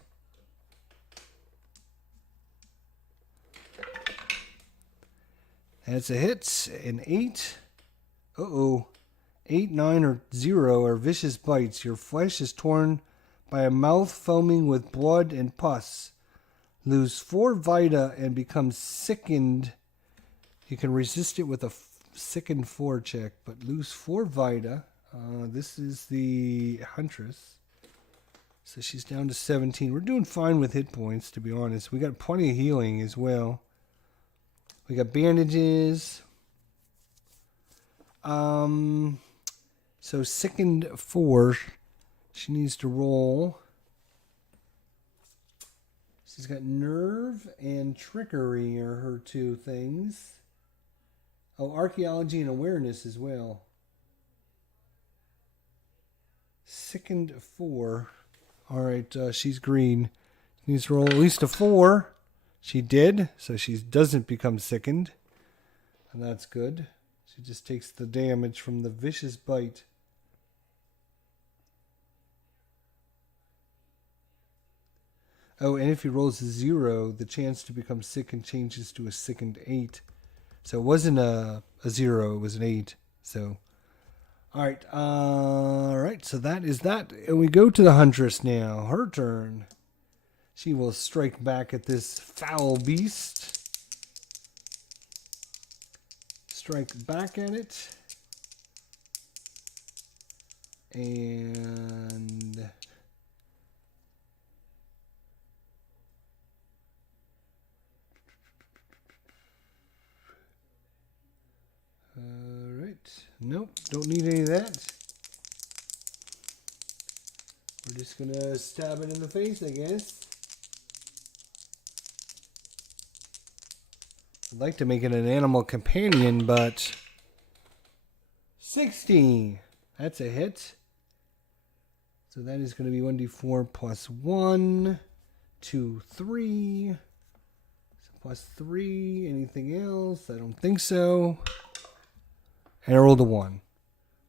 That's a hit. An 8. 8, 9, or 0 are vicious bites. Your flesh is torn by a mouth foaming with blood and pus. Lose 4 Vita and become sickened. You can resist it with a sickened 4 check, but lose 4 Vita. This is the huntress. So she's down to 17. We're doing fine with hit points, to be honest. We got plenty of healing as well. We got bandages. So sickened 4. She needs to roll. She's got nerve and trickery are her 2 things. Oh, archaeology and awareness as well. Sickened 4. All right, she's green. She needs to roll at least a 4. She did, so she doesn't become sickened. And that's good. She just takes the damage from the vicious bite. Oh, and if he rolls a 0, the chance to become sickened changes to a sickened 8. So it wasn't a 0, it was an 8. So, all right, so that is that. And we go to the Huntress now. Her turn. She will strike back at this foul beast. Strike back at it. And all right. Nope, don't need any of that. We're just going to stab it in the face, I guess. I'd like to make it an animal companion, but 60. That's a hit. So that is going to be 1d4 plus 1, 2, 3. So plus 3. Anything else? I don't think so. And I rolled a 1.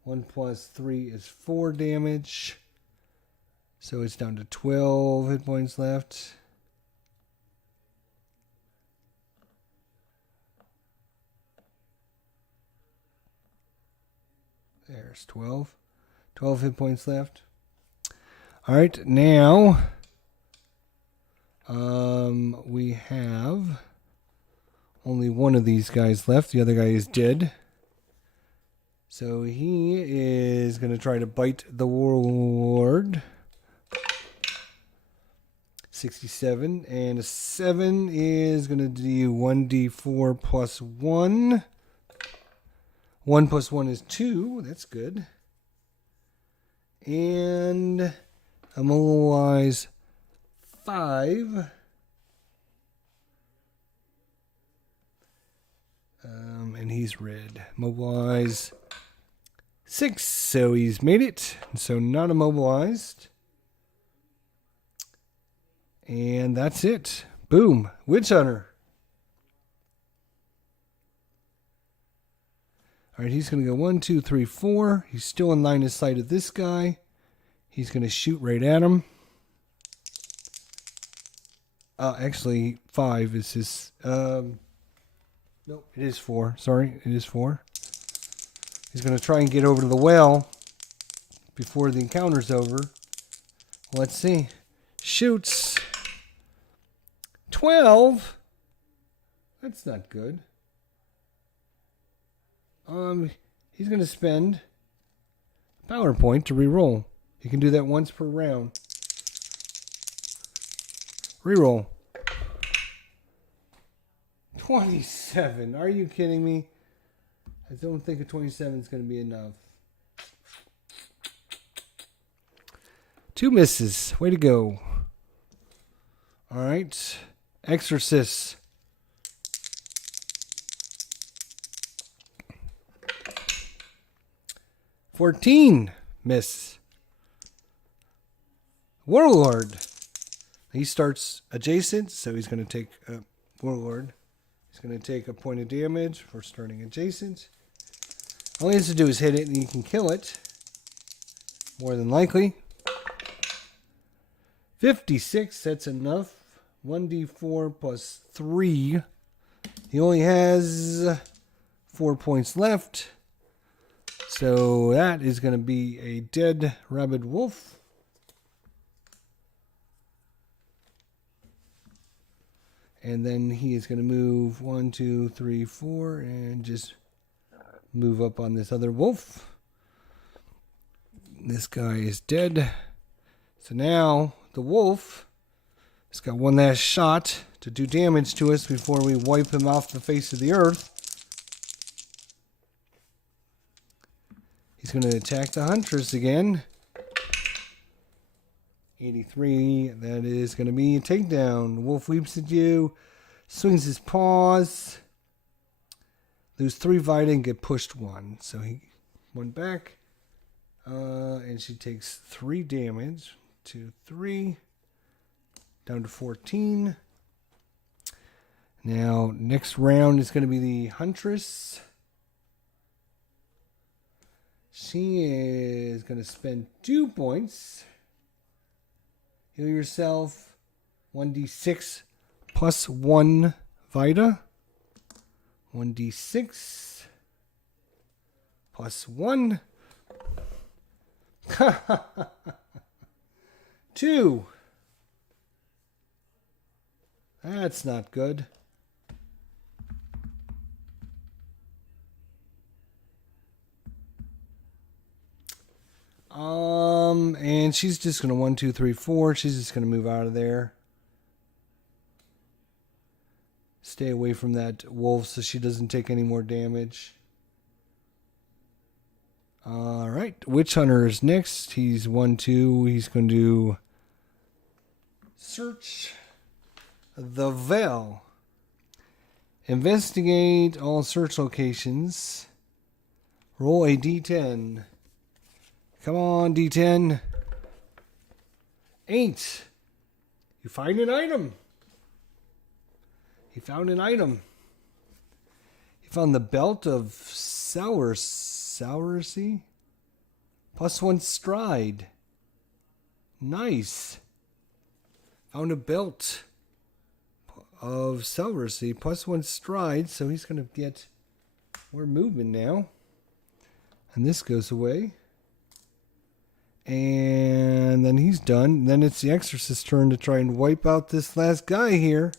1 plus 3 is 4 damage. So it's down to 12 hit points left. There's 12. 12 hit points left. All right, now we have only one of these guys left. The other guy is dead. So he is going to try to bite the warlord. 67. And a 7 is going to do 1d4 plus 1. 1 plus 1 is 2. That's good. And immobilize 5. And he's red. Mobilize 6. So he's made it. So not immobilized. And that's it. Boom. Witch Hunter. All right, he's going to go 1, 2, 3, 4. He's still in line of sight of this guy. He's going to shoot right at him. Actually, 5 is his... nope, it is 4. Sorry, it is 4. He's going to try and get over to the well before the encounter's over. Let's see. Shoots. 12? That's not good. He's going to spend a power point to reroll. He can do that once per round. Reroll. 27. Are you kidding me? I don't think a 27 is going to be enough. 2 misses. Way to go. All right. Exorcist. 14. Miss. Warlord. He starts adjacent, so he's going to take a Warlord. He's going to take a point of damage for starting adjacent. All he has to do is hit it and you can kill it. More than likely. 56, that's enough. 1d4 plus 3. He only has 4 points left. So that is going to be a dead rabid wolf. And then he is going to move 1, 2, 3, 4 and just move up on this other wolf. This guy is dead. So now the wolf has got one last shot to do damage to us before we wipe him off the face of the earth. He's going to attack the huntress again. 83, that is going to be a takedown. The wolf leaps at you, swings his paws, lose 3 vita and get pushed 1. So he went back, and she takes 3 damage. 2, 3, down to 14. Now, next round is going to be the huntress. She is going to spend 2 points. Heal yourself 1d6 plus 1 vita. 1d6 plus 1. 2. That's not good. And she's just going to 1, 2, 3, 4. She's just going to move out of there. Stay away from that wolf so she doesn't take any more damage. All right. Witch Hunter is next. He's 1, 2. He's going to search the veil. Investigate all search locations. Roll a d10. Come on, D10. 8. You find an item. He found an item. He found the belt of Souracy. Plus 1 stride. Nice. Found a belt of Souracy. Plus 1 stride. So he's going to get more movement now. And this goes away. And then he's done. Then it's the Exorcist's turn to try and wipe out this last guy here.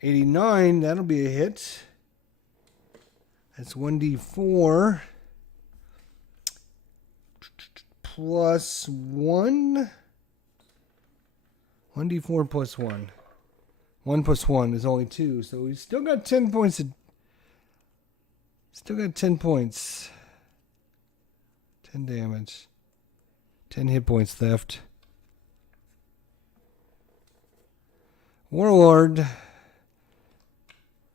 89, that'll be a hit. That's 1d4 plus 1. 1d4 plus 1. 1 plus 1 is only 2, so he's still got 10 points. Still got 10 points. 10 damage. 10 hit points left. Warlord.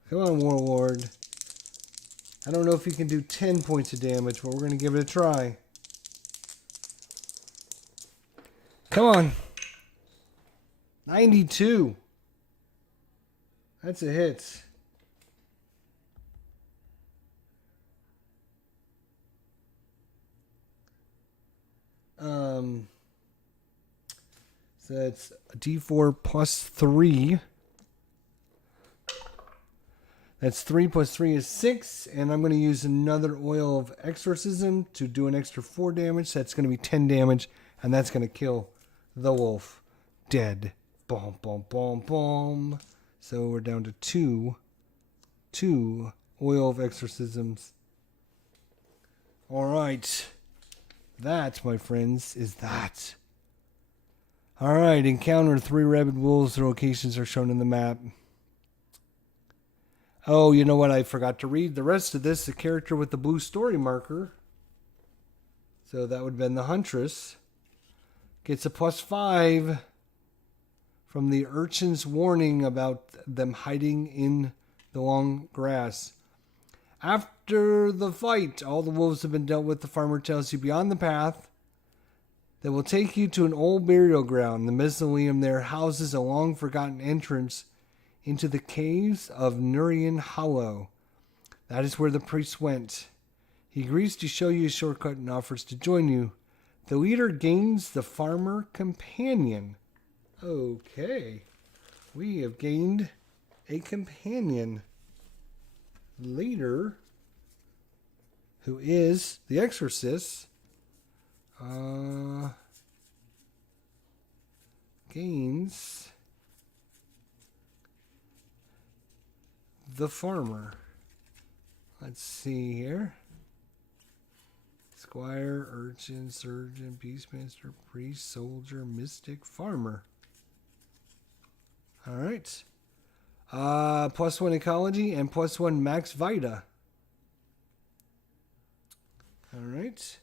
Come on, Warlord. I don't know if he can do 10 points of damage, but we're going to give it a try. Come on. 92. That's a hit. So that's a d4 plus 3. That's 3 plus 3 is 6. And I'm going to use another oil of exorcism to do an extra 4 damage. That's going to be 10 damage. And that's going to kill the wolf. Dead. Boom, boom, boom, boom. So we're down to 2 oil of exorcisms. All right. That, my friends, is that. All right. Encounter 3 rabid wolves. Their locations are shown in the map. Oh, you know what? I forgot to read the rest of this. The character with the blue story marker. So that would have been the Huntress. Gets a plus 5 from the urchin's warning about them hiding in the long grass. After the fight, all the wolves have been dealt with. The farmer tells you beyond the path that will take you to an old burial ground. The mausoleum there houses a long forgotten entrance into the caves of Nurian Hollow. That is where the priest went. He agrees to show you a shortcut and offers to join you. The leader gains the farmer companion. Okay. We have gained a companion. Leader, who is the exorcist, gains the farmer. Let's see here. Let's Squire, urchin, surgeon, peacemaster, priest, soldier, mystic, farmer. All right. +1 ecology and +1 max vita. All right.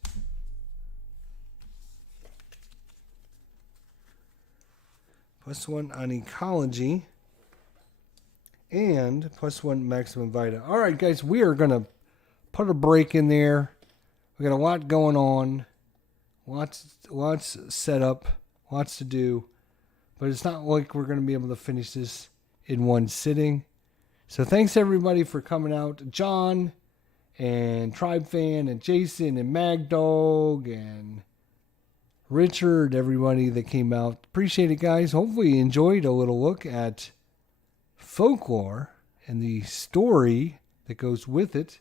+1 on ecology and +1 maximum vita. All right, guys, we are going to put a break in there. We got a lot going on. Lots set up. Lots to do. But it's not like we're going to be able to finish this in one sitting. So thanks everybody for coming out. John and Tribe Fan and Jason and Magdog and Richard, everybody that came out. Appreciate it, guys. Hopefully you enjoyed a little look at folklore and the story that goes with it.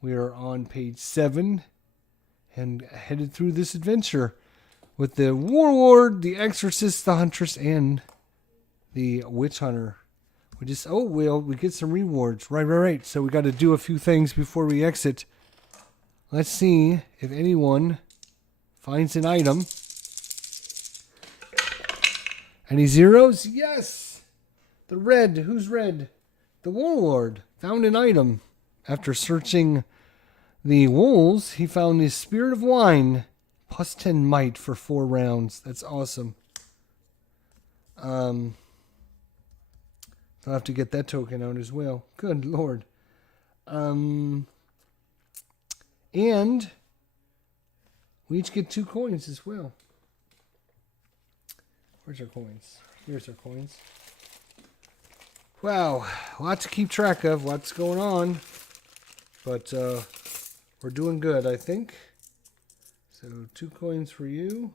We are on page 7 and headed through this adventure with the warlord, the exorcist, the huntress, and the witch hunter. We get some rewards. Right. So we got to do a few things before we exit. Let's see if anyone finds an item. Any zeros? Yes! The red. Who's red? The warlord found an item. After searching the wolves, he found the spirit of wine. +10 might for 4 rounds. That's awesome. I'll have to get that token out as well. Good Lord. And we each get 2 coins as well. Where's our coins? Here's our coins. Wow. A lot to keep track of. Lots going on. But we're doing good, I think. So 2 coins for you.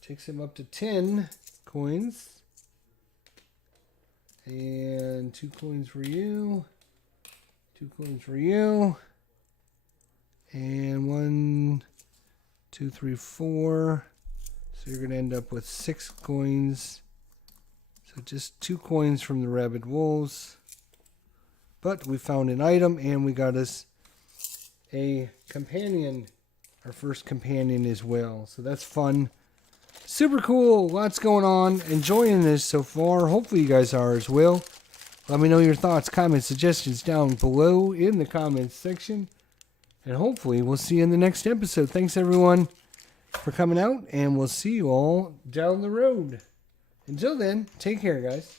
Takes him up to 10 coins. And 2 coins for you. 2 coins for you. And 1, 2, 3, 4. So you're going to end up with 6 coins. So just 2 coins from the rabid wolves. But we found an item and we got us a companion. Our first companion as well. So that's fun. Super cool. Lots going on. Enjoying this so far. Hopefully you guys are as well. Let me know your thoughts, comments, suggestions down below in the comments section. And hopefully we'll see you in the next episode. Thanks everyone for coming out. And we'll see you all down the road. Until then, take care guys.